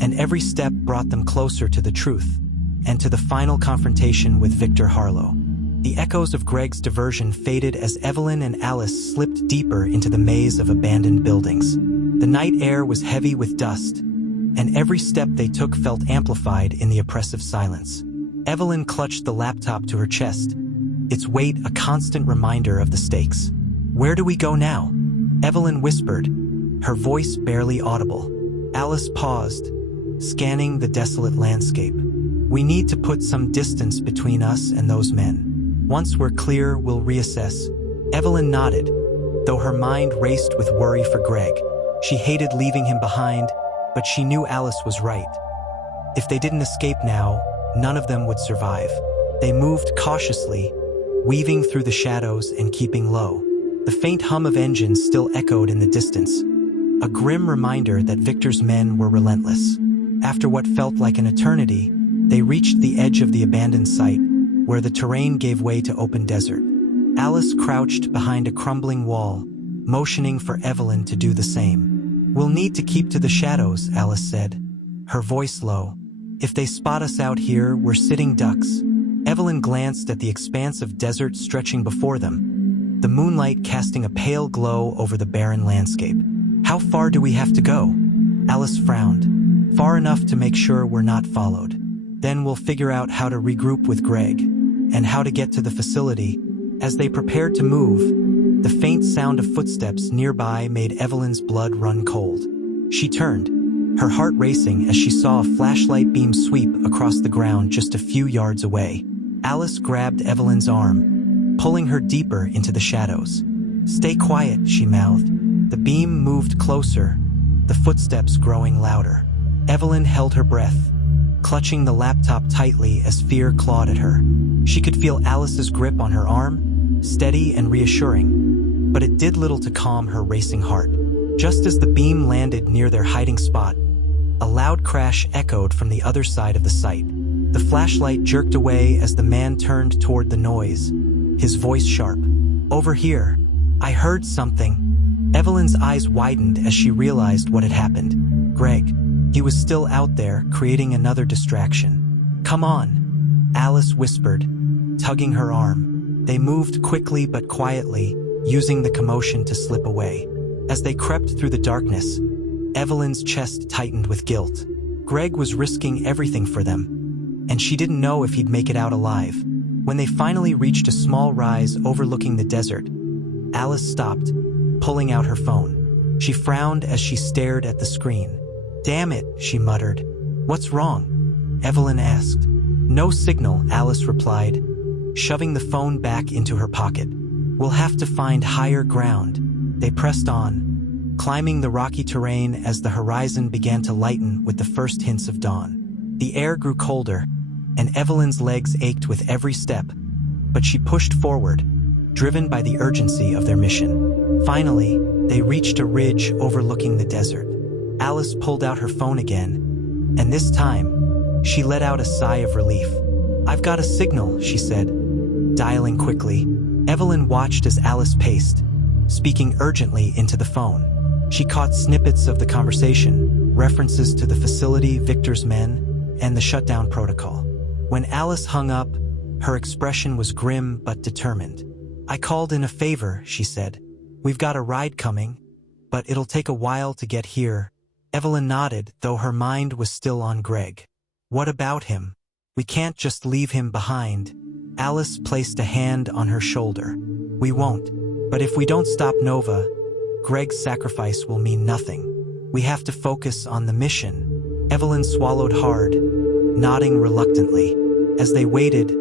and every step brought them closer to the truth, and to the final confrontation with Victor Harlow. The echoes of Greg's diversion faded as Evelyn and Alice slipped deeper into the maze of abandoned buildings. The night air was heavy with dust, and every step they took felt amplified in the oppressive silence. Evelyn clutched the laptop to her chest, its weight a constant reminder of the stakes. Where do we go now? Evelyn whispered, her voice barely audible. Alice paused, scanning the desolate landscape. We need to put some distance between us and those men. Once we're clear, we'll reassess. Evelyn nodded, though her mind raced with worry for Greg. She hated leaving him behind, but she knew Alice was right. If they didn't escape now, none of them would survive. They moved cautiously, weaving through the shadows and keeping low. The faint hum of engines still echoed in the distance, a grim reminder that Victor's men were relentless. After what felt like an eternity, they reached the edge of the abandoned site, where the terrain gave way to open desert. Alice crouched behind a crumbling wall, motioning for Evelyn to do the same. We'll need to keep to the shadows, Alice said, her voice low. If they spot us out here, we're sitting ducks. Evelyn glanced at the expanse of desert stretching before them, the moonlight casting a pale glow over the barren landscape. How far do we have to go? Alice frowned. Far enough to make sure we're not followed. Then we'll figure out how to regroup with Greg, and how to get to the facility. As they prepared to move, the faint sound of footsteps nearby made Evelyn's blood run cold. She turned, her heart racing as she saw a flashlight beam sweep across the ground just a few yards away. Alice grabbed Evelyn's arm, pulling her deeper into the shadows. Stay quiet, she mouthed. The beam moved closer, the footsteps growing louder. Evelyn held her breath, clutching the laptop tightly as fear clawed at her. She could feel Alice's grip on her arm, steady and reassuring, but it did little to calm her racing heart. Just as the beam landed near their hiding spot, a loud crash echoed from the other side of the site. The flashlight jerked away as the man turned toward the noise, his voice sharp. "Over here. I heard something." Evelyn's eyes widened as she realized what had happened. Greg. He was still out there, creating another distraction. "Come on," Alice whispered, tugging her arm. They moved quickly but quietly, using the commotion to slip away. As they crept through the darkness, Evelyn's chest tightened with guilt. Greg was risking everything for them, and she didn't know if he'd make it out alive. When they finally reached a small rise overlooking the desert, Alice stopped, pulling out her phone. She frowned as she stared at the screen. "Damn it," she muttered. "What's wrong?" Evelyn asked. "No signal," Alice replied, shoving the phone back into her pocket. "We'll have to find higher ground." They pressed on, climbing the rocky terrain as the horizon began to lighten with the first hints of dawn. The air grew colder, and Evelyn's legs ached with every step, but she pushed forward, driven by the urgency of their mission. Finally, they reached a ridge overlooking the desert. Alice pulled out her phone again, and this time, she let out a sigh of relief. "I've got a signal," she said, dialing quickly. Evelyn watched as Alice paced, speaking urgently into the phone. She caught snippets of the conversation, references to the facility, Victor's men, and the shutdown protocol. When Alice hung up, her expression was grim but determined. "I called in a favor," she said. "We've got a ride coming, but it'll take a while to get here." Evelyn nodded, though her mind was still on Greg. "What about him? We can't just leave him behind." Alice placed a hand on her shoulder. "We won't. But if we don't stop Nova, Greg's sacrifice will mean nothing. We have to focus on the mission." Evelyn swallowed hard, nodding reluctantly. As they waited,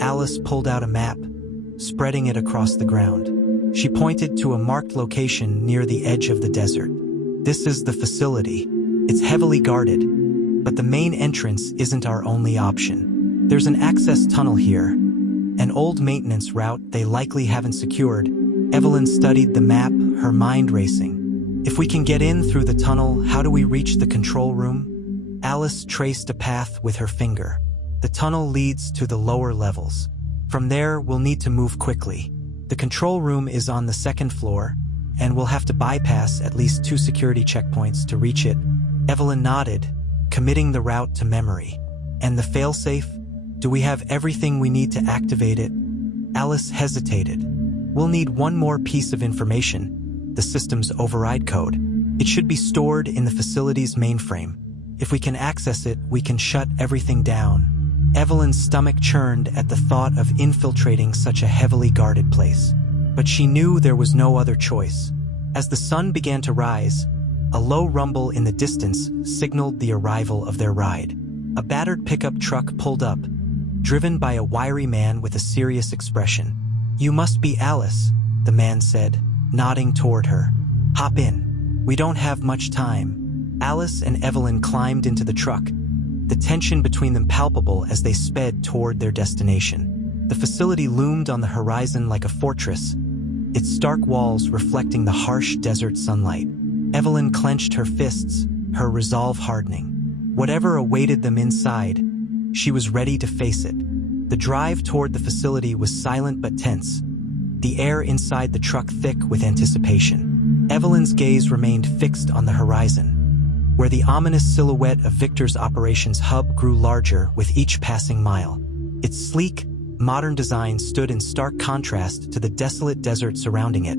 Alice pulled out a map, spreading it across the ground. She pointed to a marked location near the edge of the desert. "This is the facility. It's heavily guarded, but the main entrance isn't our only option. There's an access tunnel here, an old maintenance route they likely haven't secured." Evelyn studied the map, her mind racing. "If we can get in through the tunnel, how do we reach the control room?" Alice traced a path with her finger. "The tunnel leads to the lower levels. From there, we'll need to move quickly. The control room is on the second floor, and we'll have to bypass at least 2 security checkpoints to reach it." Evelyn nodded, committing the route to memory. "And the failsafe? Do we have everything we need to activate it?" Alice hesitated. "We'll need one more piece of information, the system's override code. It should be stored in the facility's mainframe. If we can access it, we can shut everything down." Evelyn's stomach churned at the thought of infiltrating such a heavily guarded place. But she knew there was no other choice. As the sun began to rise, a low rumble in the distance signaled the arrival of their ride. A battered pickup truck pulled up, driven by a wiry man with a serious expression. "You must be Alice," the man said, nodding toward her. "Hop in. We don't have much time." Alice and Evelyn climbed into the truck, the tension between them palpable as they sped toward their destination. The facility loomed on the horizon like a fortress, its stark walls reflecting the harsh desert sunlight. Evelyn clenched her fists, her resolve hardening. Whatever awaited them inside, she was ready to face it. The drive toward the facility was silent but tense, the air inside the truck thick with anticipation. Evelyn's gaze remained fixed on the horizon, where the ominous silhouette of Victor's operations hub grew larger with each passing mile. Its sleek, modern design stood in stark contrast to the desolate desert surrounding it,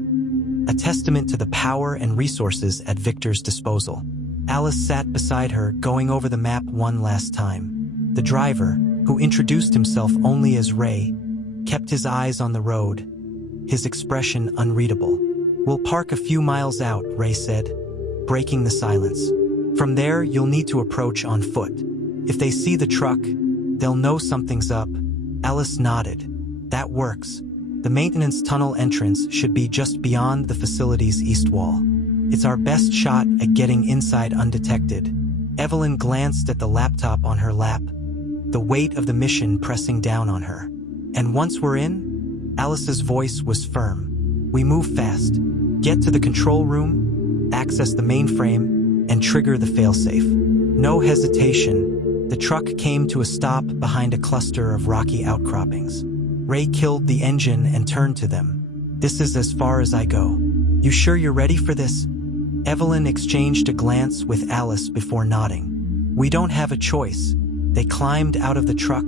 a testament to the power and resources at Victor's disposal. Alice sat beside her, going over the map one last time. The driver, who introduced himself only as Ray, kept his eyes on the road, his expression unreadable. "We'll park a few miles out," Ray said, breaking the silence. "From there, you'll need to approach on foot. If they see the truck, they'll know something's up." Alice nodded. "That works. The maintenance tunnel entrance should be just beyond the facility's east wall. It's our best shot at getting inside undetected." Evelyn glanced at the laptop on her lap, the weight of the mission pressing down on her. "And once we're in?" Alice's voice was firm. "We move fast. Get to the control room, access the mainframe, and trigger the failsafe. No hesitation, the truck came to a stop behind a cluster of rocky outcroppings. Ray killed the engine and turned to them. "This is as far as I go. You sure you're ready for this?" Evelyn exchanged a glance with Alice before nodding. "We don't have a choice." They climbed out of the truck,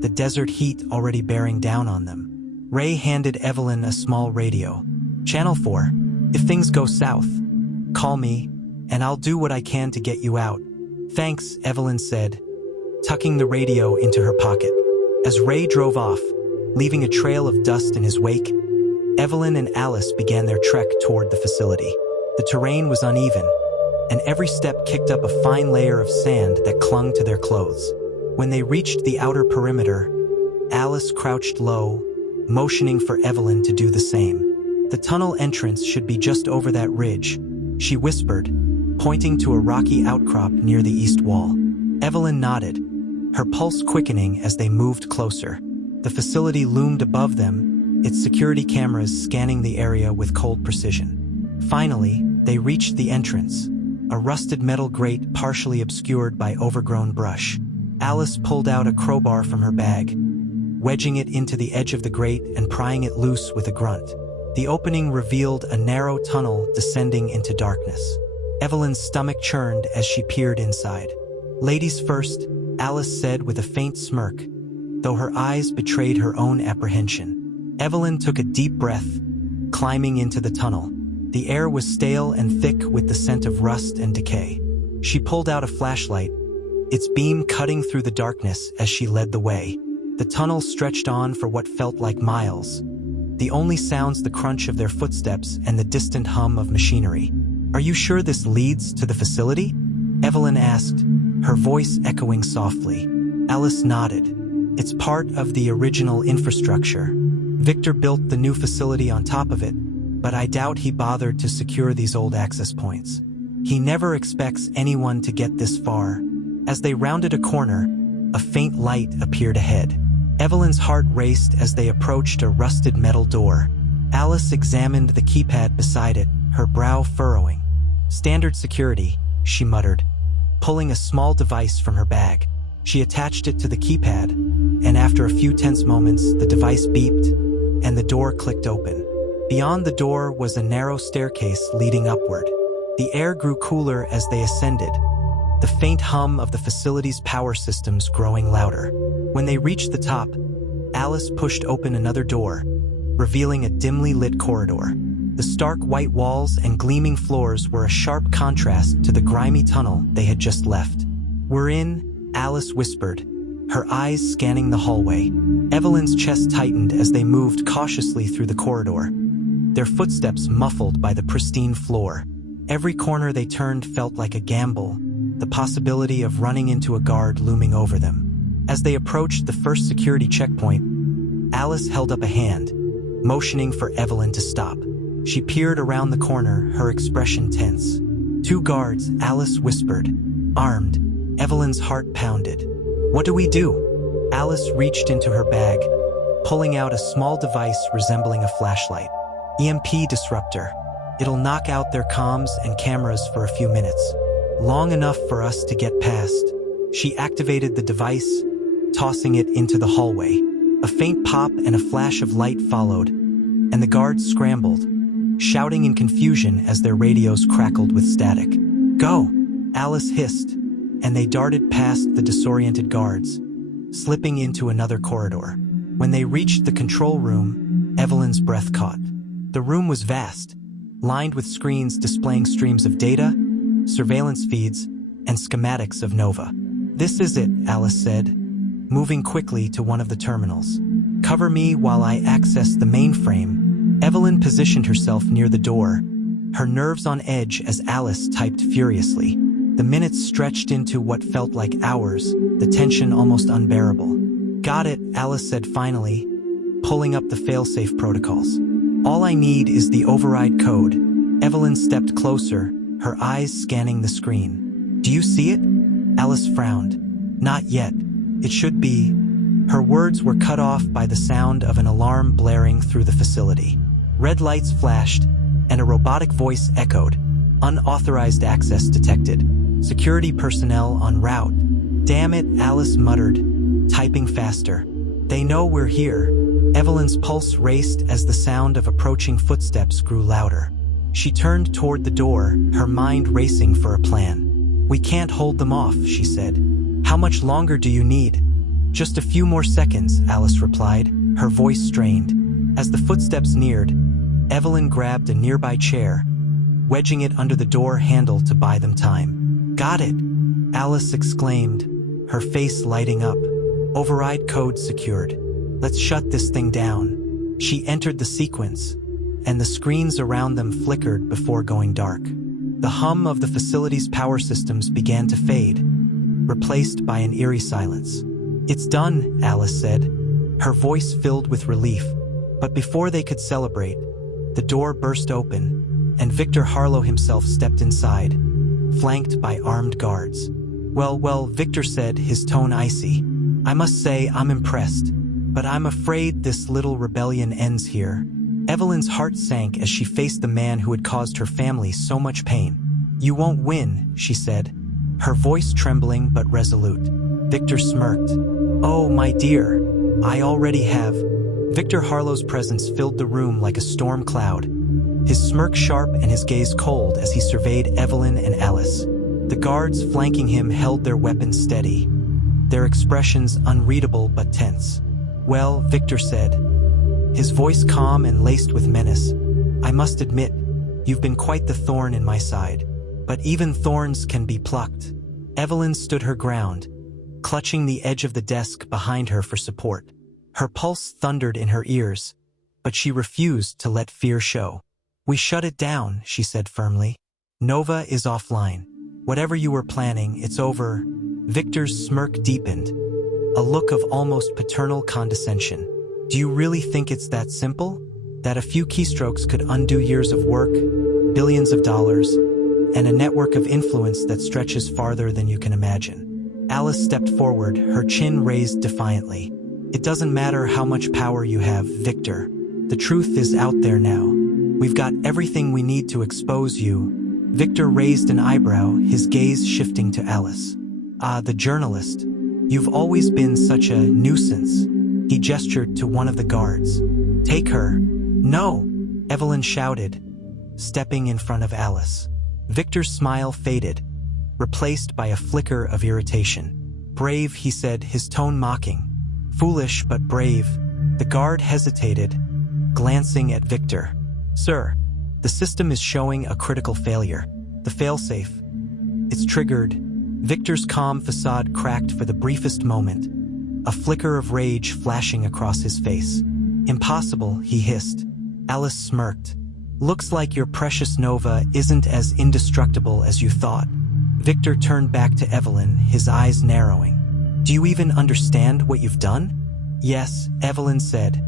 the desert heat already bearing down on them. Ray handed Evelyn a small radio. "Channel 4, if things go south, call me, and I'll do what I can to get you out." "Thanks," Evelyn said, tucking the radio into her pocket. As Ray drove off, leaving a trail of dust in his wake, Evelyn and Alice began their trek toward the facility. The terrain was uneven, and every step kicked up a fine layer of sand that clung to their clothes. When they reached the outer perimeter, Alice crouched low, motioning for Evelyn to do the same. "The tunnel entrance should be just over that ridge," she whispered, pointing to a rocky outcrop near the east wall. Evelyn nodded, her pulse quickening as they moved closer. The facility loomed above them, its security cameras scanning the area with cold precision. Finally, they reached the entrance, a rusted metal grate partially obscured by overgrown brush. Alice pulled out a crowbar from her bag, wedging it into the edge of the grate and prying it loose with a grunt. The opening revealed a narrow tunnel descending into darkness. Evelyn's stomach churned as she peered inside. "Ladies first," Alice said with a faint smirk, though her eyes betrayed her own apprehension. Evelyn took a deep breath, climbing into the tunnel. The air was stale and thick with the scent of rust and decay. She pulled out a flashlight, its beam cutting through the darkness as she led the way. The tunnel stretched on for what felt like miles, the only sounds the crunch of their footsteps and the distant hum of machinery. "Are you sure this leads to the facility?" Evelyn asked, her voice echoing softly. Alice nodded. "It's part of the original infrastructure. Victor built the new facility on top of it, but I doubt he bothered to secure these old access points. He never expects anyone to get this far." As they rounded a corner, a faint light appeared ahead. Evelyn's heart raced as they approached a rusted metal door. Alice examined the keypad beside it, her brow furrowing. "Standard security," she muttered, pulling a small device from her bag. She attached it to the keypad, and after a few tense moments, the device beeped, and the door clicked open. Beyond the door was a narrow staircase leading upward. The air grew cooler as they ascended, the faint hum of the facility's power systems growing louder. When they reached the top, Alice pushed open another door, revealing a dimly lit corridor. The stark white walls and gleaming floors were a sharp contrast to the grimy tunnel they had just left. "We're in," Alice whispered, her eyes scanning the hallway. Evelyn's chest tightened as they moved cautiously through the corridor, their footsteps muffled by the pristine floor. Every corner they turned felt like a gamble, the possibility of running into a guard looming over them. As they approached the first security checkpoint, Alice held up a hand, motioning for Evelyn to stop. She peered around the corner, her expression tense. "Two guards," Alice whispered, armed. Evelyn's heart pounded. "What do we do?" Alice reached into her bag, pulling out a small device resembling a flashlight. "EMP disruptor. It'll knock out their comms and cameras for a few minutes. Long enough for us to get past." She activated the device, tossing it into the hallway. A faint pop and a flash of light followed, and the guards scrambled, shouting in confusion as their radios crackled with static. "Go!" Alice hissed, and they darted past the disoriented guards, slipping into another corridor. When they reached the control room, Evelyn's breath caught. The room was vast, lined with screens displaying streams of data, surveillance feeds, and schematics of Nova. "This is it," Alice said, moving quickly to one of the terminals. "Cover me while I access the mainframe." Evelyn positioned herself near the door, her nerves on edge as Alice typed furiously. The minutes stretched into what felt like hours, the tension almost unbearable. "Got it," Alice said finally, pulling up the failsafe protocols. "All I need is the override code." Evelyn stepped closer, her eyes scanning the screen. "Do you see it?" Alice frowned. "Not yet. It should be." Her words were cut off by the sound of an alarm blaring through the facility. Red lights flashed, and a robotic voice echoed. Unauthorized access detected. Security personnel en route. Damn it, Alice muttered, typing faster. They know we're here. Evelyn's pulse raced as the sound of approaching footsteps grew louder. She turned toward the door, her mind racing for a plan. We can't hold them off, she said. How much longer do you need? Just a few more seconds, Alice replied, her voice strained. As the footsteps neared, Evelyn grabbed a nearby chair, wedging it under the door handle to buy them time. Got it, Alice exclaimed, her face lighting up. Override code secured. Let's shut this thing down. She entered the sequence, and the screens around them flickered before going dark. The hum of the facility's power systems began to fade, replaced by an eerie silence. It's done, Alice said, her voice filled with relief. But before they could celebrate, the door burst open, and Victor Harlow himself stepped inside, flanked by armed guards. Well, Victor said, his tone icy. I must say I'm impressed, but I'm afraid this little rebellion ends here. Evelyn's heart sank as she faced the man who had caused her family so much pain. You won't win, she said, her voice trembling but resolute. Victor smirked. Oh, my dear, I already have. Victor Harlow's presence filled the room like a storm cloud, his smirk sharp and his gaze cold as he surveyed Evelyn and Alice. The guards flanking him held their weapons steady, their expressions unreadable but tense. Well, Victor said, his voice calm and laced with menace, I must admit, you've been quite the thorn in my side. But even thorns can be plucked. Evelyn stood her ground, clutching the edge of the desk behind her for support. Her pulse thundered in her ears, but she refused to let fear show. We shut it down, she said firmly. Nova is offline. Whatever you were planning, it's over. Victor's smirk deepened, a look of almost paternal condescension. Do you really think it's that simple? That a few keystrokes could undo years of work, billions of dollars, and a network of influence that stretches farther than you can imagine? Alice stepped forward, her chin raised defiantly. It doesn't matter how much power you have, Victor. The truth is out there now. We've got everything we need to expose you. Victor raised an eyebrow, his gaze shifting to Alice. Ah, the journalist. You've always been such a nuisance. He gestured to one of the guards. Take her. No, Evelyn shouted, stepping in front of Alice. Victor's smile faded, replaced by a flicker of irritation. Brave, he said, his tone mocking. Foolish, but brave. The guard hesitated, glancing at Victor. Sir, the system is showing a critical failure. The failsafe. It's triggered. Victor's calm facade cracked for the briefest moment, a flicker of rage flashing across his face. Impossible, he hissed. Alice smirked. Looks like your precious Nova isn't as indestructible as you thought. Victor turned back to Evelyn, his eyes narrowing. Do you even understand what you've done? Yes, Evelyn said,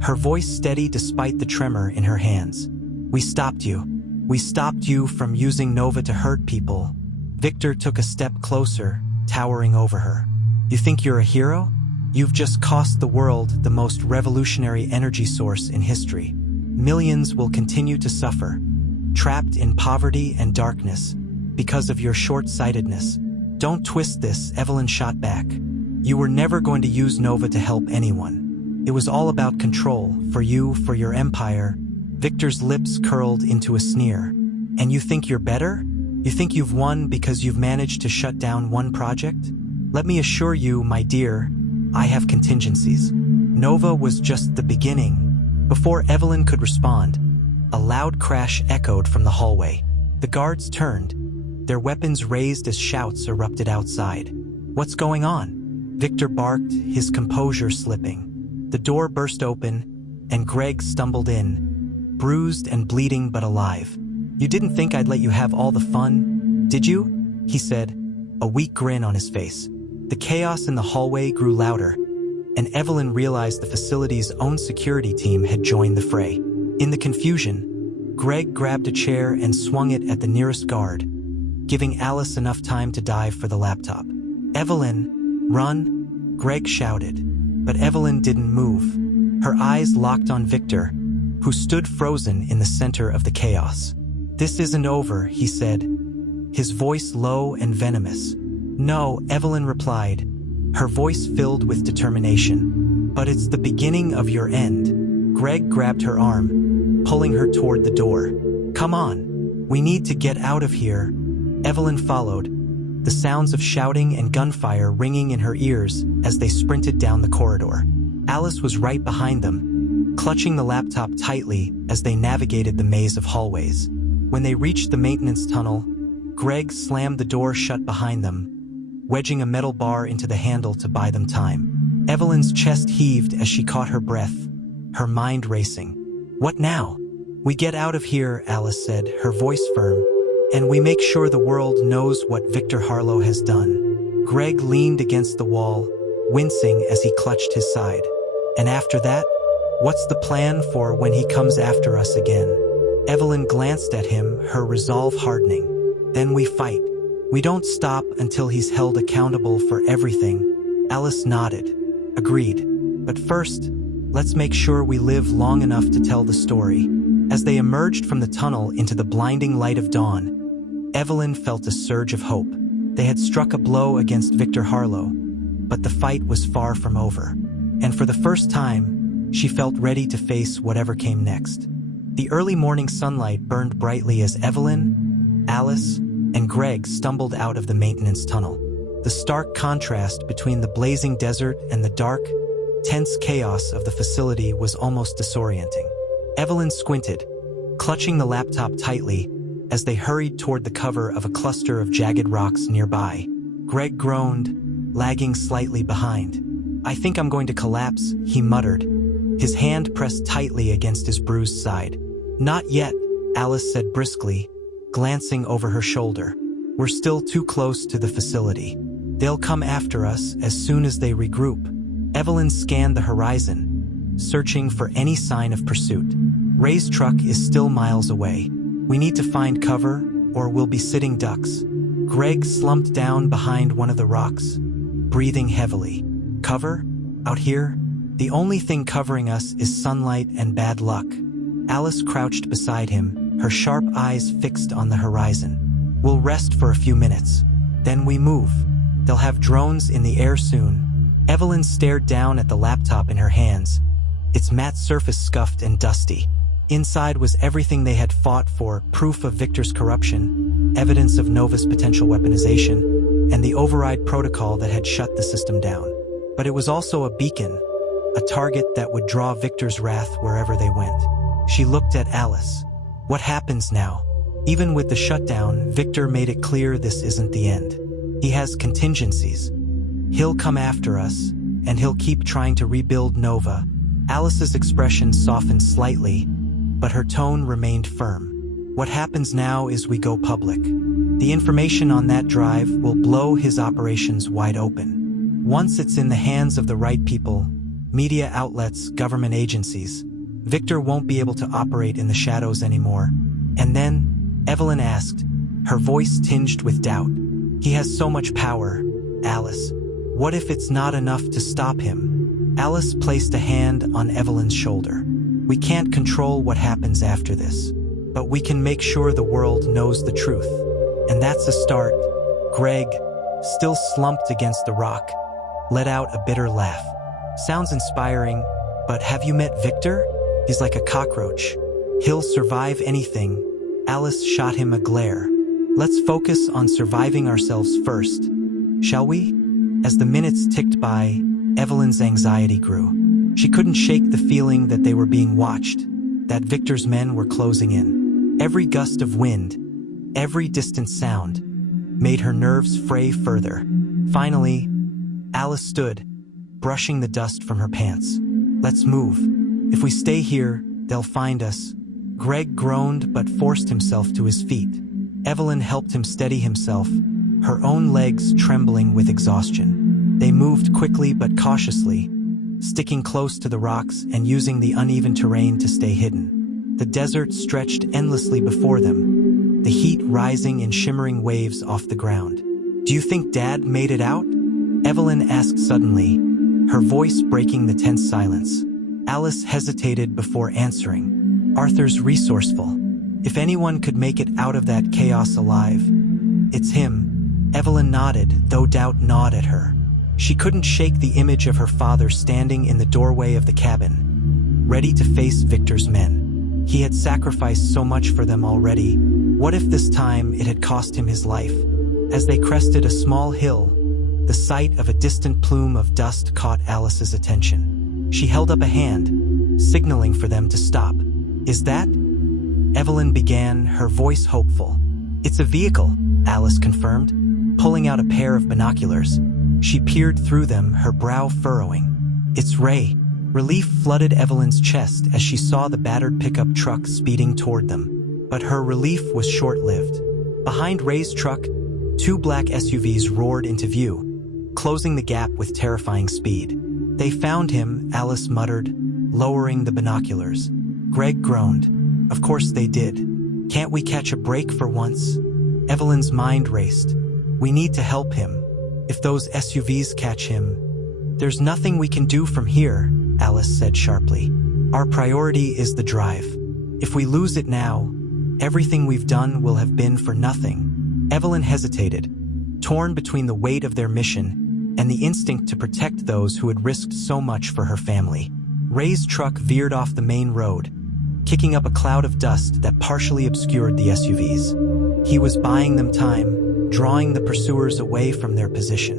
her voice steady despite the tremor in her hands. We stopped you. We stopped you from using Nova to hurt people. Victor took a step closer, towering over her. You think you're a hero? You've just cost the world the most revolutionary energy source in history. Millions will continue to suffer, trapped in poverty and darkness, because of your short-sightedness. Don't twist this, Evelyn shot back. You were never going to use Nova to help anyone. It was all about control, for you, for your empire. Victor's lips curled into a sneer. And you think you're better? You think you've won because you've managed to shut down one project? Let me assure you, my dear, I have contingencies. Nova was just the beginning. Before Evelyn could respond, a loud crash echoed from the hallway. The guards turned, their weapons raised as shouts erupted outside. What's going on? Victor barked, his composure slipping. The door burst open, and Greg stumbled in, bruised and bleeding but alive. You didn't think I'd let you have all the fun, did you? He said, a weak grin on his face. The chaos in the hallway grew louder, and Evelyn realized the facility's own security team had joined the fray. In the confusion, Greg grabbed a chair and swung it at the nearest guard, giving Alice enough time to dive for the laptop. Evelyn, run, Greg shouted, but Evelyn didn't move. Her eyes locked on Victor, who stood frozen in the center of the chaos. "This isn't over," he said, his voice low and venomous. "No," Evelyn replied, her voice filled with determination. "But it's the beginning of your end." Greg grabbed her arm, pulling her toward the door. "Come on, we need to get out of here." Evelyn followed, the sounds of shouting and gunfire ringing in her ears as they sprinted down the corridor. Alice was right behind them, clutching the laptop tightly as they navigated the maze of hallways. When they reached the maintenance tunnel, Greg slammed the door shut behind them, wedging a metal bar into the handle to buy them time. Evelyn's chest heaved as she caught her breath, her mind racing. "What now?" "We get out of here," Alice said, her voice firm, "and we make sure the world knows what Victor Harlow has done." Greg leaned against the wall, wincing as he clutched his side. "And after that, what's the plan for when he comes after us again?" Evelyn glanced at him, her resolve hardening. "Then we fight. We don't stop until he's held accountable for everything." Alice nodded, agreed. "But first, let's make sure we live long enough to tell the story." As they emerged from the tunnel into the blinding light of dawn, Evelyn felt a surge of hope. They had struck a blow against Victor Harlow, but the fight was far from over. And for the first time, she felt ready to face whatever came next. The early morning sunlight burned brightly as Evelyn, Alice, and Greg stumbled out of the maintenance tunnel. The stark contrast between the blazing desert and the dark, tense chaos of the facility was almost disorienting. Evelyn squinted, clutching the laptop tightly as they hurried toward the cover of a cluster of jagged rocks nearby. Greg groaned, lagging slightly behind. "I think I'm going to collapse," he muttered, his hand pressed tightly against his bruised side. "Not yet," Alice said briskly, glancing over her shoulder. "We're still too close to the facility. They'll come after us as soon as they regroup." Evelyn scanned the horizon, searching for any sign of pursuit. Ray's truck is still miles away. "We need to find cover, or we'll be sitting ducks." Greg slumped down behind one of the rocks, breathing heavily. "Cover? Out here? The only thing covering us is sunlight and bad luck." Alice crouched beside him, her sharp eyes fixed on the horizon. "We'll rest for a few minutes. Then we move. They'll have drones in the air soon." Evelyn stared down at the laptop in her hands, its matte surface scuffed and dusty. Inside was everything they had fought for: proof of Victor's corruption, evidence of Nova's potential weaponization, and the override protocol that had shut the system down. But it was also a beacon, a target that would draw Victor's wrath wherever they went. She looked at Alice. "What happens now?" Even with the shutdown, Victor made it clear this isn't the end. He has contingencies. He'll come after us, and he'll keep trying to rebuild Nova. Alice's expression softened slightly, but her tone remained firm. "What happens now is we go public. The information on that drive will blow his operations wide open. Once it's in the hands of the right people, media outlets, government agencies, Victor won't be able to operate in the shadows anymore." "And then?" Evelyn asked, her voice tinged with doubt. "He has so much power, Alice. What if it's not enough to stop him?" Alice placed a hand on Evelyn's shoulder. "We can't control what happens after this, but we can make sure the world knows the truth. And that's a start." Greg, still slumped against the rock, let out a bitter laugh. "Sounds inspiring, but have you met Victor? He's like a cockroach. He'll survive anything." Alice shot him a glare. "Let's focus on surviving ourselves first, shall we?" As the minutes ticked by, Evelyn's anxiety grew. She couldn't shake the feeling that they were being watched, that Victor's men were closing in. Every gust of wind, every distant sound, made her nerves fray further. Finally, Alice stood, brushing the dust from her pants. "Let's move. If we stay here, they'll find us." Greg groaned but forced himself to his feet. Evelyn helped him steady himself, her own legs trembling with exhaustion. They moved quickly but cautiously, sticking close to the rocks and using the uneven terrain to stay hidden. The desert stretched endlessly before them, the heat rising in shimmering waves off the ground. "Do you think Dad made it out?" Evelyn asked suddenly, her voice breaking the tense silence. Alice hesitated before answering. "Arthur's resourceful. If anyone could make it out of that chaos alive, it's him. Evelyn nodded, though doubt gnawed at her. She couldn't shake the image of her father standing in the doorway of the cabin, ready to face Victor's men. He had sacrificed so much for them already. What if this time it had cost him his life? As they crested a small hill, the sight of a distant plume of dust caught Alice's attention. She held up a hand, signaling for them to stop. "Is that?" Evelyn began, her voice hopeful. "It's a vehicle," Alice confirmed, pulling out a pair of binoculars. She peered through them, her brow furrowing. "It's Ray." Relief flooded Evelyn's chest as she saw the battered pickup truck speeding toward them. But her relief was short-lived. Behind Ray's truck, two black SUVs roared into view, closing the gap with terrifying speed. "They found him," Alice muttered, lowering the binoculars. Greg groaned. "Of course they did. Can't we catch a break for once?" Evelyn's mind raced. "We need to help him. If those SUVs catch him..." "There's nothing we can do from here," Alice said sharply. "Our priority is the drive. If we lose it now, everything we've done will have been for nothing." Evelyn hesitated, torn between the weight of their mission and the instinct to protect those who had risked so much for her family. Ray's truck veered off the main road, kicking up a cloud of dust that partially obscured the SUVs. He was buying them time, drawing the pursuers away from their position.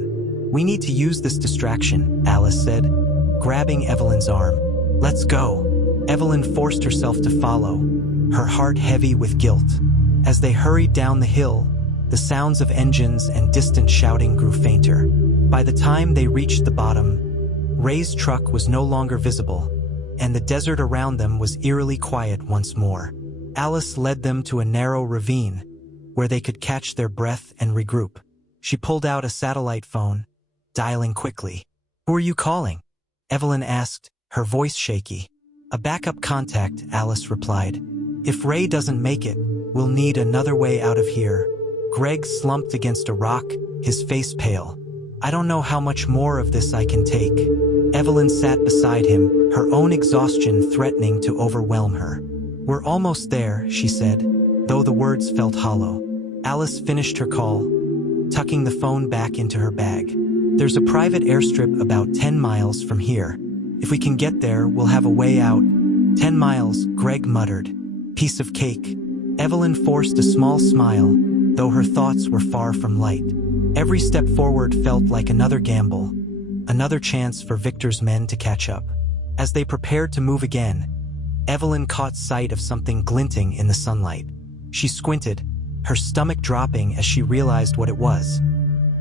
"We need to use this distraction," Alice said, grabbing Evelyn's arm. "Let's go." Evelyn forced herself to follow, her heart heavy with guilt. As they hurried down the hill, the sounds of engines and distant shouting grew fainter. By the time they reached the bottom, Ray's truck was no longer visible, and the desert around them was eerily quiet once more. Alice led them to a narrow ravine, where they could catch their breath and regroup. She pulled out a satellite phone, dialing quickly. "Who are you calling?" Evelyn asked, her voice shaky. "A backup contact," Alice replied. "If Ray doesn't make it, we'll need another way out of here." Greg slumped against a rock, his face pale. "I don't know how much more of this I can take." Evelyn sat beside him, her own exhaustion threatening to overwhelm her. "We're almost there," she said, though the words felt hollow. Alice finished her call, tucking the phone back into her bag. "There's a private airstrip about 10 miles from here. If we can get there, we'll have a way out." 10 miles, Greg muttered. "Piece of cake." Evelyn forced a small smile, though her thoughts were far from light. Every step forward felt like another gamble, another chance for Victor's men to catch up. As they prepared to move again, Evelyn caught sight of something glinting in the sunlight. She squinted, her stomach dropping as she realized what it was.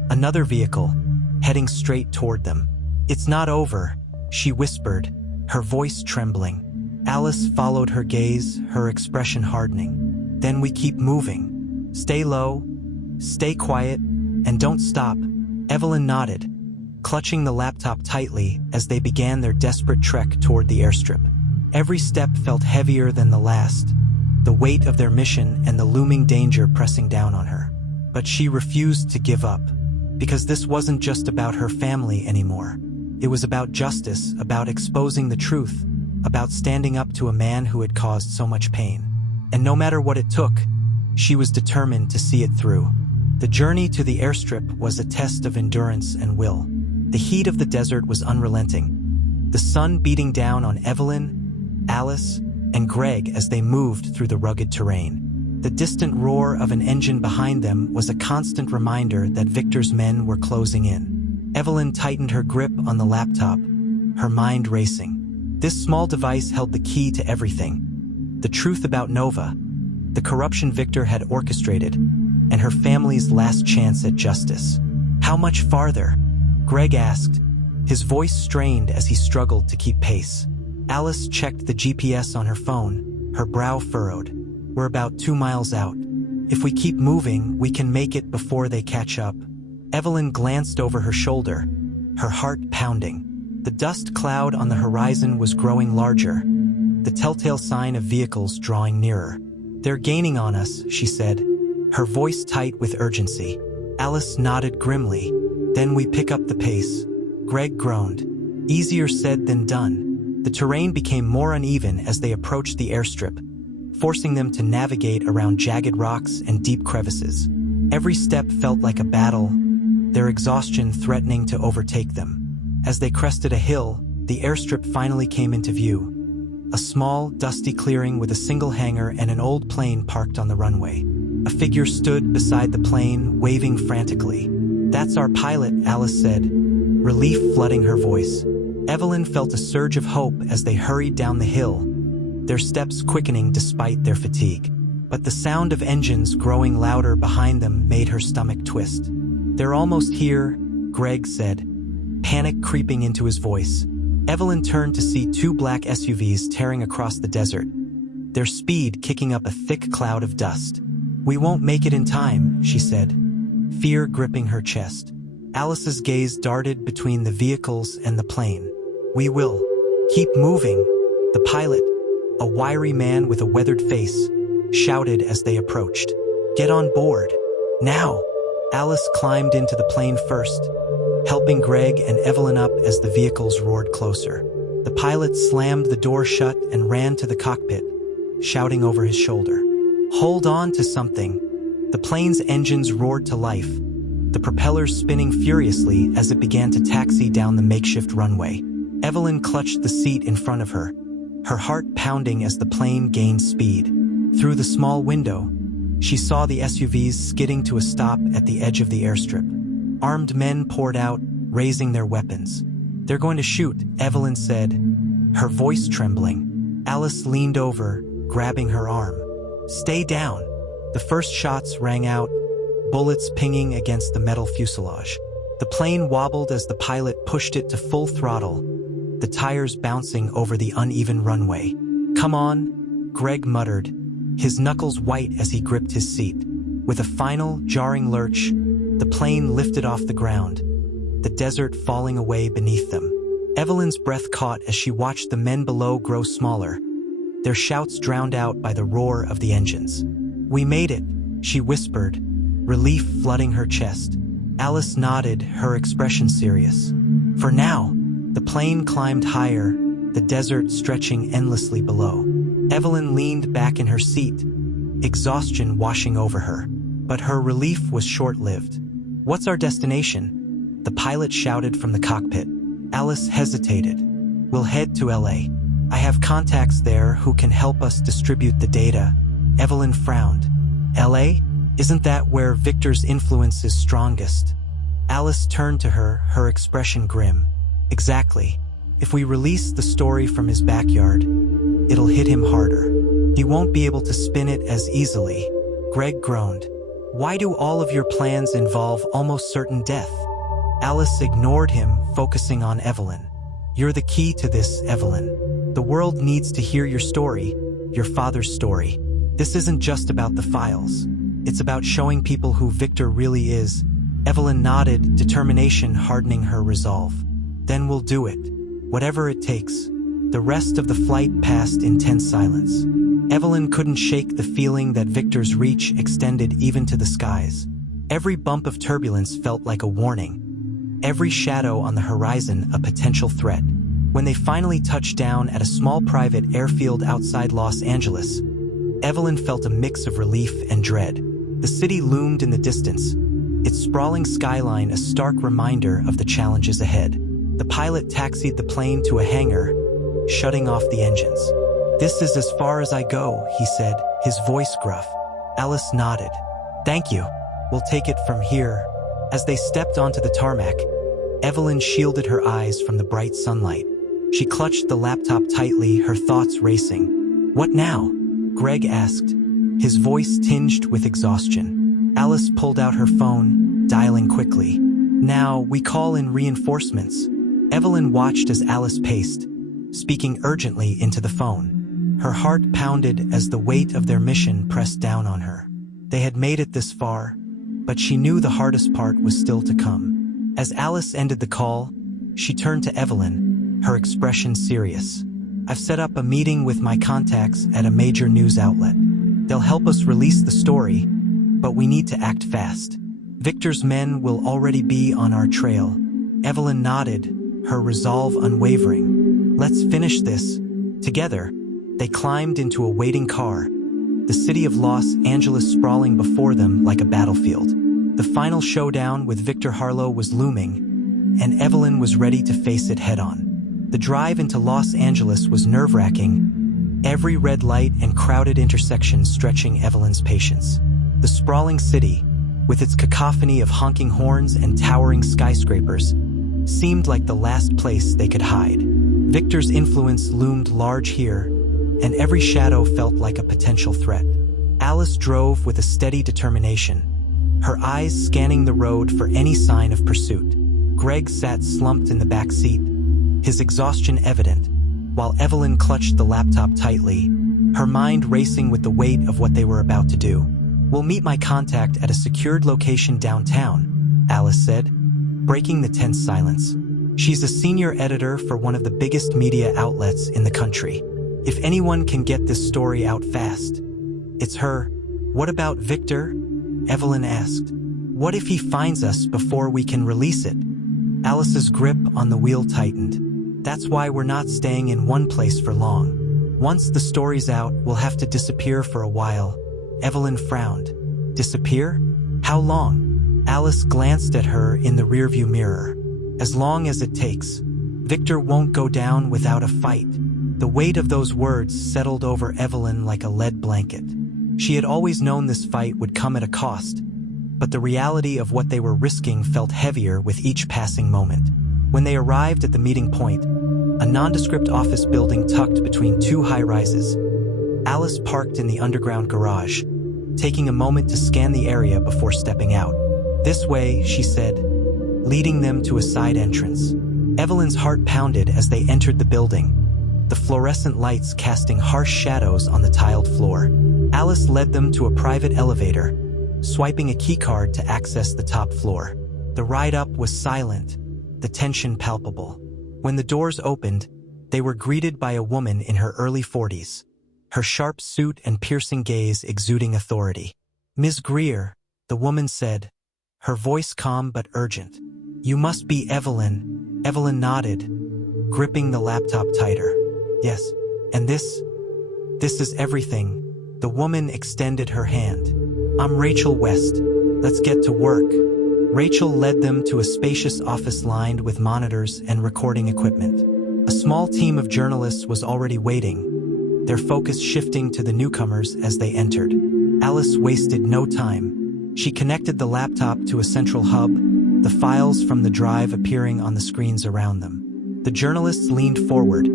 Another vehicle, heading straight toward them. "It's not over," she whispered, her voice trembling. Alice followed her gaze, her expression hardening. "Then we keep moving. Stay low, stay quiet, and don't stop." Evelyn nodded, clutching the laptop tightly as they began their desperate trek toward the airstrip. Every step felt heavier than the last, the weight of their mission and the looming danger pressing down on her. But she refused to give up, because this wasn't just about her family anymore. It was about justice, about exposing the truth, about standing up to a man who had caused so much pain. And no matter what it took, she was determined to see it through. The journey to the airstrip was a test of endurance and will. The heat of the desert was unrelenting, the sun beating down on Evelyn, Alice, and Greg as they moved through the rugged terrain. The distant roar of an engine behind them was a constant reminder that Victor's men were closing in. Evelyn tightened her grip on the laptop, her mind racing. This small device held the key to everything. The truth about Nova, the corruption Victor had orchestrated, and her family's last chance at justice. "How much farther?" Greg asked, his voice strained as he struggled to keep pace. Alice checked the GPS on her phone, her brow furrowed. "We're about 2 miles out. If we keep moving, we can make it before they catch up." Evelyn glanced over her shoulder, her heart pounding. The dust cloud on the horizon was growing larger, the telltale sign of vehicles drawing nearer. "They're gaining on us," she said, her voice tight with urgency. Alice nodded grimly. "Then we pick up the pace." Greg groaned. Easier said than done. The terrain became more uneven as they approached the airstrip, forcing them to navigate around jagged rocks and deep crevices. Every step felt like a battle, their exhaustion threatening to overtake them. As they crested a hill, the airstrip finally came into view. A small, dusty clearing with a single hangar and an old plane parked on the runway. A figure stood beside the plane, waving frantically. "That's our pilot," Alice said, relief flooding her voice. Evelyn felt a surge of hope as they hurried down the hill, their steps quickening despite their fatigue. But the sound of engines growing louder behind them made her stomach twist. "They're almost here," Greg said, panic creeping into his voice. Evelyn turned to see two black SUVs tearing across the desert, their speed kicking up a thick cloud of dust. "We won't make it in time," she said, fear gripping her chest. Alice's gaze darted between the vehicles and the plane. "We will. Keep moving," the pilot, a wiry man with a weathered face, shouted as they approached. "Get on board. Now!" Alice climbed into the plane first, helping Greg and Evelyn up as the vehicles roared closer. The pilot slammed the door shut and ran to the cockpit, shouting over his shoulder, "Hold on to something." The plane's engines roared to life, the propellers spinning furiously as it began to taxi down the makeshift runway. Evelyn clutched the seat in front of her, her heart pounding as the plane gained speed. Through the small window, she saw the SUVs skidding to a stop at the edge of the airstrip. Armed men poured out, raising their weapons. "They're going to shoot," Evelyn said, her voice trembling. Alice leaned over, grabbing her arm. "Stay down." The first shots rang out, bullets pinging against the metal fuselage. The plane wobbled as the pilot pushed it to full throttle, the tires bouncing over the uneven runway. "Come on," Greg muttered, his knuckles white as he gripped his seat. With a final, jarring lurch, the plane lifted off the ground, the desert falling away beneath them. Evelyn's breath caught as she watched the men below grow smaller, their shouts drowned out by the roar of the engines. "We made it," she whispered, relief flooding her chest. Alice nodded, her expression serious. For now, the plane climbed higher, the desert stretching endlessly below. Evelyn leaned back in her seat, exhaustion washing over her. But her relief was short-lived. "What's our destination?" the pilot shouted from the cockpit. Alice hesitated. "We'll head to LA. I have contacts there who can help us distribute the data." Evelyn frowned. "LA? Isn't that where Victor's influence is strongest?" Alice turned to her, her expression grim. "Exactly. If we release the story from his backyard, it'll hit him harder. He won't be able to spin it as easily." Greg groaned. "Why do all of your plans involve almost certain death?" Alice ignored him, focusing on Evelyn. "You're the key to this, Evelyn. The world needs to hear your story, your father's story. This isn't just about the files. It's about showing people who Victor really is." Evelyn nodded, determination hardening her resolve. "Then we'll do it, whatever it takes." The rest of the flight passed in tense silence. Evelyn couldn't shake the feeling that Victor's reach extended even to the skies. Every bump of turbulence felt like a warning, every shadow on the horizon a potential threat. When they finally touched down at a small private airfield outside Los Angeles, Evelyn felt a mix of relief and dread. The city loomed in the distance, its sprawling skyline a stark reminder of the challenges ahead. The pilot taxied the plane to a hangar, shutting off the engines. "This is as far as I go," he said, his voice gruff. Alice nodded. "Thank you. We'll take it from here." As they stepped onto the tarmac, Evelyn shielded her eyes from the bright sunlight. She clutched the laptop tightly, her thoughts racing. "What now?" Greg asked, his voice tinged with exhaustion. Alice pulled out her phone, dialing quickly. "Now, we call in reinforcements." Evelyn watched as Alice paced, speaking urgently into the phone. Her heart pounded as the weight of their mission pressed down on her. They had made it this far, but she knew the hardest part was still to come. As Alice ended the call, she turned to Evelyn, her expression serious. "I've set up a meeting with my contacts at a major news outlet. They'll help us release the story, but we need to act fast. Victor's men will already be on our trail." Evelyn nodded, her resolve unwavering. "Let's finish this together." They climbed into a waiting car, the city of Los Angeles sprawling before them like a battlefield. The final showdown with Victor Harlow was looming, and Evelyn was ready to face it head-on. The drive into Los Angeles was nerve-wracking, every red light and crowded intersection stretching Evelyn's patience. The sprawling city, with its cacophony of honking horns and towering skyscrapers, seemed like the last place they could hide. Victor's influence loomed large here, and every shadow felt like a potential threat. Alice drove with a steady determination, her eyes scanning the road for any sign of pursuit. Greg sat slumped in the back seat, his exhaustion evident, while Evelyn clutched the laptop tightly, her mind racing with the weight of what they were about to do. "We'll meet my contact at a secured location downtown," Alice said, breaking the tense silence. "She's a senior editor for one of the biggest media outlets in the country. If anyone can get this story out fast, it's her." "What about Victor?" Evelyn asked. "What if he finds us before we can release it?" Alice's grip on the wheel tightened. "That's why we're not staying in one place for long. Once the story's out, we'll have to disappear for a while." Evelyn frowned. "Disappear? How long?" Alice glanced at her in the rearview mirror. "As long as it takes. Victor won't go down without a fight." The weight of those words settled over Evelyn like a lead blanket. She had always known this fight would come at a cost, but the reality of what they were risking felt heavier with each passing moment. When they arrived at the meeting point, a nondescript office building tucked between two high-rises, Alice parked in the underground garage, taking a moment to scan the area before stepping out. "This way," she said, leading them to a side entrance. Evelyn's heart pounded as they entered the building, the fluorescent lights casting harsh shadows on the tiled floor. Alice led them to a private elevator, swiping a keycard to access the top floor. The ride up was silent, the tension palpable. When the doors opened, they were greeted by a woman in her early 40s, her sharp suit and piercing gaze exuding authority. "Ms. Greer," the woman said, her voice calm but urgent. "You must be Evelyn." Evelyn nodded, gripping the laptop tighter. "Yes, and this is everything." The woman extended her hand. "I'm Rachel West. Let's get to work." Rachel led them to a spacious office lined with monitors and recording equipment. A small team of journalists was already waiting, their focus shifting to the newcomers as they entered. Alice wasted no time. She connected the laptop to a central hub, the files from the drive appearing on the screens around them. The journalists leaned forward,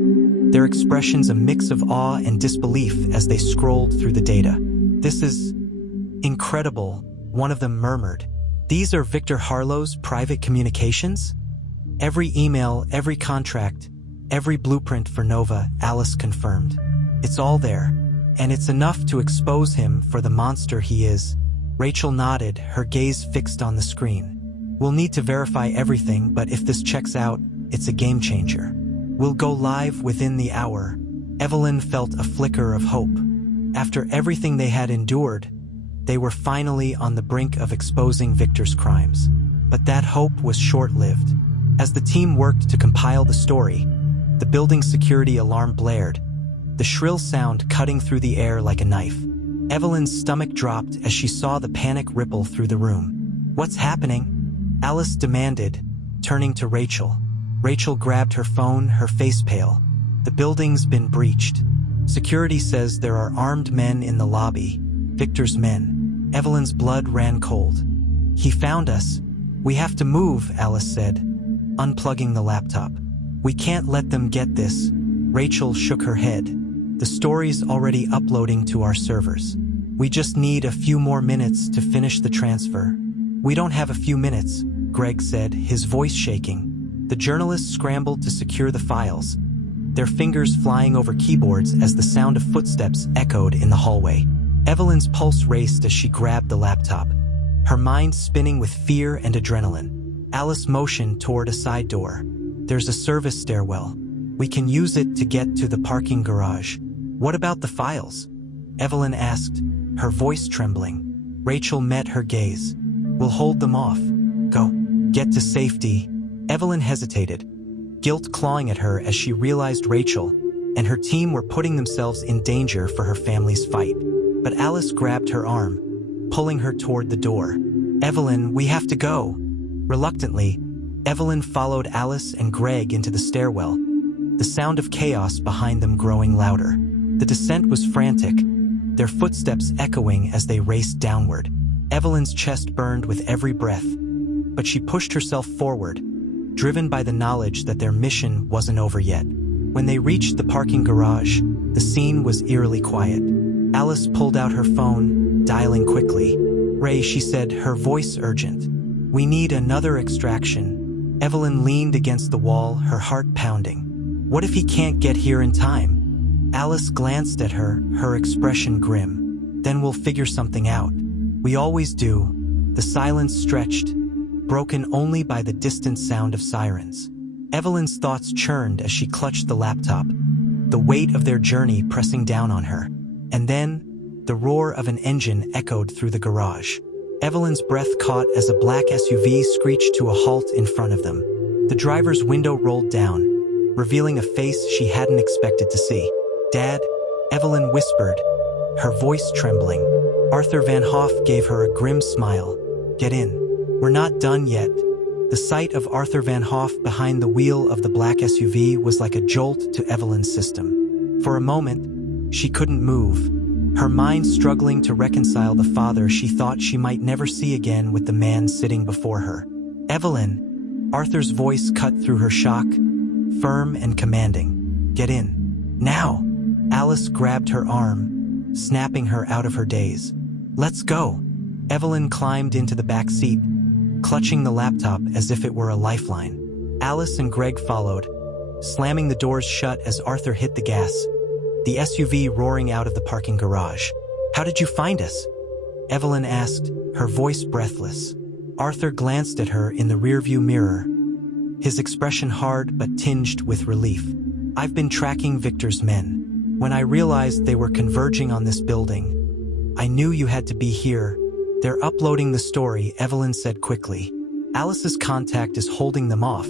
their expressions a mix of awe and disbelief as they scrolled through the data. "This is incredible," one of them murmured. "These are Victor Harlow's private communications?" "Every email, every contract, every blueprint for Nova," Alice confirmed. "It's all there, and it's enough to expose him for the monster he is." Rachel nodded, her gaze fixed on the screen. "We'll need to verify everything, but if this checks out, it's a game changer. We'll go live within the hour." Evelyn felt a flicker of hope. After everything they had endured, they were finally on the brink of exposing Victor's crimes. But that hope was short-lived. As the team worked to compile the story, the building's security alarm blared, the shrill sound cutting through the air like a knife. Evelyn's stomach dropped as she saw the panic ripple through the room. "What's happening?" Alice demanded, turning to Rachel. Rachel grabbed her phone, her face pale. "The building's been breached. Security says there are armed men in the lobby. Victor's men." Evelyn's blood ran cold. "He found us. We have to move," Alice said, unplugging the laptop. "We can't let them get this." Rachel shook her head. "The story's already uploading to our servers. We just need a few more minutes to finish the transfer." "We don't have a few minutes," Greg said, his voice shaking. The journalists scrambled to secure the files, their fingers flying over keyboards as the sound of footsteps echoed in the hallway. Evelyn's pulse raced as she grabbed the laptop, her mind spinning with fear and adrenaline. Alice motioned toward a side door. "There's a service stairwell. We can use it to get to the parking garage." "What about the files?" Evelyn asked, her voice trembling. Rachel met her gaze. "We'll hold them off. Go. Get to safety." Evelyn hesitated, guilt clawing at her as she realized Rachel and her team were putting themselves in danger for her family's fight. but Alice grabbed her arm, pulling her toward the door. "Evelyn, we have to go." Reluctantly, Evelyn followed Alice and Greg into the stairwell, the sound of chaos behind them growing louder. The descent was frantic, their footsteps echoing as they raced downward. Evelyn's chest burned with every breath, but she pushed herself forward, driven by the knowledge that their mission wasn't over yet. When they reached the parking garage, the scene was eerily quiet. Alice pulled out her phone, dialing quickly. "Ray," she said, her voice urgent. "We need another extraction." Evelyn leaned against the wall, her heart pounding. "What if he can't get here in time?" Alice glanced at her, her expression grim. "Then we'll figure something out. We always do." The silence stretched, broken only by the distant sound of sirens. Evelyn's thoughts churned as she clutched the laptop, the weight of their journey pressing down on her. And then, the roar of an engine echoed through the garage. Evelyn's breath caught as a black SUV screeched to a halt in front of them. The driver's window rolled down, revealing a face she hadn't expected to see. "Dad," Evelyn whispered, her voice trembling. Arthur Van Hoff gave her a grim smile. "Get in. We're not done yet." The sight of Arthur Van Hoff behind the wheel of the black SUV was like a jolt to Evelyn's system. For a moment, she couldn't move, her mind struggling to reconcile the father she thought she might never see again with the man sitting before her. "Evelyn," Arthur's voice cut through her shock, firm and commanding. "Get in. Now." Alice grabbed her arm, snapping her out of her daze. "Let's go." Evelyn climbed into the back seat, clutching the laptop as if it were a lifeline. Alice and Greg followed, slamming the doors shut as Arthur hit the gas, the SUV roaring out of the parking garage. "How did you find us?" Evelyn asked, her voice breathless. Arthur glanced at her in the rearview mirror, his expression hard but tinged with relief. "I've been tracking Victor's men. When I realized they were converging on this building, I knew you had to be here. They're uploading the story," Evelyn said quickly. "Alice's contact is holding them off,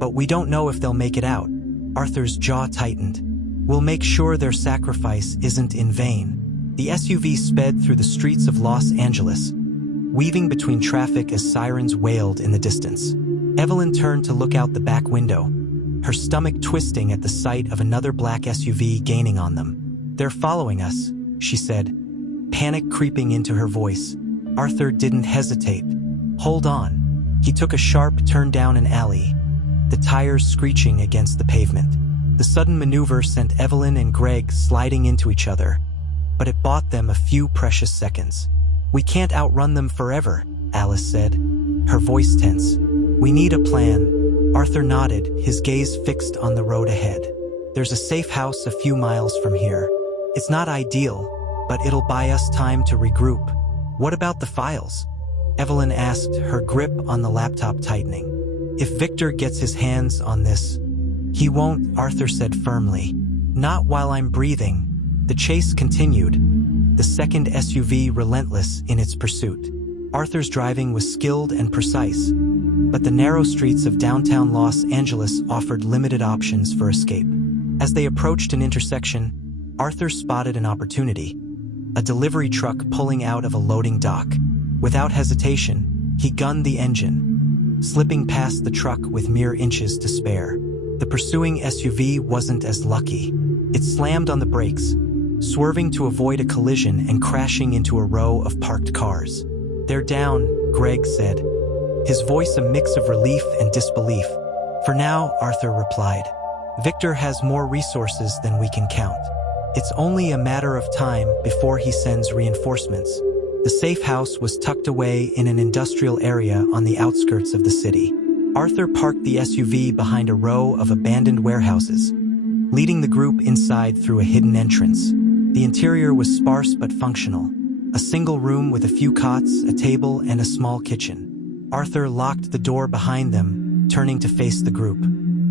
but we don't know if they'll make it out." Arthur's jaw tightened. "We'll make sure their sacrifice isn't in vain." The SUV sped through the streets of Los Angeles, weaving between traffic as sirens wailed in the distance. Evelyn turned to look out the back window, her stomach twisting at the sight of another black SUV gaining on them. "They're following us," she said, panic creeping into her voice. Arthur didn't hesitate. "Hold on." He took a sharp turn down an alley, the tires screeching against the pavement. The sudden maneuver sent Evelyn and Greg sliding into each other, but it bought them a few precious seconds. "We can't outrun them forever," Alice said, her voice tense. "We need a plan." Arthur nodded, his gaze fixed on the road ahead. "There's a safe house a few miles from here. It's not ideal, but it'll buy us time to regroup." "What about the files?" Evelyn asked, her grip on the laptop tightening. "If Victor gets his hands on this..." "He won't," Arthur said firmly. "Not while I'm breathing." The chase continued, the second SUV relentless in its pursuit. Arthur's driving was skilled and precise, but the narrow streets of downtown Los Angeles offered limited options for escape. As they approached an intersection, Arthur spotted an opportunity. A delivery truck pulling out of a loading dock. Without hesitation, he gunned the engine, slipping past the truck with mere inches to spare. The pursuing SUV wasn't as lucky. It slammed on the brakes, swerving to avoid a collision and crashing into a row of parked cars. "They're down," Greg said, his voice a mix of relief and disbelief. "For now," Arthur replied. "Victor has more resources than we can count. It's only a matter of time before he sends reinforcements." The safe house was tucked away in an industrial area on the outskirts of the city. Arthur parked the SUV behind a row of abandoned warehouses, leading the group inside through a hidden entrance. The interior was sparse but functional, a single room with a few cots, a table, and a small kitchen. Arthur locked the door behind them, turning to face the group.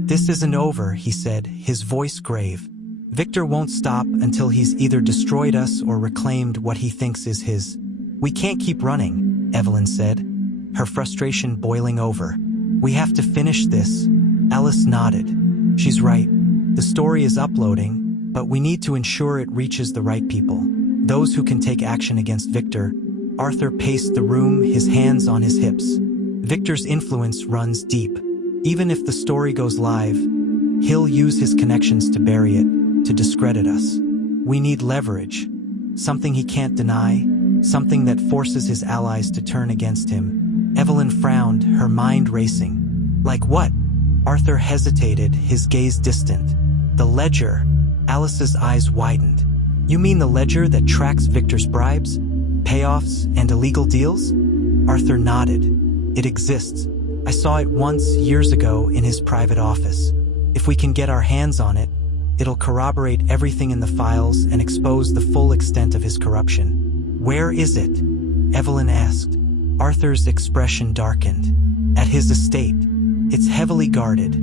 "This isn't over," he said, his voice grave. "Victor won't stop until he's either destroyed us or reclaimed what he thinks is his." "We can't keep running," Evelyn said, her frustration boiling over. "We have to finish this." Alice nodded. "She's right. The story is uploading, but we need to ensure it reaches the right people." those who can take action against Victor. Arthur paced the room, his hands on his hips. Victor's influence runs deep. Even if the story goes live, he'll use his connections to bury it, to discredit us. We need leverage, something he can't deny, something that forces his allies to turn against him. Evelyn frowned, her mind racing. Like what? Arthur hesitated, his gaze distant. The ledger. Alice's eyes widened. You mean the ledger that tracks Victor's bribes, payoffs, and illegal deals? Arthur nodded. It exists. I saw it once, years ago, in his private office. If we can get our hands on it, it'll corroborate everything in the files and expose the full extent of his corruption. Where is it? Evelyn asked. Arthur's expression darkened. At his estate. It's heavily guarded,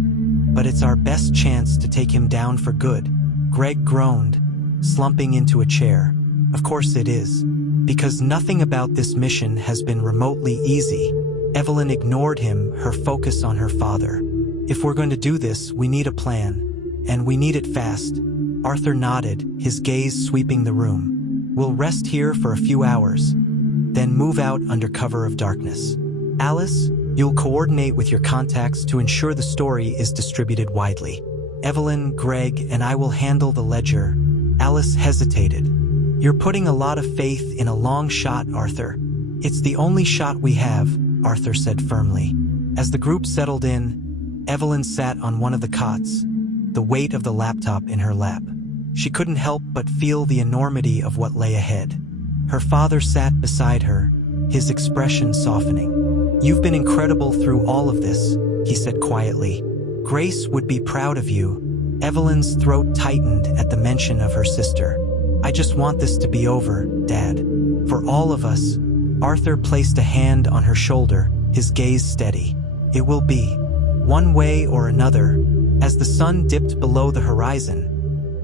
but it's our best chance to take him down for good. Greg groaned, slumping into a chair. Of course it is. Because nothing about this mission has been remotely easy. Evelyn ignored him, her focus on her father. If we're going to do this, we need a plan. And we need it fast. Arthur nodded, his gaze sweeping the room. We'll rest here for a few hours, then move out under cover of darkness. Alice, you'll coordinate with your contacts to ensure the story is distributed widely. Evelyn, Greg, and I will handle the ledger. Alice hesitated. You're putting a lot of faith in a long shot, Arthur. It's the only shot we have, Arthur said firmly. As the group settled in, Evelyn sat on one of the cots, the weight of the laptop in her lap. She couldn't help but feel the enormity of what lay ahead. Her father sat beside her, his expression softening. You've been incredible through all of this, he said quietly. Grace would be proud of you. Evelyn's throat tightened at the mention of her sister. I just want this to be over, Dad. For all of us. Arthur placed a hand on her shoulder, his gaze steady. It will be. One way or another. As the sun dipped below the horizon,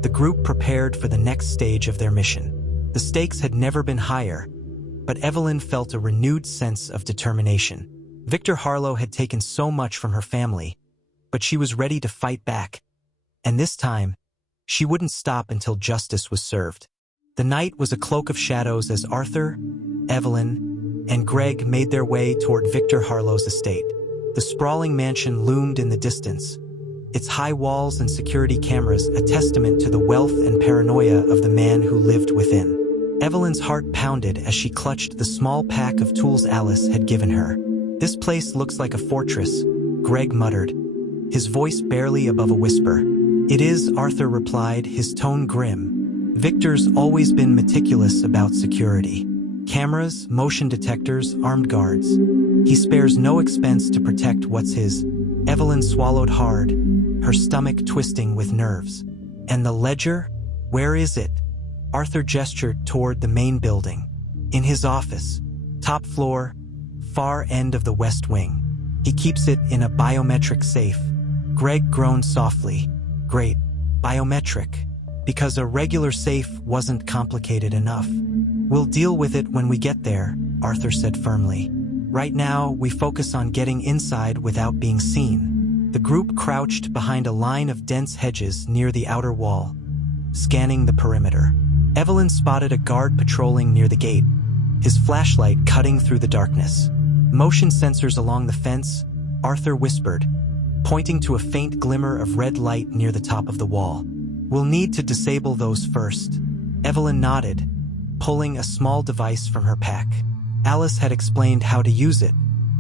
the group prepared for the next stage of their mission. The stakes had never been higher, but Evelyn felt a renewed sense of determination. Victor Harlow had taken so much from her family, but she was ready to fight back. And this time, she wouldn't stop until justice was served. The night was a cloak of shadows as Arthur, Evelyn, and Greg made their way toward Victor Harlow's estate. The sprawling mansion loomed in the distance, its high walls and security cameras a testament to the wealth and paranoia of the man who lived within. Evelyn's heart pounded as she clutched the small pack of tools Alice had given her. This place looks like a fortress, Greg muttered, his voice barely above a whisper. It is, Arthur replied, his tone grim. Victor's always been meticulous about security. Cameras, motion detectors, armed guards. He spares no expense to protect what's his. Evelyn swallowed hard, her stomach twisting with nerves. And the ledger? Where is it? Arthur gestured toward the main building. In his office. Top floor, far end of the west wing. He keeps it in a biometric safe. Greg groaned softly. Great. Biometric. Because a regular safe wasn't complicated enough. We'll deal with it when we get there, Arthur said firmly. Right now, we focus on getting inside without being seen. The group crouched behind a line of dense hedges near the outer wall, scanning the perimeter. Evelyn spotted a guard patrolling near the gate, his flashlight cutting through the darkness. Motion sensors along the fence, Arthur whispered, pointing to a faint glimmer of red light near the top of the wall. We'll need to disable those first. Evelyn nodded, pulling a small device from her pack. Alice had explained how to use it,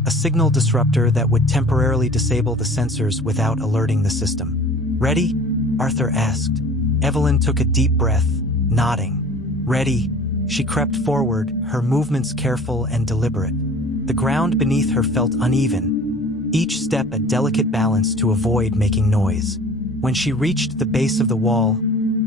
a signal disruptor that would temporarily disable the sensors without alerting the system. Ready? Arthur asked. Evelyn took a deep breath, nodding. Ready. She crept forward, her movements careful and deliberate. The ground beneath her felt uneven, each step a delicate balance to avoid making noise. When she reached the base of the wall,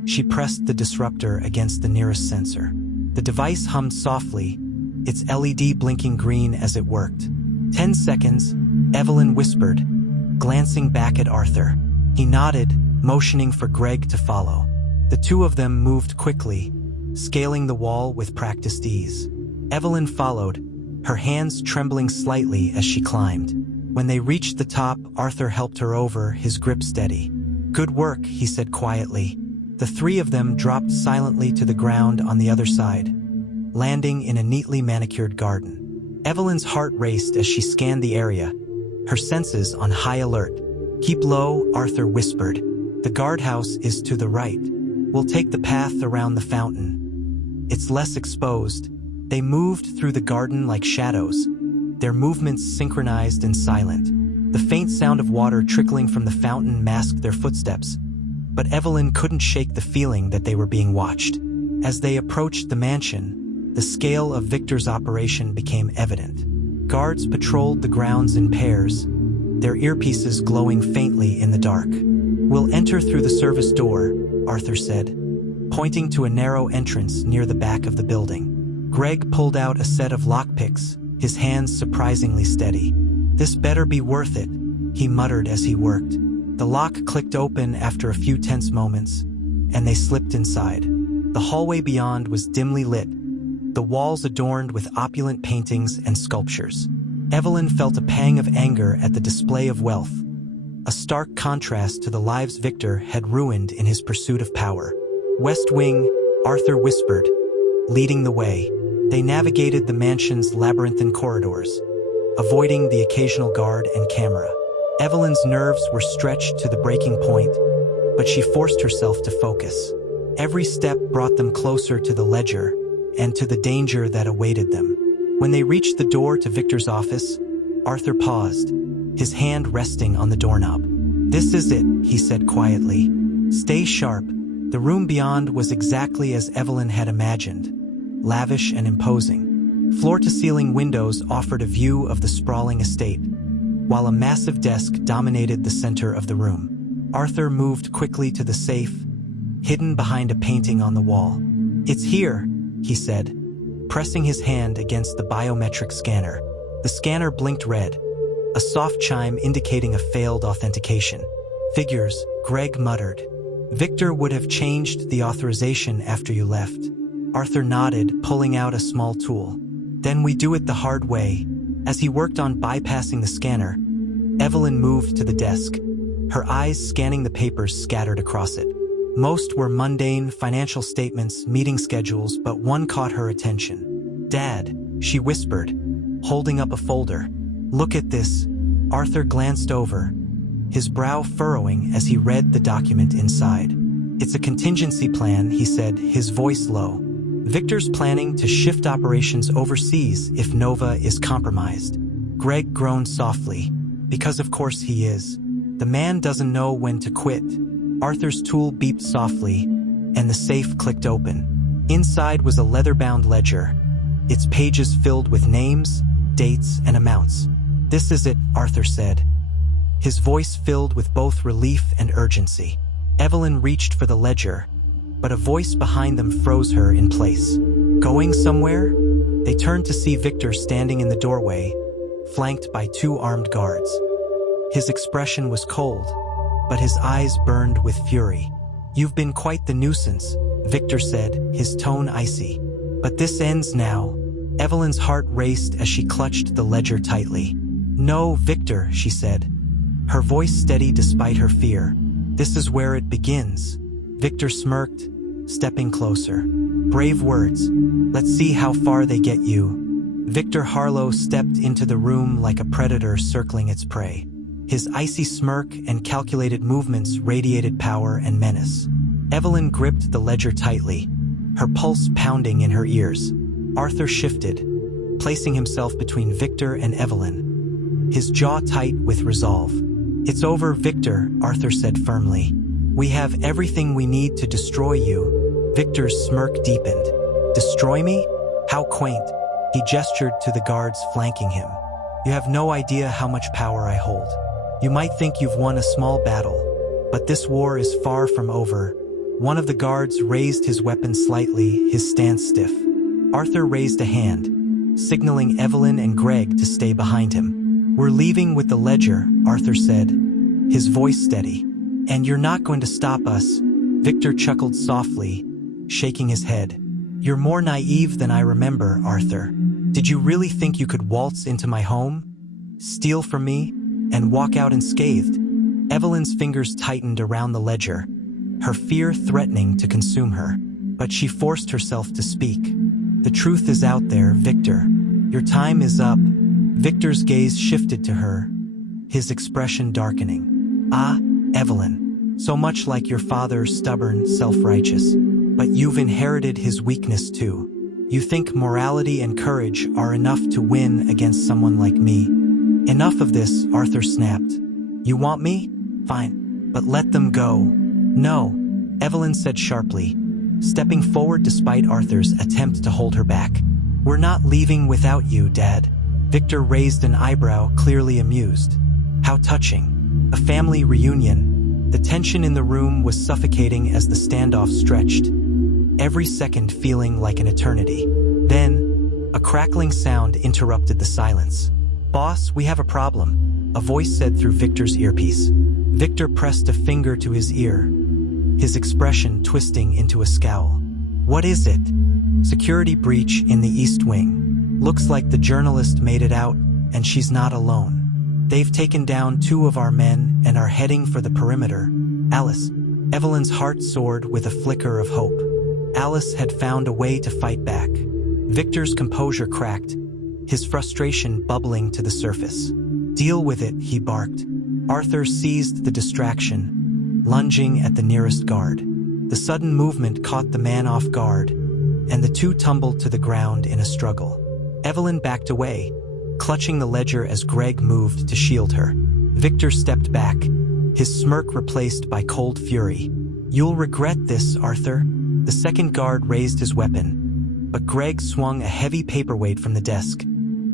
she pressed the disruptor against the nearest sensor. The device hummed softly, its LED blinking green as it worked. 10 seconds, Evelyn whispered, glancing back at Arthur. He nodded, motioning for Greg to follow. The two of them moved quickly, scaling the wall with practiced ease. Evelyn followed, her hands trembling slightly as she climbed. When they reached the top, Arthur helped her over, his grip steady. Good work, he said quietly. The three of them dropped silently to the ground on the other side, landing in a neatly manicured garden. Evelyn's heart raced as she scanned the area, her senses on high alert. "Keep low," Arthur whispered. "The guardhouse is to the right. We'll take the path around the fountain. It's less exposed." They moved through the garden like shadows, their movements synchronized and silent. The faint sound of water trickling from the fountain masked their footsteps, but Evelyn couldn't shake the feeling that they were being watched. As they approached the mansion, the scale of Victor's operation became evident. Guards patrolled the grounds in pairs, their earpieces glowing faintly in the dark. "We'll enter through the service door," Arthur said, pointing to a narrow entrance near the back of the building. Greg pulled out a set of lockpicks, his hands surprisingly steady. "This better be worth it," he muttered as he worked. The lock clicked open after a few tense moments, and they slipped inside. The hallway beyond was dimly lit, the walls adorned with opulent paintings and sculptures. Evelyn felt a pang of anger at the display of wealth, a stark contrast to the lives Victor had ruined in his pursuit of power. "West Wing," Arthur whispered, leading the way. They navigated the mansion's labyrinthine corridors, avoiding the occasional guard and camera. Evelyn's nerves were stretched to the breaking point, but she forced herself to focus. Every step brought them closer to the ledger and to the danger that awaited them. When they reached the door to Victor's office, Arthur paused, his hand resting on the doorknob. "This is it," he said quietly. "Stay sharp." The room beyond was exactly as Evelyn had imagined, lavish and imposing. Floor-to-ceiling windows offered a view of the sprawling estate, while a massive desk dominated the center of the room. Arthur moved quickly to the safe, hidden behind a painting on the wall. "It's here," he said, pressing his hand against the biometric scanner. The scanner blinked red, a soft chime indicating a failed authentication. "Figures," Greg muttered. "Victor would have changed the authorization after you left." Arthur nodded, pulling out a small tool. "Then we do it the hard way." As he worked on bypassing the scanner, Evelyn moved to the desk, her eyes scanning the papers scattered across it. Most were mundane financial statements, meeting schedules, but one caught her attention. "Dad," she whispered, holding up a folder. "Look at this." Arthur glanced over, his brow furrowing as he read the document inside. "It's a contingency plan," he said, his voice low. "Victor's planning to shift operations overseas if Nova is compromised." Greg groaned softly, because of course he is. The man doesn't know when to quit. Arthur's tool beeped softly, and the safe clicked open. Inside was a leather-bound ledger, its pages filled with names, dates, and amounts. "This is it," Arthur said, his voice filled with both relief and urgency. Evelyn reached for the ledger, but a voice behind them froze her in place. "Going somewhere?" They turned to see Victor standing in the doorway, flanked by two armed guards. His expression was cold, but his eyes burned with fury. "You've been quite the nuisance," Victor said, his tone icy. "But this ends now." Evelyn's heart raced as she clutched the ledger tightly. "No, Victor," she said, her voice steady despite her fear. "This is where it begins." Victor smirked, stepping closer. "Brave words. Let's see how far they get you." Victor Harlow stepped into the room like a predator circling its prey. His icy smirk and calculated movements radiated power and menace. Evelyn gripped the ledger tightly, her pulse pounding in her ears. Arthur shifted, placing himself between Victor and Evelyn, his jaw tight with resolve. "It's over, Victor," Arthur said firmly. "We have everything we need to destroy you." Victor's smirk deepened. "Destroy me? How quaint." He gestured to the guards flanking him. "You have no idea how much power I hold. You might think you've won a small battle, but this war is far from over." One of the guards raised his weapon slightly, his stance stiff. Arthur raised a hand, signaling Evelyn and Greg to stay behind him. "We're leaving with the ledger," Arthur said, his voice steady. "And you're not going to stop us." Victor chuckled softly, shaking his head. "You're more naive than I remember, Arthur. Did you really think you could waltz into my home, steal from me, and walk out unscathed?" Evelyn's fingers tightened around the ledger, her fear threatening to consume her. But she forced herself to speak. "The truth is out there, Victor. Your time is up." Victor's gaze shifted to her, his expression darkening. "Ah, Evelyn, so much like your father, stubborn, self-righteous. But you've inherited his weakness too. You think morality and courage are enough to win against someone like me." "Enough of this," Arthur snapped. "You want me? Fine. But let them go." "No," Evelyn said sharply, stepping forward despite Arthur's attempt to hold her back. "We're not leaving without you, Dad." Victor raised an eyebrow, clearly amused. How touching. A family reunion. The tension in the room was suffocating as the standoff stretched, every second feeling like an eternity. Then, a crackling sound interrupted the silence. "Boss, we have a problem," a voice said through Victor's earpiece. Victor pressed a finger to his ear, his expression twisting into a scowl. "What is it?" "Security breach in the East Wing. Looks like the journalist made it out, and she's not alone. They've taken down 2 of our men and are heading for the perimeter." "Alice." Evelyn's heart soared with a flicker of hope. Alice had found a way to fight back. Victor's composure cracked, his frustration bubbling to the surface. "Deal with it," he barked. Arthur seized the distraction, lunging at the nearest guard. The sudden movement caught the man off guard, and the 2 tumbled to the ground in a struggle. Evelyn backed away, clutching the ledger as Greg moved to shield her. Victor stepped back, his smirk replaced by cold fury. "You'll regret this, Arthur." The second guard raised his weapon, but Greg swung a heavy paperweight from the desk,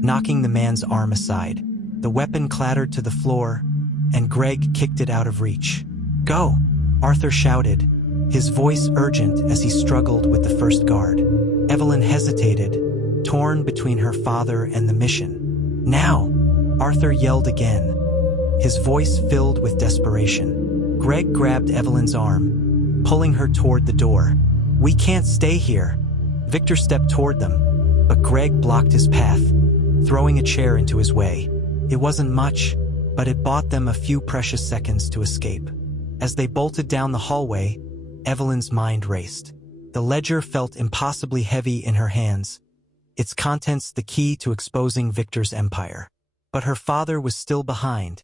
knocking the man's arm aside. The weapon clattered to the floor, and Greg kicked it out of reach. "Go!" Arthur shouted, his voice urgent as he struggled with the first guard. Evelyn hesitated, torn between her father and the mission. "Now!" Arthur yelled again, his voice filled with desperation. Greg grabbed Evelyn's arm, pulling her toward the door. "We can't stay here." Victor stepped toward them, but Greg blocked his path, throwing a chair into his way. It wasn't much, but it bought them a few precious seconds to escape. As they bolted down the hallway, Evelyn's mind raced. The ledger felt impossibly heavy in her hands, its contents the key to exposing Victor's empire. But her father was still behind,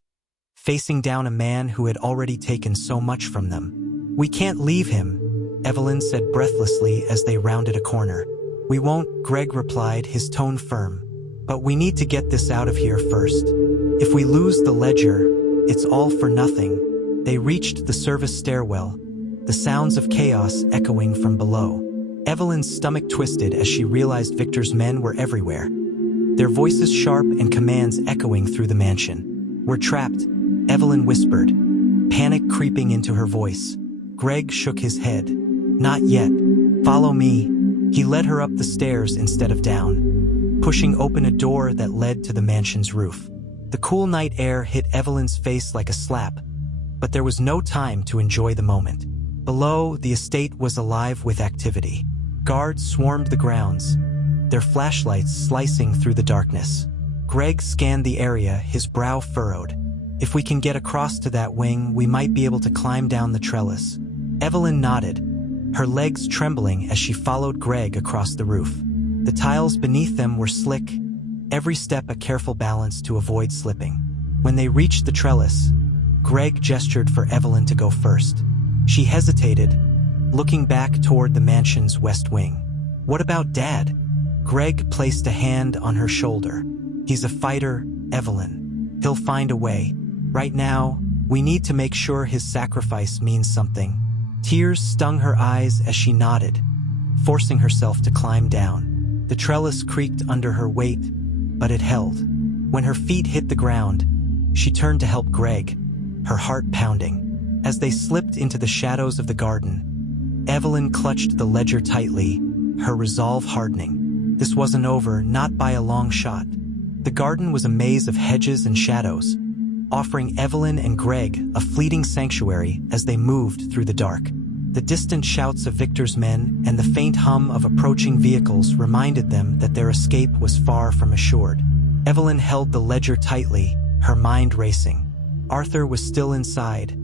facing down a man who had already taken so much from them. "We can't leave him," Evelyn said breathlessly as they rounded a corner. "We won't," Greg replied, his tone firm. "But we need to get this out of here first. If we lose the ledger, it's all for nothing." They reached the service stairwell, the sounds of chaos echoing from below. Evelyn's stomach twisted as she realized Victor's men were everywhere, their voices sharp and commands echoing through the mansion. "We're trapped," Evelyn whispered, panic creeping into her voice. Greg shook his head. "Not yet. Follow me." He led her up the stairs instead of down, pushing open a door that led to the mansion's roof. The cool night air hit Evelyn's face like a slap, but there was no time to enjoy the moment. Below, the estate was alive with activity. Guards swarmed the grounds, their flashlights slicing through the darkness. Greg scanned the area, his brow furrowed. "If we can get across to that wing, we might be able to climb down the trellis." Evelyn nodded, her legs trembling as she followed Greg across the roof. The tiles beneath them were slick, every step a careful balance to avoid slipping. When they reached the trellis, Greg gestured for Evelyn to go first. She hesitated, looking back toward the mansion's west wing. "What about Dad?" Greg placed a hand on her shoulder. "He's a fighter, Evelyn. He'll find a way. Right now, we need to make sure his sacrifice means something." Tears stung her eyes as she nodded, forcing herself to climb down. The trellis creaked under her weight, but it held. When her feet hit the ground, she turned to help Greg, her heart pounding. As they slipped into the shadows of the garden, Evelyn clutched the ledger tightly, her resolve hardening. This wasn't over, not by a long shot. The garden was a maze of hedges and shadows, offering Evelyn and Greg a fleeting sanctuary as they moved through the dark. The distant shouts of Victor's men and the faint hum of approaching vehicles reminded them that their escape was far from assured. Evelyn held the ledger tightly, her mind racing. Arthur was still inside,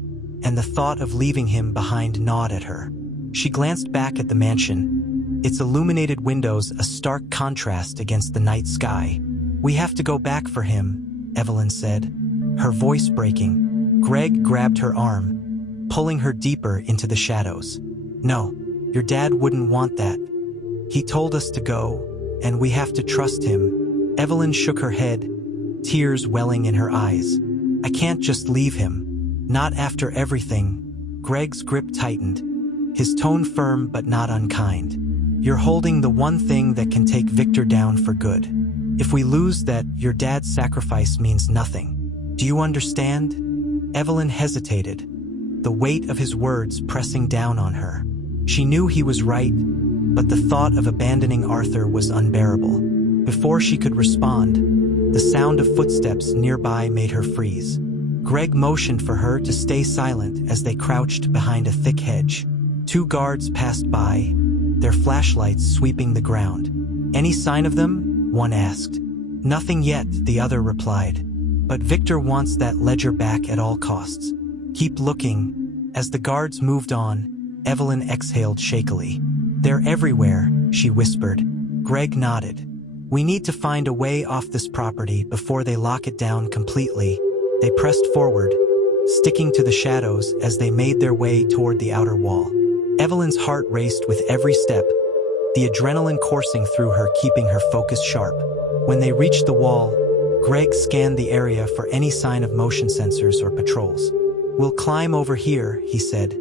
and the thought of leaving him behind gnawed at her. She glanced back at the mansion, its illuminated windows a stark contrast against the night sky. "We have to go back for him," Evelyn said, her voice breaking. Greg grabbed her arm, pulling her deeper into the shadows. "No, your dad wouldn't want that. He told us to go, and we have to trust him." Evelyn shook her head, tears welling in her eyes. "I can't just leave him. Not after everything." Greg's grip tightened, his tone firm but not unkind. "You're holding the one thing that can take Victor down for good. If we lose that, your dad's sacrifice means nothing. Do you understand?" Evelyn hesitated, the weight of his words pressing down on her. She knew he was right, but the thought of abandoning Arthur was unbearable. Before she could respond, the sound of footsteps nearby made her freeze. Greg motioned for her to stay silent as they crouched behind a thick hedge. 2 guards passed by, their flashlights sweeping the ground. "Any sign of them?" one asked. "Nothing yet," the other replied. "But Victor wants that ledger back at all costs. Keep looking." As the guards moved on, Evelyn exhaled shakily. "They're everywhere," she whispered. Greg nodded. "We need to find a way off this property before they lock it down completely." They pressed forward, sticking to the shadows as they made their way toward the outer wall. Evelyn's heart raced with every step, the adrenaline coursing through her, keeping her focus sharp. When they reached the wall, Greg scanned the area for any sign of motion sensors or patrols. "We'll climb over here," he said,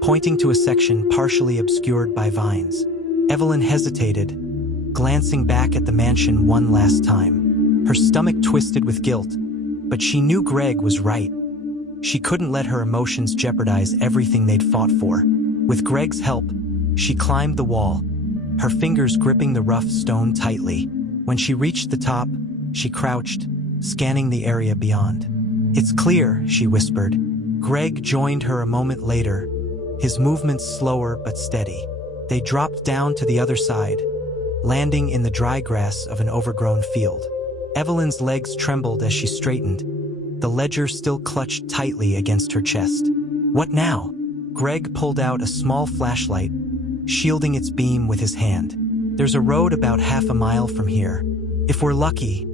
pointing to a section partially obscured by vines. Evelyn hesitated, glancing back at the mansion one last time. Her stomach twisted with guilt, but she knew Greg was right. She couldn't let her emotions jeopardize everything they'd fought for. With Greg's help, she climbed the wall, her fingers gripping the rough stone tightly. When she reached the top, she crouched, scanning the area beyond. "It's clear," she whispered. Greg joined her a moment later, his movements slower but steady. They dropped down to the other side, landing in the dry grass of an overgrown field. Evelyn's legs trembled as she straightened, the ledger still clutched tightly against her chest. "What now?" Greg pulled out a small flashlight, shielding its beam with his hand. "There's a road about half a mile from here. If we're lucky,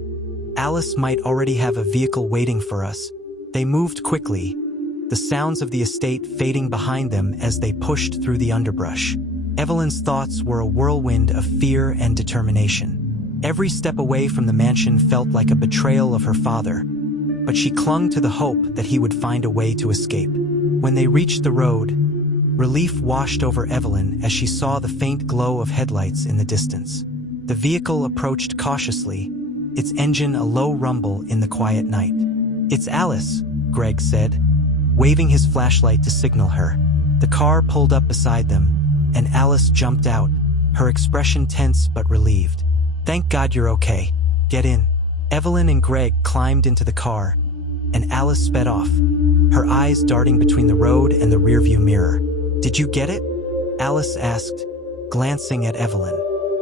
Alice might already have a vehicle waiting for us." They moved quickly, the sounds of the estate fading behind them as they pushed through the underbrush. Evelyn's thoughts were a whirlwind of fear and determination. Every step away from the mansion felt like a betrayal of her father, but she clung to the hope that he would find a way to escape. When they reached the road, relief washed over Evelyn as she saw the faint glow of headlights in the distance. The vehicle approached cautiously, its engine a low rumble in the quiet night. "It's Alice," Greg said, waving his flashlight to signal her. The car pulled up beside them, and Alice jumped out, her expression tense but relieved. "Thank God you're okay. Get in." Evelyn and Greg climbed into the car, and Alice sped off, her eyes darting between the road and the rearview mirror. "Did you get it?" Alice asked, glancing at Evelyn.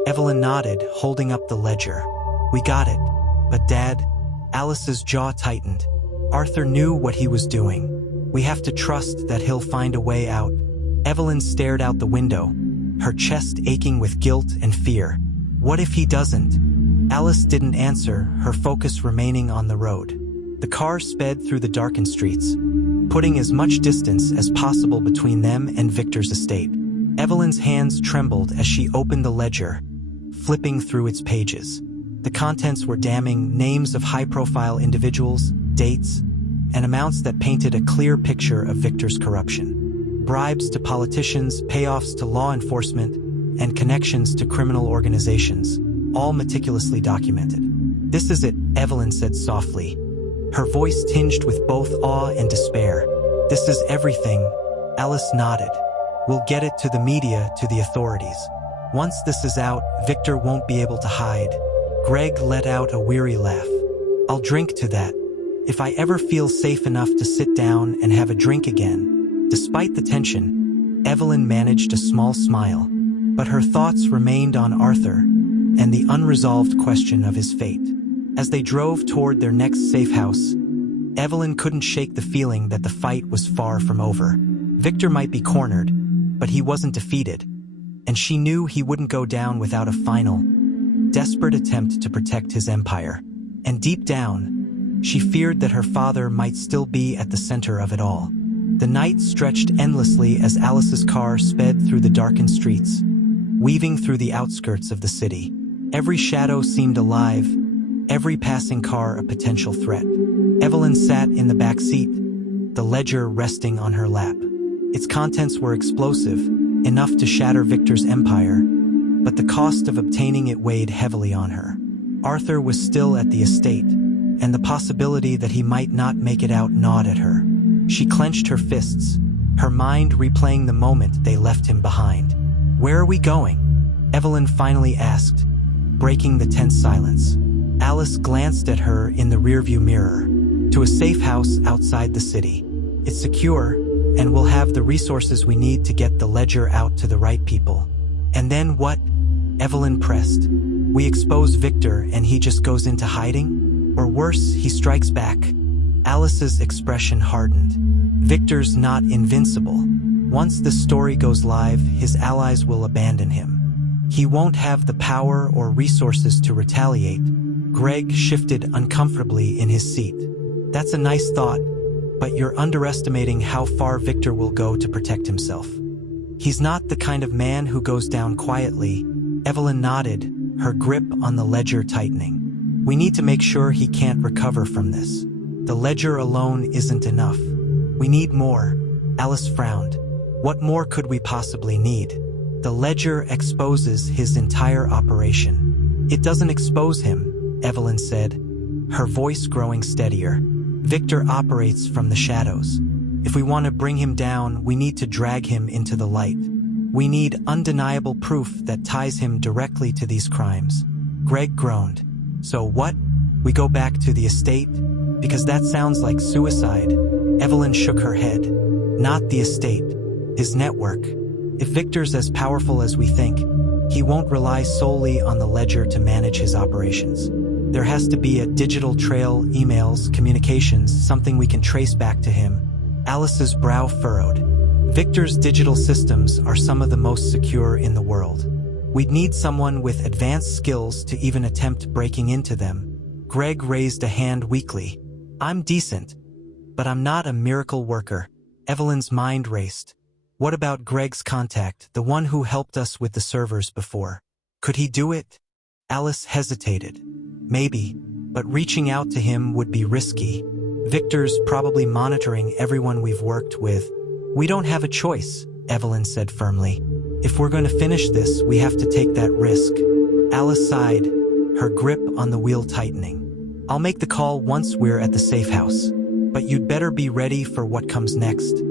Evelyn nodded, holding up the ledger. "We got it. But Dad," Alice's jaw tightened. "Arthur knew what he was doing. We have to trust that he'll find a way out." Evelyn stared out the window, her chest aching with guilt and fear. What if he doesn't? Alice didn't answer, her focus remaining on the road. The car sped through the darkened streets, putting as much distance as possible between them and Victor's estate. Evelyn's hands trembled as she opened the ledger, flipping through its pages. The contents were damning, names of high-profile individuals, dates, and amounts that painted a clear picture of Victor's corruption. Bribes to politicians, payoffs to law enforcement, and connections to criminal organizations, all meticulously documented. "This is it," Evelyn said softly, her voice tinged with both awe and despair. "This is everything." Alice nodded. "We'll get it to the media, to the authorities. Once this is out, Victor won't be able to hide." Greg let out a weary laugh. "I'll drink to that. If I ever feel safe enough to sit down and have a drink again." Despite the tension, Evelyn managed a small smile, but her thoughts remained on Arthur and the unresolved question of his fate. As they drove toward their next safe house, Evelyn couldn't shake the feeling that the fight was far from over. Victor might be cornered, but he wasn't defeated, and she knew he wouldn't go down without a final, desperate attempt to protect his empire. And deep down, she feared that her father might still be at the center of it all. The night stretched endlessly as Alice's car sped through the darkened streets, weaving through the outskirts of the city. Every shadow seemed alive, every passing car a potential threat. Evelyn sat in the back seat, the ledger resting on her lap. Its contents were explosive, enough to shatter Victor's empire, but the cost of obtaining it weighed heavily on her. Arthur was still at the estate, and the possibility that he might not make it out gnawed at her. She clenched her fists, her mind replaying the moment they left him behind. "Where are we going?" Evelyn finally asked, breaking the tense silence. Alice glanced at her in the rearview mirror. "To a safe house outside the city. It's secure, and we'll have the resources we need to get the ledger out to the right people." "And then what?" Evelyn pressed. "We expose Victor and he just goes into hiding? Or worse, he strikes back?" Alice's expression hardened. "Victor's not invincible. Once the story goes live, his allies will abandon him. He won't have the power or resources to retaliate." Greg shifted uncomfortably in his seat. "That's a nice thought, but you're underestimating how far Victor will go to protect himself. He's not the kind of man who goes down quietly." Evelyn nodded, her grip on the ledger tightening. "We need to make sure he can't recover from this. The ledger alone isn't enough. We need more." Alice frowned. "What more could we possibly need?" "The ledger exposes his entire operation." "It doesn't expose him," Evelyn said, her voice growing steadier. "Victor operates from the shadows. If we want to bring him down, we need to drag him into the light. We need undeniable proof that ties him directly to these crimes." Greg groaned. "So what? We go back to the estate? Because that sounds like suicide." Evelyn shook her head. "Not the estate. His network. If Victor's as powerful as we think, he won't rely solely on the ledger to manage his operations. There has to be a digital trail, emails, communications, something we can trace back to him." Alice's brow furrowed. "Victor's digital systems are some of the most secure in the world. We'd need someone with advanced skills to even attempt breaking into them." Greg raised a hand weakly. "I'm decent, but I'm not a miracle worker." Evelyn's mind raced. "What about Greg's contact, the one who helped us with the servers before? Could he do it?" Alice hesitated. "Maybe, but reaching out to him would be risky. Victor's probably monitoring everyone we've worked with." "We don't have a choice," Evelyn said firmly. "If we're going to finish this, we have to take that risk." Alice sighed, her grip on the wheel tightening. "I'll make the call once we're at the safe house. But you'd better be ready for what comes next."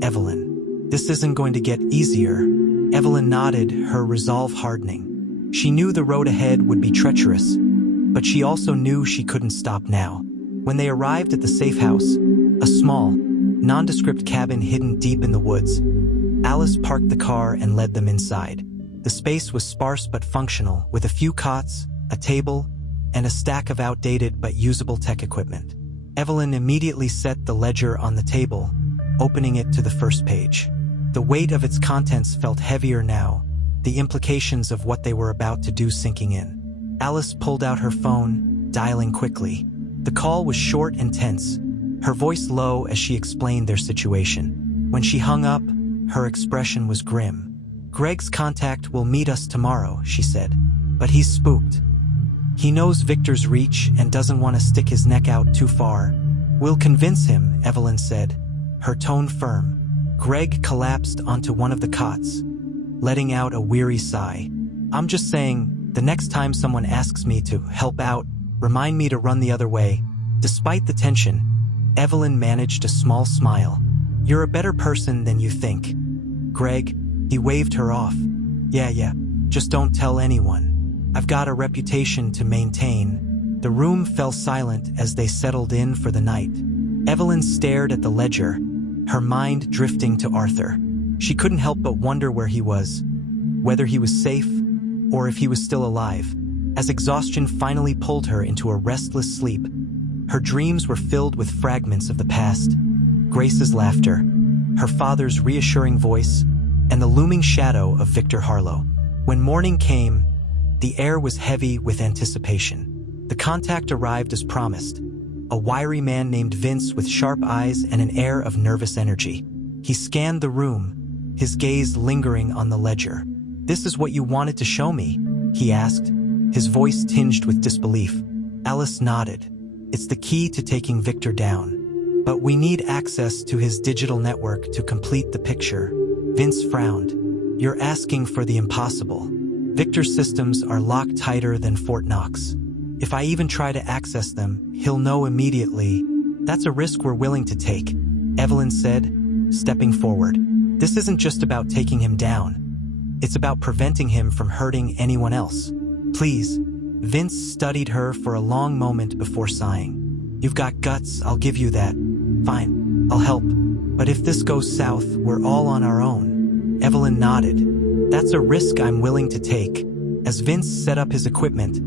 "Evelyn, this isn't going to get easier." Evelyn nodded, her resolve hardening. She knew the road ahead would be treacherous, but she also knew she couldn't stop now. When they arrived at the safe house, a small, nondescript cabin hidden deep in the woods, Alice parked the car and led them inside. The space was sparse but functional, with a few cots, a table, and a stack of outdated but usable tech equipment. Evelyn immediately set the ledger on the table, opening it to the first page. The weight of its contents felt heavier now, the implications of what they were about to do sinking in. Alice pulled out her phone, dialing quickly. The call was short and tense, her voice low as she explained their situation. When she hung up, her expression was grim. "Greg's contact will meet us tomorrow," she said, "but he's spooked. He knows Victor's reach and doesn't want to stick his neck out too far." "We'll convince him," Evelyn said, her tone firm. Greg collapsed onto one of the cots, letting out a weary sigh. "I'm just saying, the next time someone asks me to help out, remind me to run the other way." Despite the tension, Evelyn managed a small smile. "You're a better person than you think." "Greg," he waved her off. Yeah, just don't tell anyone. I've got a reputation to maintain." The room fell silent as they settled in for the night. Evelyn stared at the ledger, her mind drifting to Arthur. She couldn't help but wonder where he was, whether he was safe, or if he was still alive. As exhaustion finally pulled her into a restless sleep, Her dreams were filled with fragments of the past, Grace's laughter, her father's reassuring voice, and the looming shadow of Victor Harlow. When morning came, the air was heavy with anticipation. The contact arrived as promised, a wiry man named Vince with sharp eyes and an air of nervous energy. He scanned the room, his gaze lingering on the ledger. "This is what you wanted to show me?" he asked, his voice tinged with disbelief. Alice nodded. "It's the key to taking Victor down. But we need access to his digital network to complete the picture." Vince frowned. "You're asking for the impossible. Victor's systems are locked tighter than Fort Knox. If I even try to access them, he'll know immediately. That's a risk we're willing to take," Evelyn said, stepping forward. "This isn't just about taking him down. It's about preventing him from hurting anyone else. Please." Vince studied her for a long moment before sighing. "You've got guts, I'll give you that. Fine, I'll help. But if this goes south, we're all on our own." Evelyn nodded. "That's a risk I'm willing to take." As Vince set up his equipment,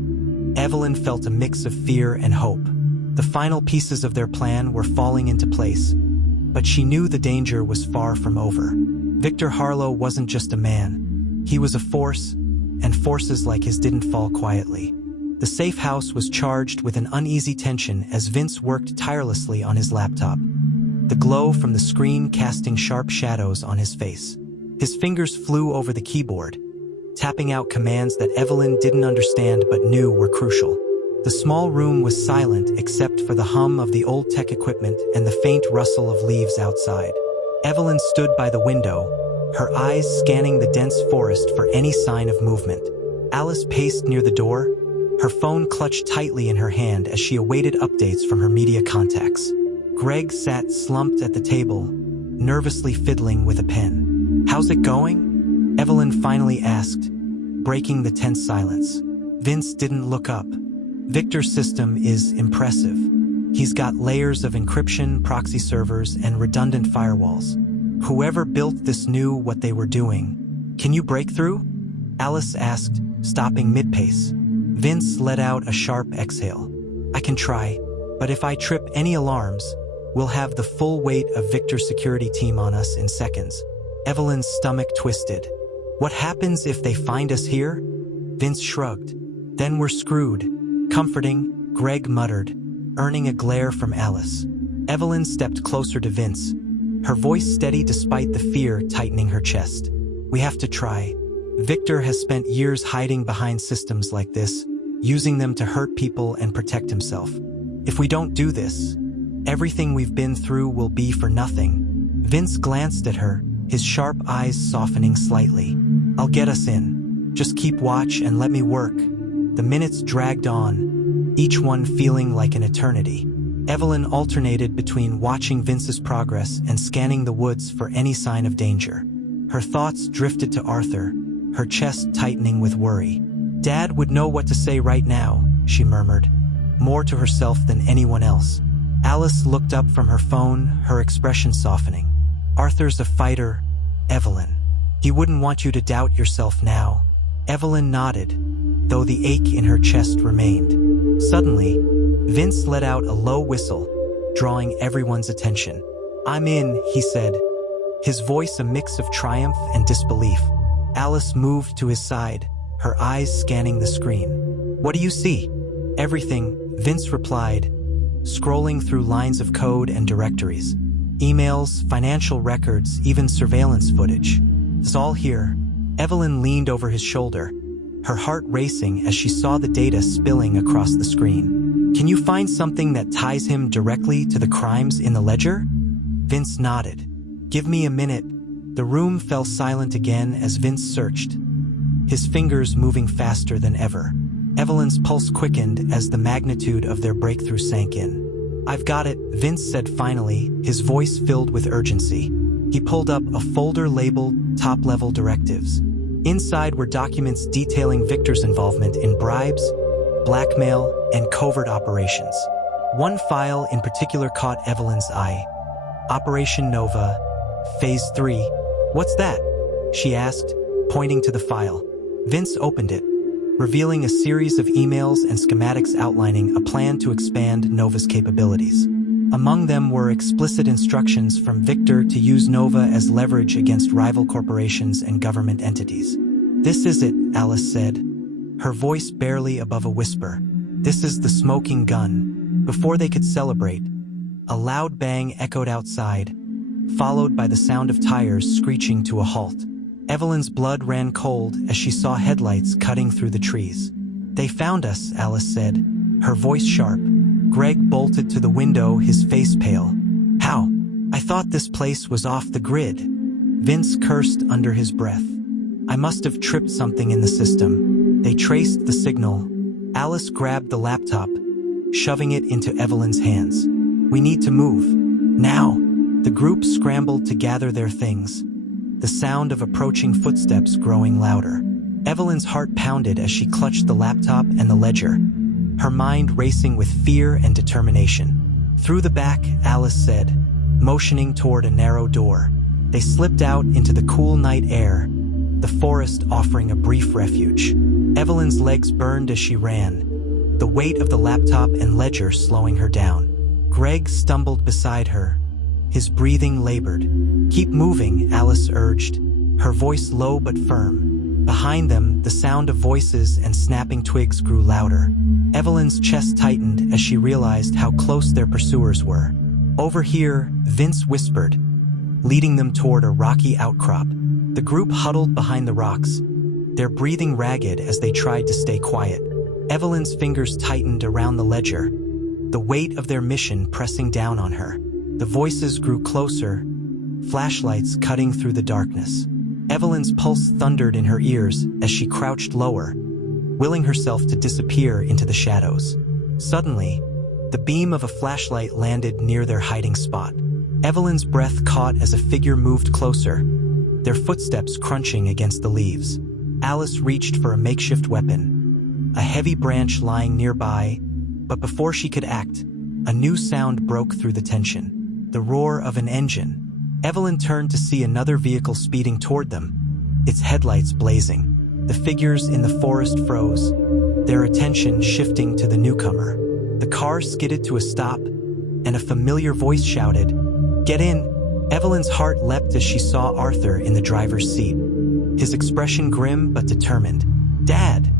Evelyn felt a mix of fear and hope. The final pieces of their plan were falling into place, but she knew the danger was far from over. Victor Harlow wasn't just a man. He was a force, and forces like his didn't fall quietly. The safe house was charged with an uneasy tension as Vince worked tirelessly on his laptop, the glow from the screen casting sharp shadows on his face. His fingers flew over the keyboard, tapping out commands that Evelyn didn't understand but knew were crucial. The small room was silent except for the hum of the old tech equipment and the faint rustle of leaves outside. Evelyn stood by the window, her eyes scanning the dense forest for any sign of movement. Alice paced near the door, her phone clutched tightly in her hand as she awaited updates from her media contacts. Greg sat slumped at the table, nervously fiddling with a pen. "How's it going?" Evelyn finally asked, breaking the tense silence. Vince didn't look up. "Victor's system is impressive. He's got layers of encryption, proxy servers, and redundant firewalls. Whoever built this knew what they were doing. Can you break through?" Alice asked, stopping mid-pace. Vince let out a sharp exhale. "I can try, but if I trip any alarms, we'll have the full weight of Victor's security team on us in seconds." Evelyn's stomach twisted. "What happens if they find us here?" Vince shrugged. "Then we're screwed." "Comforting," Greg muttered, earning a glare from Alice. Evelyn stepped closer to Vince, her voice steady despite the fear tightening her chest. "We have to try. Victor has spent years hiding behind systems like this, using them to hurt people and protect himself. If we don't do this, everything we've been through will be for nothing." Vince glanced at her, his sharp eyes softening slightly. "I'll get us in. Just keep watch and let me work." The minutes dragged on, each one feeling like an eternity. Evelyn alternated between watching Vince's progress and scanning the woods for any sign of danger. Her thoughts drifted to Arthur, her chest tightening with worry. "Dad would know what to say right now," she murmured, more to herself than anyone else. Alice looked up from her phone, her expression softening. "Arthur's a fighter, Evelyn. He wouldn't want you to doubt yourself now." Evelyn nodded, though the ache in her chest remained. Suddenly, Vince let out a low whistle, drawing everyone's attention. "I'm in," he said, his voice a mix of triumph and disbelief. Alice moved to his side, her eyes scanning the screen. "What do you see?" "Everything," Vince replied, scrolling through lines of code and directories. "Emails, financial records, even surveillance footage. It's all here." Evelyn leaned over his shoulder, her heart racing as she saw the data spilling across the screen. "Can you find something that ties him directly to the crimes in the ledger?" Vince nodded. "Give me a minute." The room fell silent again as Vince searched, his fingers moving faster than ever. Evelyn's pulse quickened as the magnitude of their breakthrough sank in. "I've got it," Vince said finally, his voice filled with urgency. He pulled up a folder labeled Top-Level Directives. Inside were documents detailing Victor's involvement in bribes, blackmail, and covert operations. One file in particular caught Evelyn's eye. Operation Nova, Phase 3. "What's that?" she asked, pointing to the file. Vince opened it, revealing a series of emails and schematics outlining a plan to expand Nova's capabilities. Among them were explicit instructions from Victor to use Nova as leverage against rival corporations and government entities. "This is it," Alice said, her voice barely above a whisper. "This is the smoking gun." Before they could celebrate, a loud bang echoed outside, followed by the sound of tires screeching to a halt. Evelyn's blood ran cold as she saw headlights cutting through the trees. "They found us," Alice said, her voice sharp. Greg bolted to the window, his face pale. "How? I thought this place was off the grid." Vince cursed under his breath. "I must have tripped something in the system." They traced the signal. Alice grabbed the laptop, shoving it into Evelyn's hands. "We need to move. Now!" The group scrambled to gather their things, the sound of approaching footsteps growing louder. Evelyn's heart pounded as she clutched the laptop and the ledger, her mind racing with fear and determination. "Through the back," Alice said, motioning toward a narrow door. They slipped out into the cool night air, the forest offering a brief refuge. Evelyn's legs burned as she ran, the weight of the laptop and ledger slowing her down. Greg stumbled beside her, his breathing labored. "Keep moving," Alice urged, her voice low but firm. Behind them, the sound of voices and snapping twigs grew louder. Evelyn's chest tightened as she realized how close their pursuers were. "Over here," Vince whispered, leading them toward a rocky outcrop. The group huddled behind the rocks, their breathing ragged as they tried to stay quiet. Evelyn's fingers tightened around the ledger, the weight of their mission pressing down on her. The voices grew closer, flashlights cutting through the darkness. Evelyn's pulse thundered in her ears as she crouched lower, willing herself to disappear into the shadows. Suddenly, the beam of a flashlight landed near their hiding spot. Evelyn's breath caught as a figure moved closer, their footsteps crunching against the leaves. Alice reached for a makeshift weapon, a heavy branch lying nearby, but before she could act, a new sound broke through the tension. The roar of an engine. Evelyn turned to see another vehicle speeding toward them, its headlights blazing. The figures in the forest froze, their attention shifting to the newcomer. The car skidded to a stop, and a familiar voice shouted, "Get in!" Evelyn's heart leapt as she saw Arthur in the driver's seat, his expression grim but determined. "Dad!"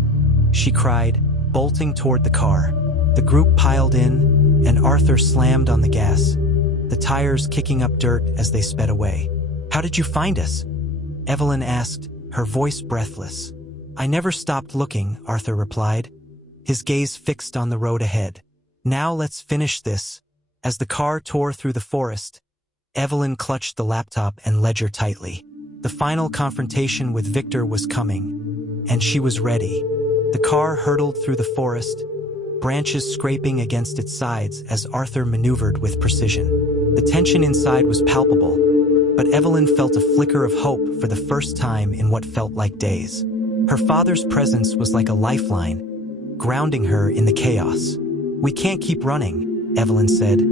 she cried, bolting toward the car. The group piled in, and Arthur slammed on the gas, the tires kicking up dirt as they sped away. "How did you find us?" Evelyn asked, her voice breathless. "I never stopped looking," Arthur replied, his gaze fixed on the road ahead. "Now let's finish this." As the car tore through the forest, Evelyn clutched the laptop and ledger tightly. The final confrontation with Victor was coming, and she was ready. The car hurtled through the forest, branches scraping against its sides as Arthur maneuvered with precision. The tension inside was palpable, but Evelyn felt a flicker of hope for the first time in what felt like days. Her father's presence was like a lifeline, grounding her in the chaos. "We can't keep running," Evelyn said,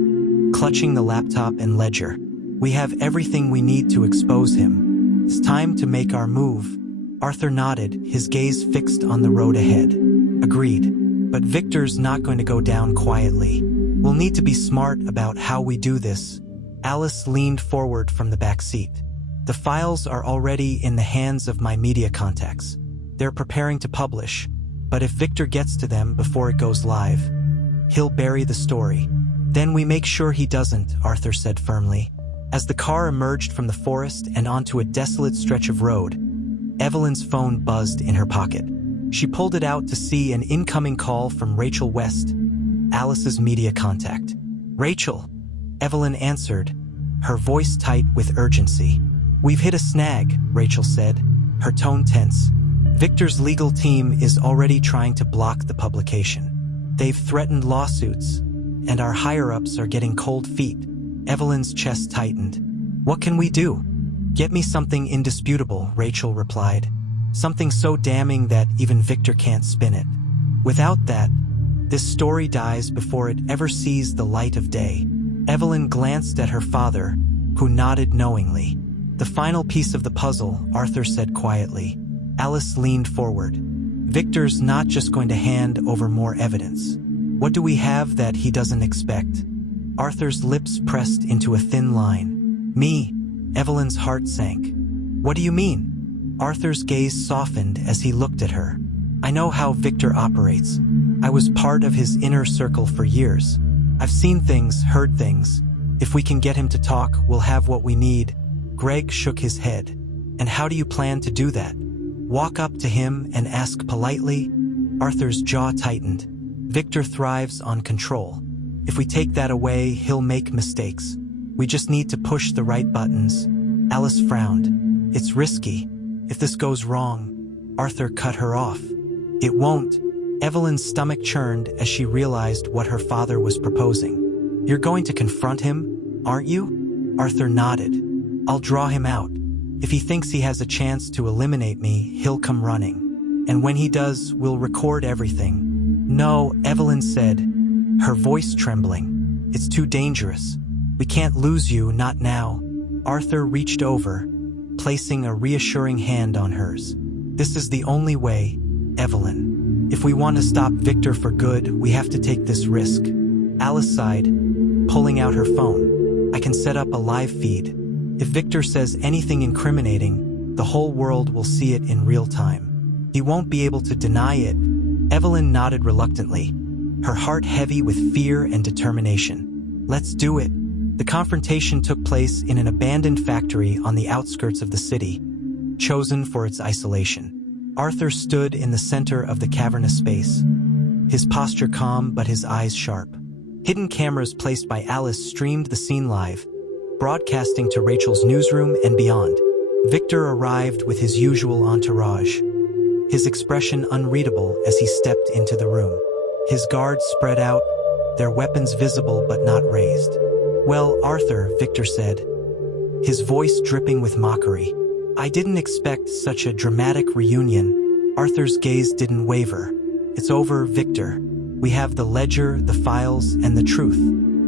clutching the laptop and ledger. "We have everything we need to expose him. It's time to make our move." Arthur nodded, his gaze fixed on the road ahead. "Agreed. But Victor's not going to go down quietly. We'll need to be smart about how we do this." Alice leaned forward from the back seat. "The files are already in the hands of my media contacts. They're preparing to publish, but if Victor gets to them before it goes live, he'll bury the story." "Then we make sure he doesn't," Arthur said firmly. As the car emerged from the forest and onto a desolate stretch of road, Evelyn's phone buzzed in her pocket. She pulled it out to see an incoming call from Rachel West, Alice's media contact. "Rachel," Evelyn answered, her voice tight with urgency. "We've hit a snag," Rachel said, her tone tense. "Victor's legal team is already trying to block the publication. They've threatened lawsuits, and our higher-ups are getting cold feet." Evelyn's chest tightened. "What can we do?" "Get me something indisputable," Rachel replied. "Something so damning that even Victor can't spin it. Without that, this story dies before it ever sees the light of day." Evelyn glanced at her father, who nodded knowingly. "The final piece of the puzzle," Arthur said quietly. Alice leaned forward. Victor's not just going to hand over more evidence. What do we have that he doesn't expect? Arthur's lips pressed into a thin line. Me. Evelyn's heart sank. What do you mean? Arthur's gaze softened as he looked at her. I know how Victor operates. I was part of his inner circle for years. I've seen things, heard things. If we can get him to talk, we'll have what we need. Greg shook his head. And how do you plan to do that? Walk up to him and ask politely? Arthur's jaw tightened. Victor thrives on control. If we take that away, he'll make mistakes. We just need to push the right buttons. Alice frowned. It's risky. If this goes wrong, Arthur cut her off. It won't. Evelyn's stomach churned as she realized what her father was proposing. You're going to confront him, aren't you? Arthur nodded. I'll draw him out. If he thinks he has a chance to eliminate me, he'll come running. And when he does, we'll record everything. No, Evelyn said, her voice trembling. It's too dangerous. We can't lose you, not now. Arthur reached over, placing a reassuring hand on hers. This is the only way, Evelyn. If we want to stop Victor for good, we have to take this risk. Alice sighed, pulling out her phone. I can set up a live feed. If Victor says anything incriminating, the whole world will see it in real time. He won't be able to deny it. Evelyn nodded reluctantly, her heart heavy with fear and determination. Let's do it. The confrontation took place in an abandoned factory on the outskirts of the city, chosen for its isolation. Arthur stood in the center of the cavernous space, his posture calm but his eyes sharp. Hidden cameras placed by Alice streamed the scene live, broadcasting to Rachel's newsroom and beyond. Victor arrived with his usual entourage, his expression unreadable as he stepped into the room. His guards spread out, their weapons visible but not raised. Well, Arthur, Victor said, his voice dripping with mockery. I didn't expect such a dramatic reunion. Arthur's gaze didn't waver. It's over, Victor. We have the ledger, the files, and the truth.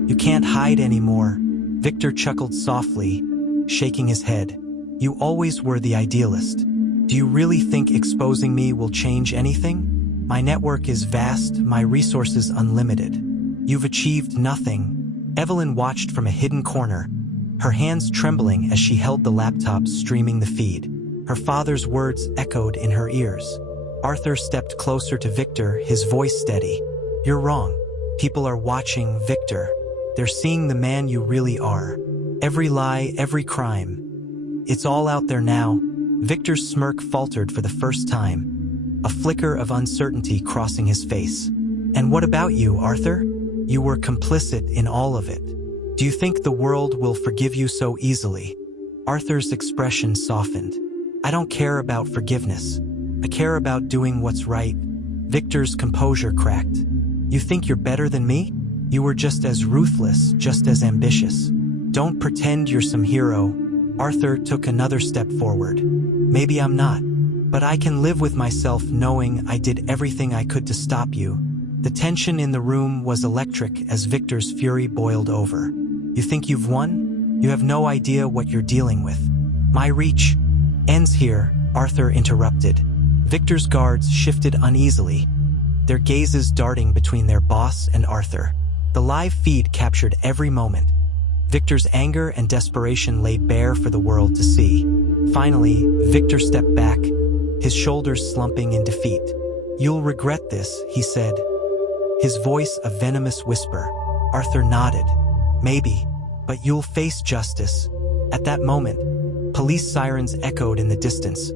You can't hide anymore. Victor chuckled softly, shaking his head. You always were the idealist. Do you really think exposing me will change anything? My network is vast, my resources unlimited. You've achieved nothing. Evelyn watched from a hidden corner, her hands trembling as she held the laptop streaming the feed. Her father's words echoed in her ears. Arthur stepped closer to Victor, his voice steady. You're wrong. People are watching, Victor. They're seeing the man you really are. Every lie, every crime. It's all out there now. Victor's smirk faltered for the first time, a flicker of uncertainty crossing his face. And what about you, Arthur? You were complicit in all of it. Do you think the world will forgive you so easily? Arthur's expression softened. I don't care about forgiveness. I care about doing what's right. Victor's composure cracked. You think you're better than me? You were just as ruthless, just as ambitious. Don't pretend you're some hero. Arthur took another step forward. Maybe I'm not, but I can live with myself knowing I did everything I could to stop you. The tension in the room was electric as Victor's fury boiled over. You think you've won? You have no idea what you're dealing with. My reach ends here, Arthur interrupted. Victor's guards shifted uneasily, their gazes darting between their boss and Arthur. The live feed captured every moment. Victor's anger and desperation laid bare for the world to see. Finally, Victor stepped back, his shoulders slumping in defeat. You'll regret this, he said, his voice a venomous whisper. Arthur nodded. Maybe, but you'll face justice. At that moment, police sirens echoed in the distance,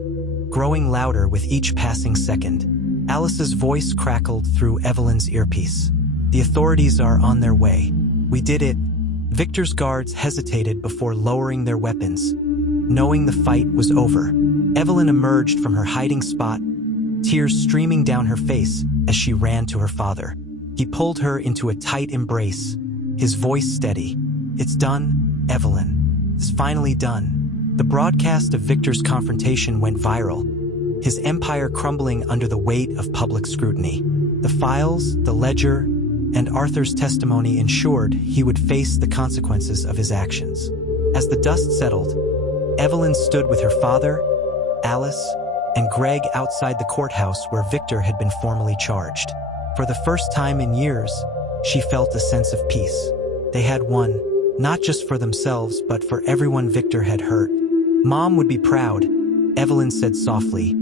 growing louder with each passing second. Alice's voice crackled through Evelyn's earpiece. The authorities are on their way. We did it. Victor's guards hesitated before lowering their weapons, knowing the fight was over. Evelyn emerged from her hiding spot, tears streaming down her face as she ran to her father. He pulled her into a tight embrace, his voice steady. It's done, Evelyn. It's finally done. The broadcast of Victor's confrontation went viral, his empire crumbling under the weight of public scrutiny. The files, the ledger, and Arthur's testimony ensured he would face the consequences of his actions. As the dust settled, Evelyn stood with her father, Alice, and Greg outside the courthouse where Victor had been formally charged. For the first time in years, she felt a sense of peace. They had won, not just for themselves, but for everyone Victor had hurt. Mom would be proud, Evelyn said softly,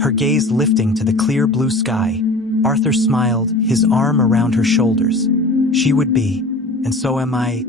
her gaze lifting to the clear blue sky. Arthur smiled, his arm around her shoulders. She would be, and so am I,